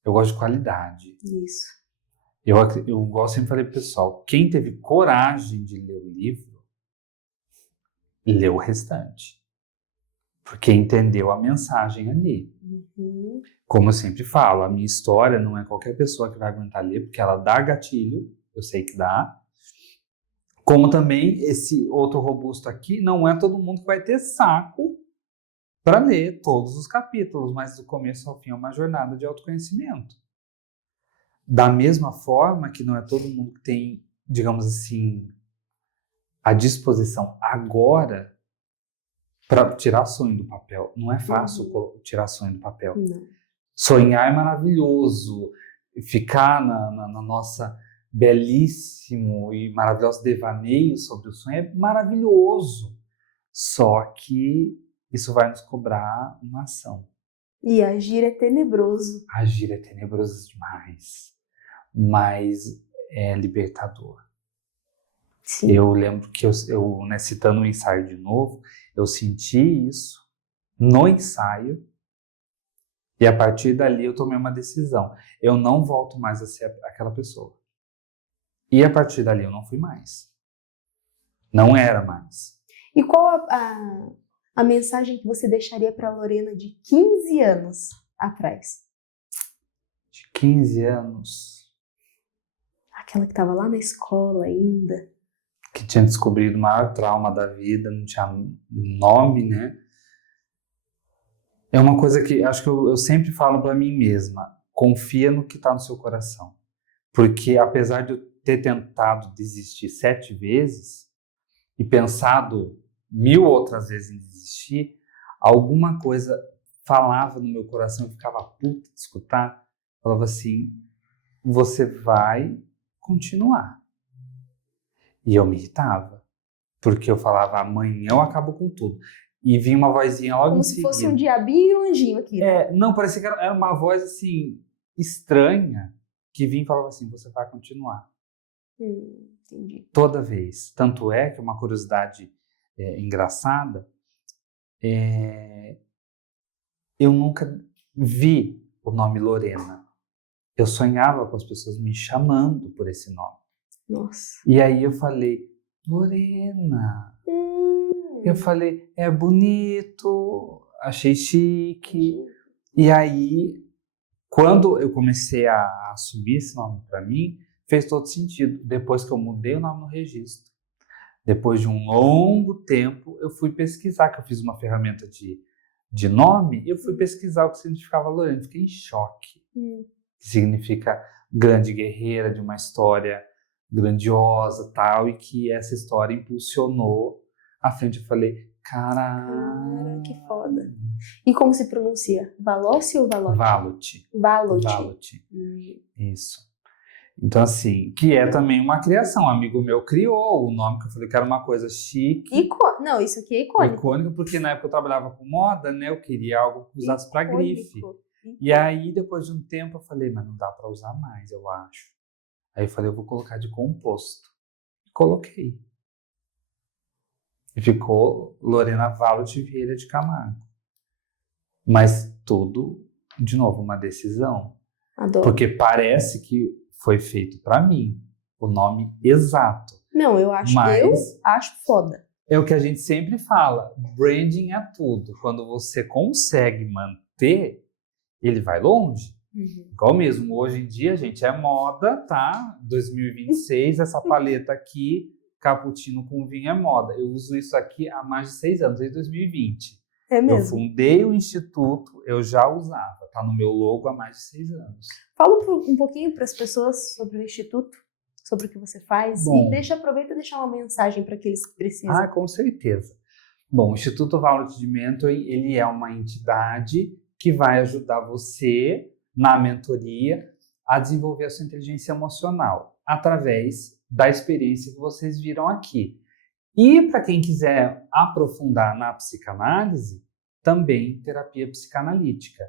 Eu gosto de qualidade. Isso. Eu gosto, sempre falei pro pessoal, quem teve coragem de ler o livro, leu o restante. Porque entendeu a mensagem ali. Uhum. Como eu sempre falo, a minha história não é qualquer pessoa que vai aguentar ler, porque ela dá gatilho, eu sei que dá. Como também esse outro robusto aqui, não é todo mundo que vai ter saco para ler todos os capítulos, mas do começo ao fim é uma jornada de autoconhecimento. Da mesma forma que não é todo mundo que tem, digamos assim, a disposição agora para tirar sonho do papel. Não é fácil tirar sonho do papel. Não. Sonhar é maravilhoso. Ficar na nossa belíssimo e maravilhoso devaneio sobre o sonho é maravilhoso. Só que isso vai nos cobrar uma ação. E agir é tenebroso. Agir é tenebroso demais, mas é libertador. Sim. Eu lembro que eu né, citando o ensaio de novo, eu senti isso no ensaio e a partir dali eu tomei uma decisão. Eu não volto mais a ser aquela pessoa. E a partir dali eu não fui mais. Não era mais. E qual a mensagem que você deixaria para a Lorena de 15 anos atrás? De 15 anos. Aquela que estava lá na escola ainda. Que tinha descobrido o maior trauma da vida, não tinha nome, né? É uma coisa que acho que eu sempre falo para mim mesma. Confia no que está no seu coração. Porque apesar de eu ter tentado desistir 7 vezes e pensado 1000 outras vezes em desistir, alguma coisa falava no meu coração, eu ficava puta de escutar, falava assim, você vai continuar. E eu me irritava, porque eu falava, amanhã eu acabo com tudo. E vinha uma vozinha logo Como em se seguida. fosse um diabinho e um anjinho aqui. Né? Não, parecia que era uma voz assim, estranha, que vinha e falava assim, você vai continuar. Entendi. Toda vez. Tanto é que uma curiosidade engraçada, eu nunca vi o nome Lorena. Eu sonhava com as pessoas me chamando por esse nome. Nossa. E aí eu falei, Lorena. Eu falei, é bonito, achei chique. E aí, quando eu comecei a assumir esse nome para mim, fez todo sentido. Depois que eu mudei o nome no registro, depois de um longo tempo, eu fui pesquisar, que eu fiz uma ferramenta de nome, e eu fui pesquisar o que significava Lorena. Fiquei em choque. Que significa grande guerreira de uma história grandiosa, tal, e que essa história impulsionou à frente. Eu falei, cara, que foda. E como se pronuncia? Valossi ou Valotti? Valotti. Valotti. Valotti. Isso. Então, assim, que é também uma criação. Um amigo meu criou o nome, que eu falei que era uma coisa chique. Não, isso aqui é icônico. Icônico, porque na época eu trabalhava com moda, né? Eu queria algo que usasse para grife. E aí, depois de um tempo, eu falei, mas não dá para usar mais, eu acho. Aí eu falei, eu vou colocar de composto. Coloquei. E ficou Lorena Valotti Vieira de Camargo. Mas tudo, de novo, uma decisão. Adoro. Porque parece que foi feito para mim, o nome exato. Não, eu acho foda. É o que a gente sempre fala, branding é tudo. Quando você consegue manter, ele vai longe. Igual mesmo, hoje em dia, gente, é moda, tá? 2026, essa paleta aqui, cappuccino com vinho é moda. Eu uso isso aqui há mais de 6 anos, desde 2020. É mesmo? Eu fundei o instituto, eu já usava, tá no meu logo há mais de 6 anos. Fala um pouquinho para as pessoas sobre o instituto, sobre o que você faz. Bom, E aproveita e deixa uma mensagem para aqueles que precisam. Ah, com certeza. Bom, o Instituto Valotti de Mentoring, ele é uma entidade que vai ajudar você na mentoria a desenvolver a sua inteligência emocional através da experiência que vocês viram aqui. E para quem quiser aprofundar na psicanálise, também terapia psicanalítica.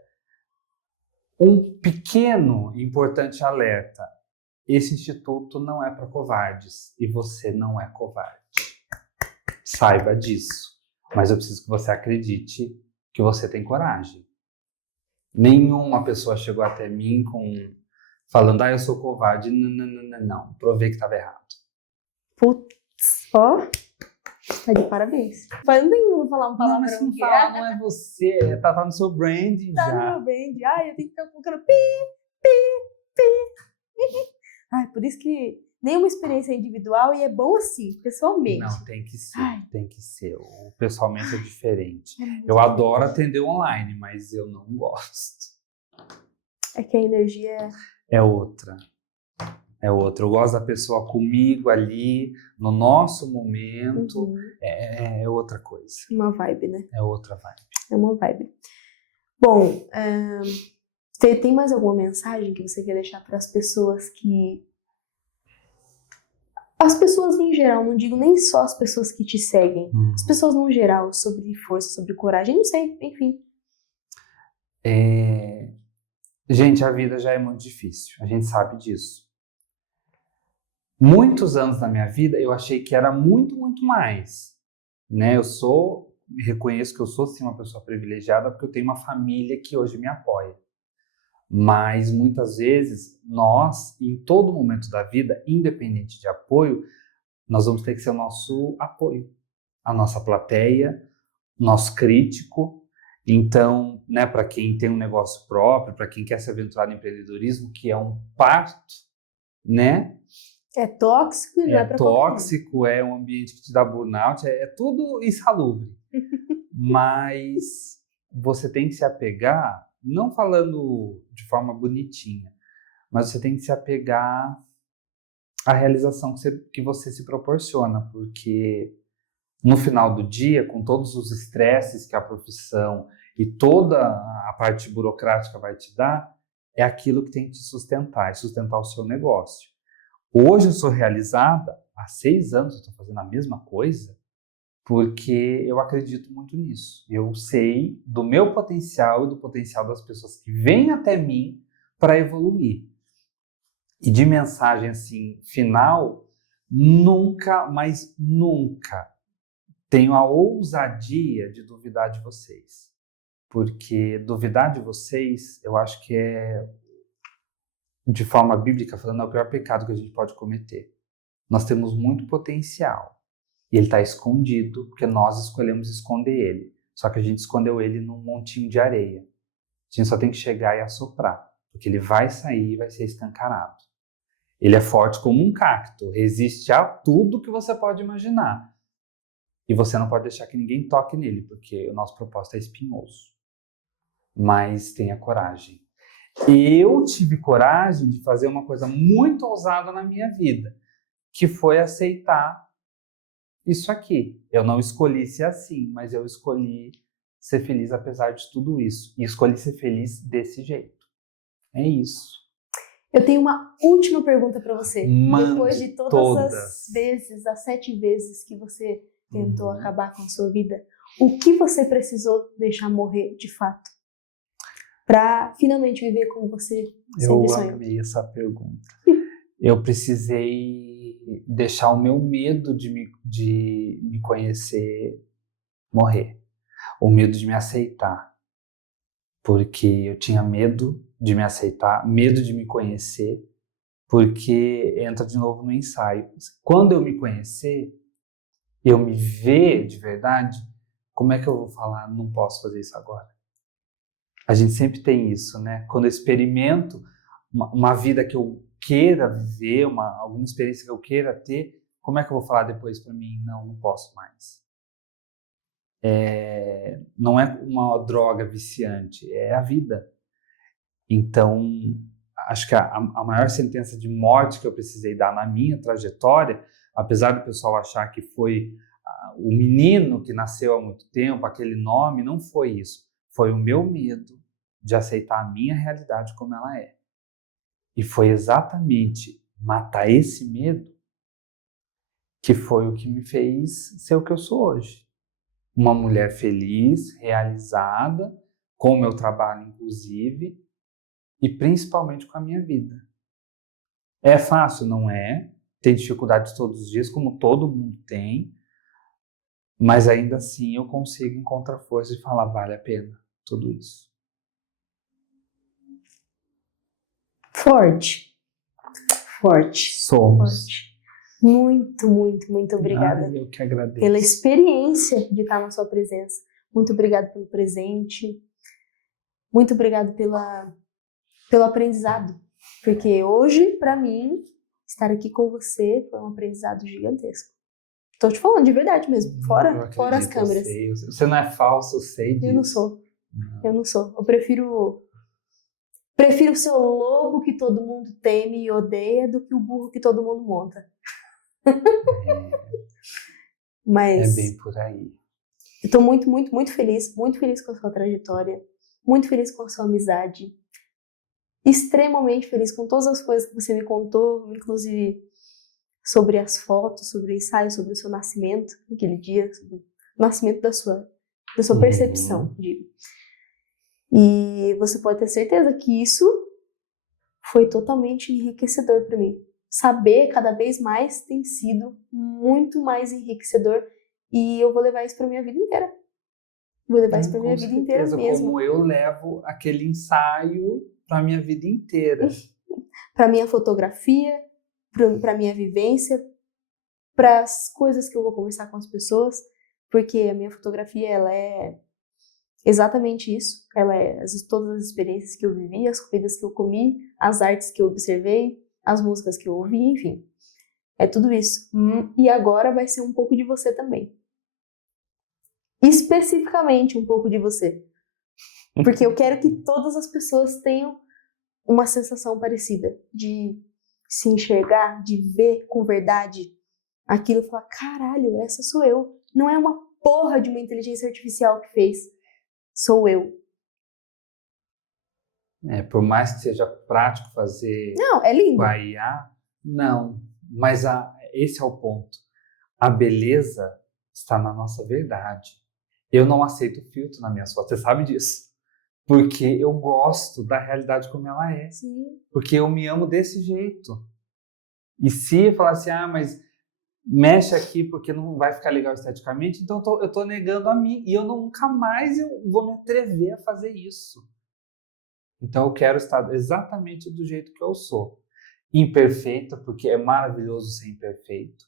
Um pequeno e importante alerta: esse instituto não é para covardes e você não é covarde. Saiba disso, mas eu preciso que você acredite que você tem coragem. Nenhuma pessoa chegou até mim falando, eu sou covarde. Não, provei que estava errado. Putz, ó, tá de parabéns. Mas não tem como falar um palavrão. Não, mas se não falar, não é você, tá no seu branding tá já. no meu brand. Eu tenho que ficar colocando pi. Por isso que nenhuma experiência é individual e é bom assim, pessoalmente. Não, tem que ser, tem que ser. O pessoalmente é diferente. É Eu adoro atender online, mas eu não gosto. É que a energia é outra. Eu gosto da pessoa comigo ali, no nosso momento. É outra coisa. Uma vibe, né? É outra vibe. É uma vibe. Bom, você tem mais alguma mensagem que você quer deixar para as pessoas que... As pessoas em geral, não digo nem só as pessoas que te seguem. As pessoas no geral, sobre força, sobre coragem, não sei, enfim. Gente, a vida já é muito difícil, a gente sabe disso. Muitos anos da minha vida eu achei que era muito, muito mais. Né? Reconheço que eu sou sim uma pessoa privilegiada porque eu tenho uma família que hoje me apoia. Mas muitas vezes nós, em todo momento da vida, independente de apoio, nós vamos ter que ser o nosso apoio, a nossa plateia, nosso crítico. Então, né, para quem tem um negócio próprio, para quem quer se aventurar no empreendedorismo, que é um parto, né? É tóxico e não é para tóxico, é um ambiente que te dá burnout, é tudo insalubre. Mas você tem que se apegar, não falando de forma bonitinha, mas você tem que se apegar à realização que você se proporciona, porque no final do dia, com todos os estresses que a profissão e toda a parte burocrática vai te dar, é aquilo que tem que te sustentar, e sustentar o seu negócio. Hoje eu sou realizada, há 6 anos eu estou fazendo a mesma coisa, porque eu acredito muito nisso. Eu sei do meu potencial e do potencial das pessoas que vêm até mim para evoluir. E de mensagem assim, final, nunca, mas nunca tenho a ousadia de duvidar de vocês. Porque duvidar de vocês, eu acho que de forma bíblica falando, é o pior pecado que a gente pode cometer. Nós temos muito potencial. E ele está escondido, porque nós escolhemos esconder ele. Só que a gente escondeu ele num montinho de areia. A gente só tem que chegar e assoprar, porque ele vai sair e vai ser escancarado. Ele é forte como um cacto, resiste a tudo que você pode imaginar. E você não pode deixar que ninguém toque nele, porque o nosso propósito é espinhoso. Mas tenha coragem. Eu tive coragem de fazer uma coisa muito ousada na minha vida, que foi aceitar isso aqui. Eu não escolhi ser assim, mas eu escolhi ser feliz apesar de tudo isso. E escolhi ser feliz desse jeito. É isso. Eu tenho uma última pergunta para você. Mande depois de todas as vezes, as 7 vezes que você tentou acabar com a sua vida, o que você precisou deixar morrer de fato? Para finalmente viver como você sempre sonhou. Eu amei essa pergunta. Eu precisei deixar o meu medo de me conhecer morrer. O medo de me aceitar. Porque eu tinha medo de me aceitar, medo de me conhecer, porque entra de novo no ensaio. Quando eu me conhecer, eu me ver de verdade, como é que eu vou falar, não posso fazer isso agora? A gente sempre tem isso, né? Quando eu experimento uma vida que eu queira viver, alguma experiência que eu queira ter, como é que eu vou falar depois para mim? Não posso mais. Não é uma droga viciante, é a vida. Então, acho que a maior sentença de morte que eu precisei dar na minha trajetória, apesar do pessoal achar que foi o menino que nasceu há muito tempo, aquele nome, não foi isso. Foi o meu medo de aceitar a minha realidade como ela é. E foi exatamente matar esse medo que foi o que me fez ser o que eu sou hoje. Uma mulher feliz, realizada, com o meu trabalho, inclusive, e principalmente com a minha vida. É fácil? Não é. Tem dificuldades todos os dias, como todo mundo tem, mas ainda assim eu consigo encontrar força e falar, vale a pena tudo isso. Forte. Somos. Forte. Muito, muito, muito obrigada. Eu que agradeço. Pela experiência de estar na sua presença. Muito obrigada pelo presente. Muito obrigada pelo aprendizado. Porque hoje, para mim, estar aqui com você foi um aprendizado gigantesco. Tô te falando de verdade mesmo, fora as câmeras. Eu sei. Você não é falso, eu sei disso. Eu não sou. Eu não sou. Eu prefiro ser o lobo que todo mundo teme e odeia do que o burro que todo mundo monta. Mas é bem por aí. Eu tô muito, muito, muito feliz com a sua trajetória, muito feliz com a sua amizade, extremamente feliz com todas as coisas que você me contou, inclusive sobre as fotos, sobre o ensaio, sobre o seu nascimento, naquele dia, sobre o nascimento da sua percepção, digo. E você pode ter certeza que isso foi totalmente enriquecedor para mim. Saber cada vez mais tem sido muito mais enriquecedor e eu vou levar isso para minha vida inteira. Vou levar isso para minha vida inteira mesmo. Como eu levo aquele ensaio para minha vida inteira. Para minha fotografia, para minha vivência, para as coisas que eu vou conversar com as pessoas, porque a minha fotografia ela é exatamente isso. Ela é todas as experiências que eu vivi, as comidas que eu comi, as artes que eu observei, as músicas que eu ouvi, enfim. É tudo isso. E agora vai ser um pouco de você também. Especificamente um pouco de você. Porque eu quero que todas as pessoas tenham uma sensação parecida. De se enxergar, de ver com verdade aquilo e falar, caralho, essa sou eu. Não é uma porra de uma inteligência artificial que fez. Sou eu. Por mais que seja prático fazer não, é lindo. com a IA, não. Mas esse é o ponto. A beleza está na nossa verdade. Eu não aceito filtro na minha foto, você sabe disso. Porque eu gosto da realidade como ela é. Sim. Porque eu me amo desse jeito. E se eu falar assim, mas mexe aqui porque não vai ficar legal esteticamente, então eu tô negando a mim. E eu nunca mais vou me atrever a fazer isso. Então eu quero estar exatamente do jeito que eu sou. Imperfeita, porque é maravilhoso ser imperfeito.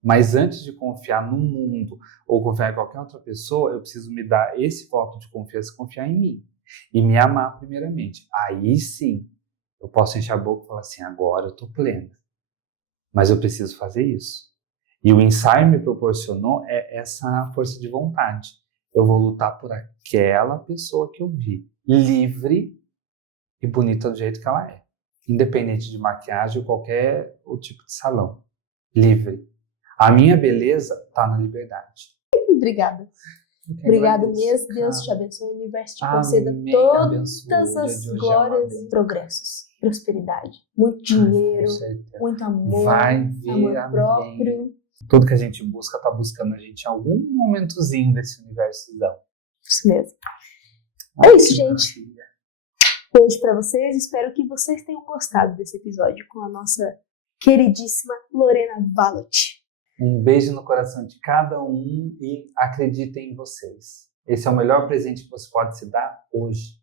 Mas antes de confiar no mundo ou confiar em qualquer outra pessoa, eu preciso me dar esse voto de confiança e confiar em mim. E me amar primeiramente. Aí sim, eu posso encher a boca e falar assim, agora eu tô plena. Mas eu preciso fazer isso. E o ensaio me proporcionou essa força de vontade. Eu vou lutar por aquela pessoa que eu vi. Livre e bonita do jeito que ela é. Independente de maquiagem ou qualquer outro tipo de salão. Livre. A minha beleza está na liberdade. Obrigada. Obrigada mesmo. Deus te abençoe. O universo te conceda todas as glórias e progressos. Prosperidade. Muito dinheiro, muito amor, amor próprio. Tudo que a gente busca está buscando a gente em algum momentozinho desse universozão. Isso mesmo. É isso, gente. Beijo pra vocês. Espero que vocês tenham gostado desse episódio com a nossa queridíssima Lorena Valot. Um beijo no coração de cada um e acreditem em vocês. Esse é o melhor presente que você pode se dar hoje.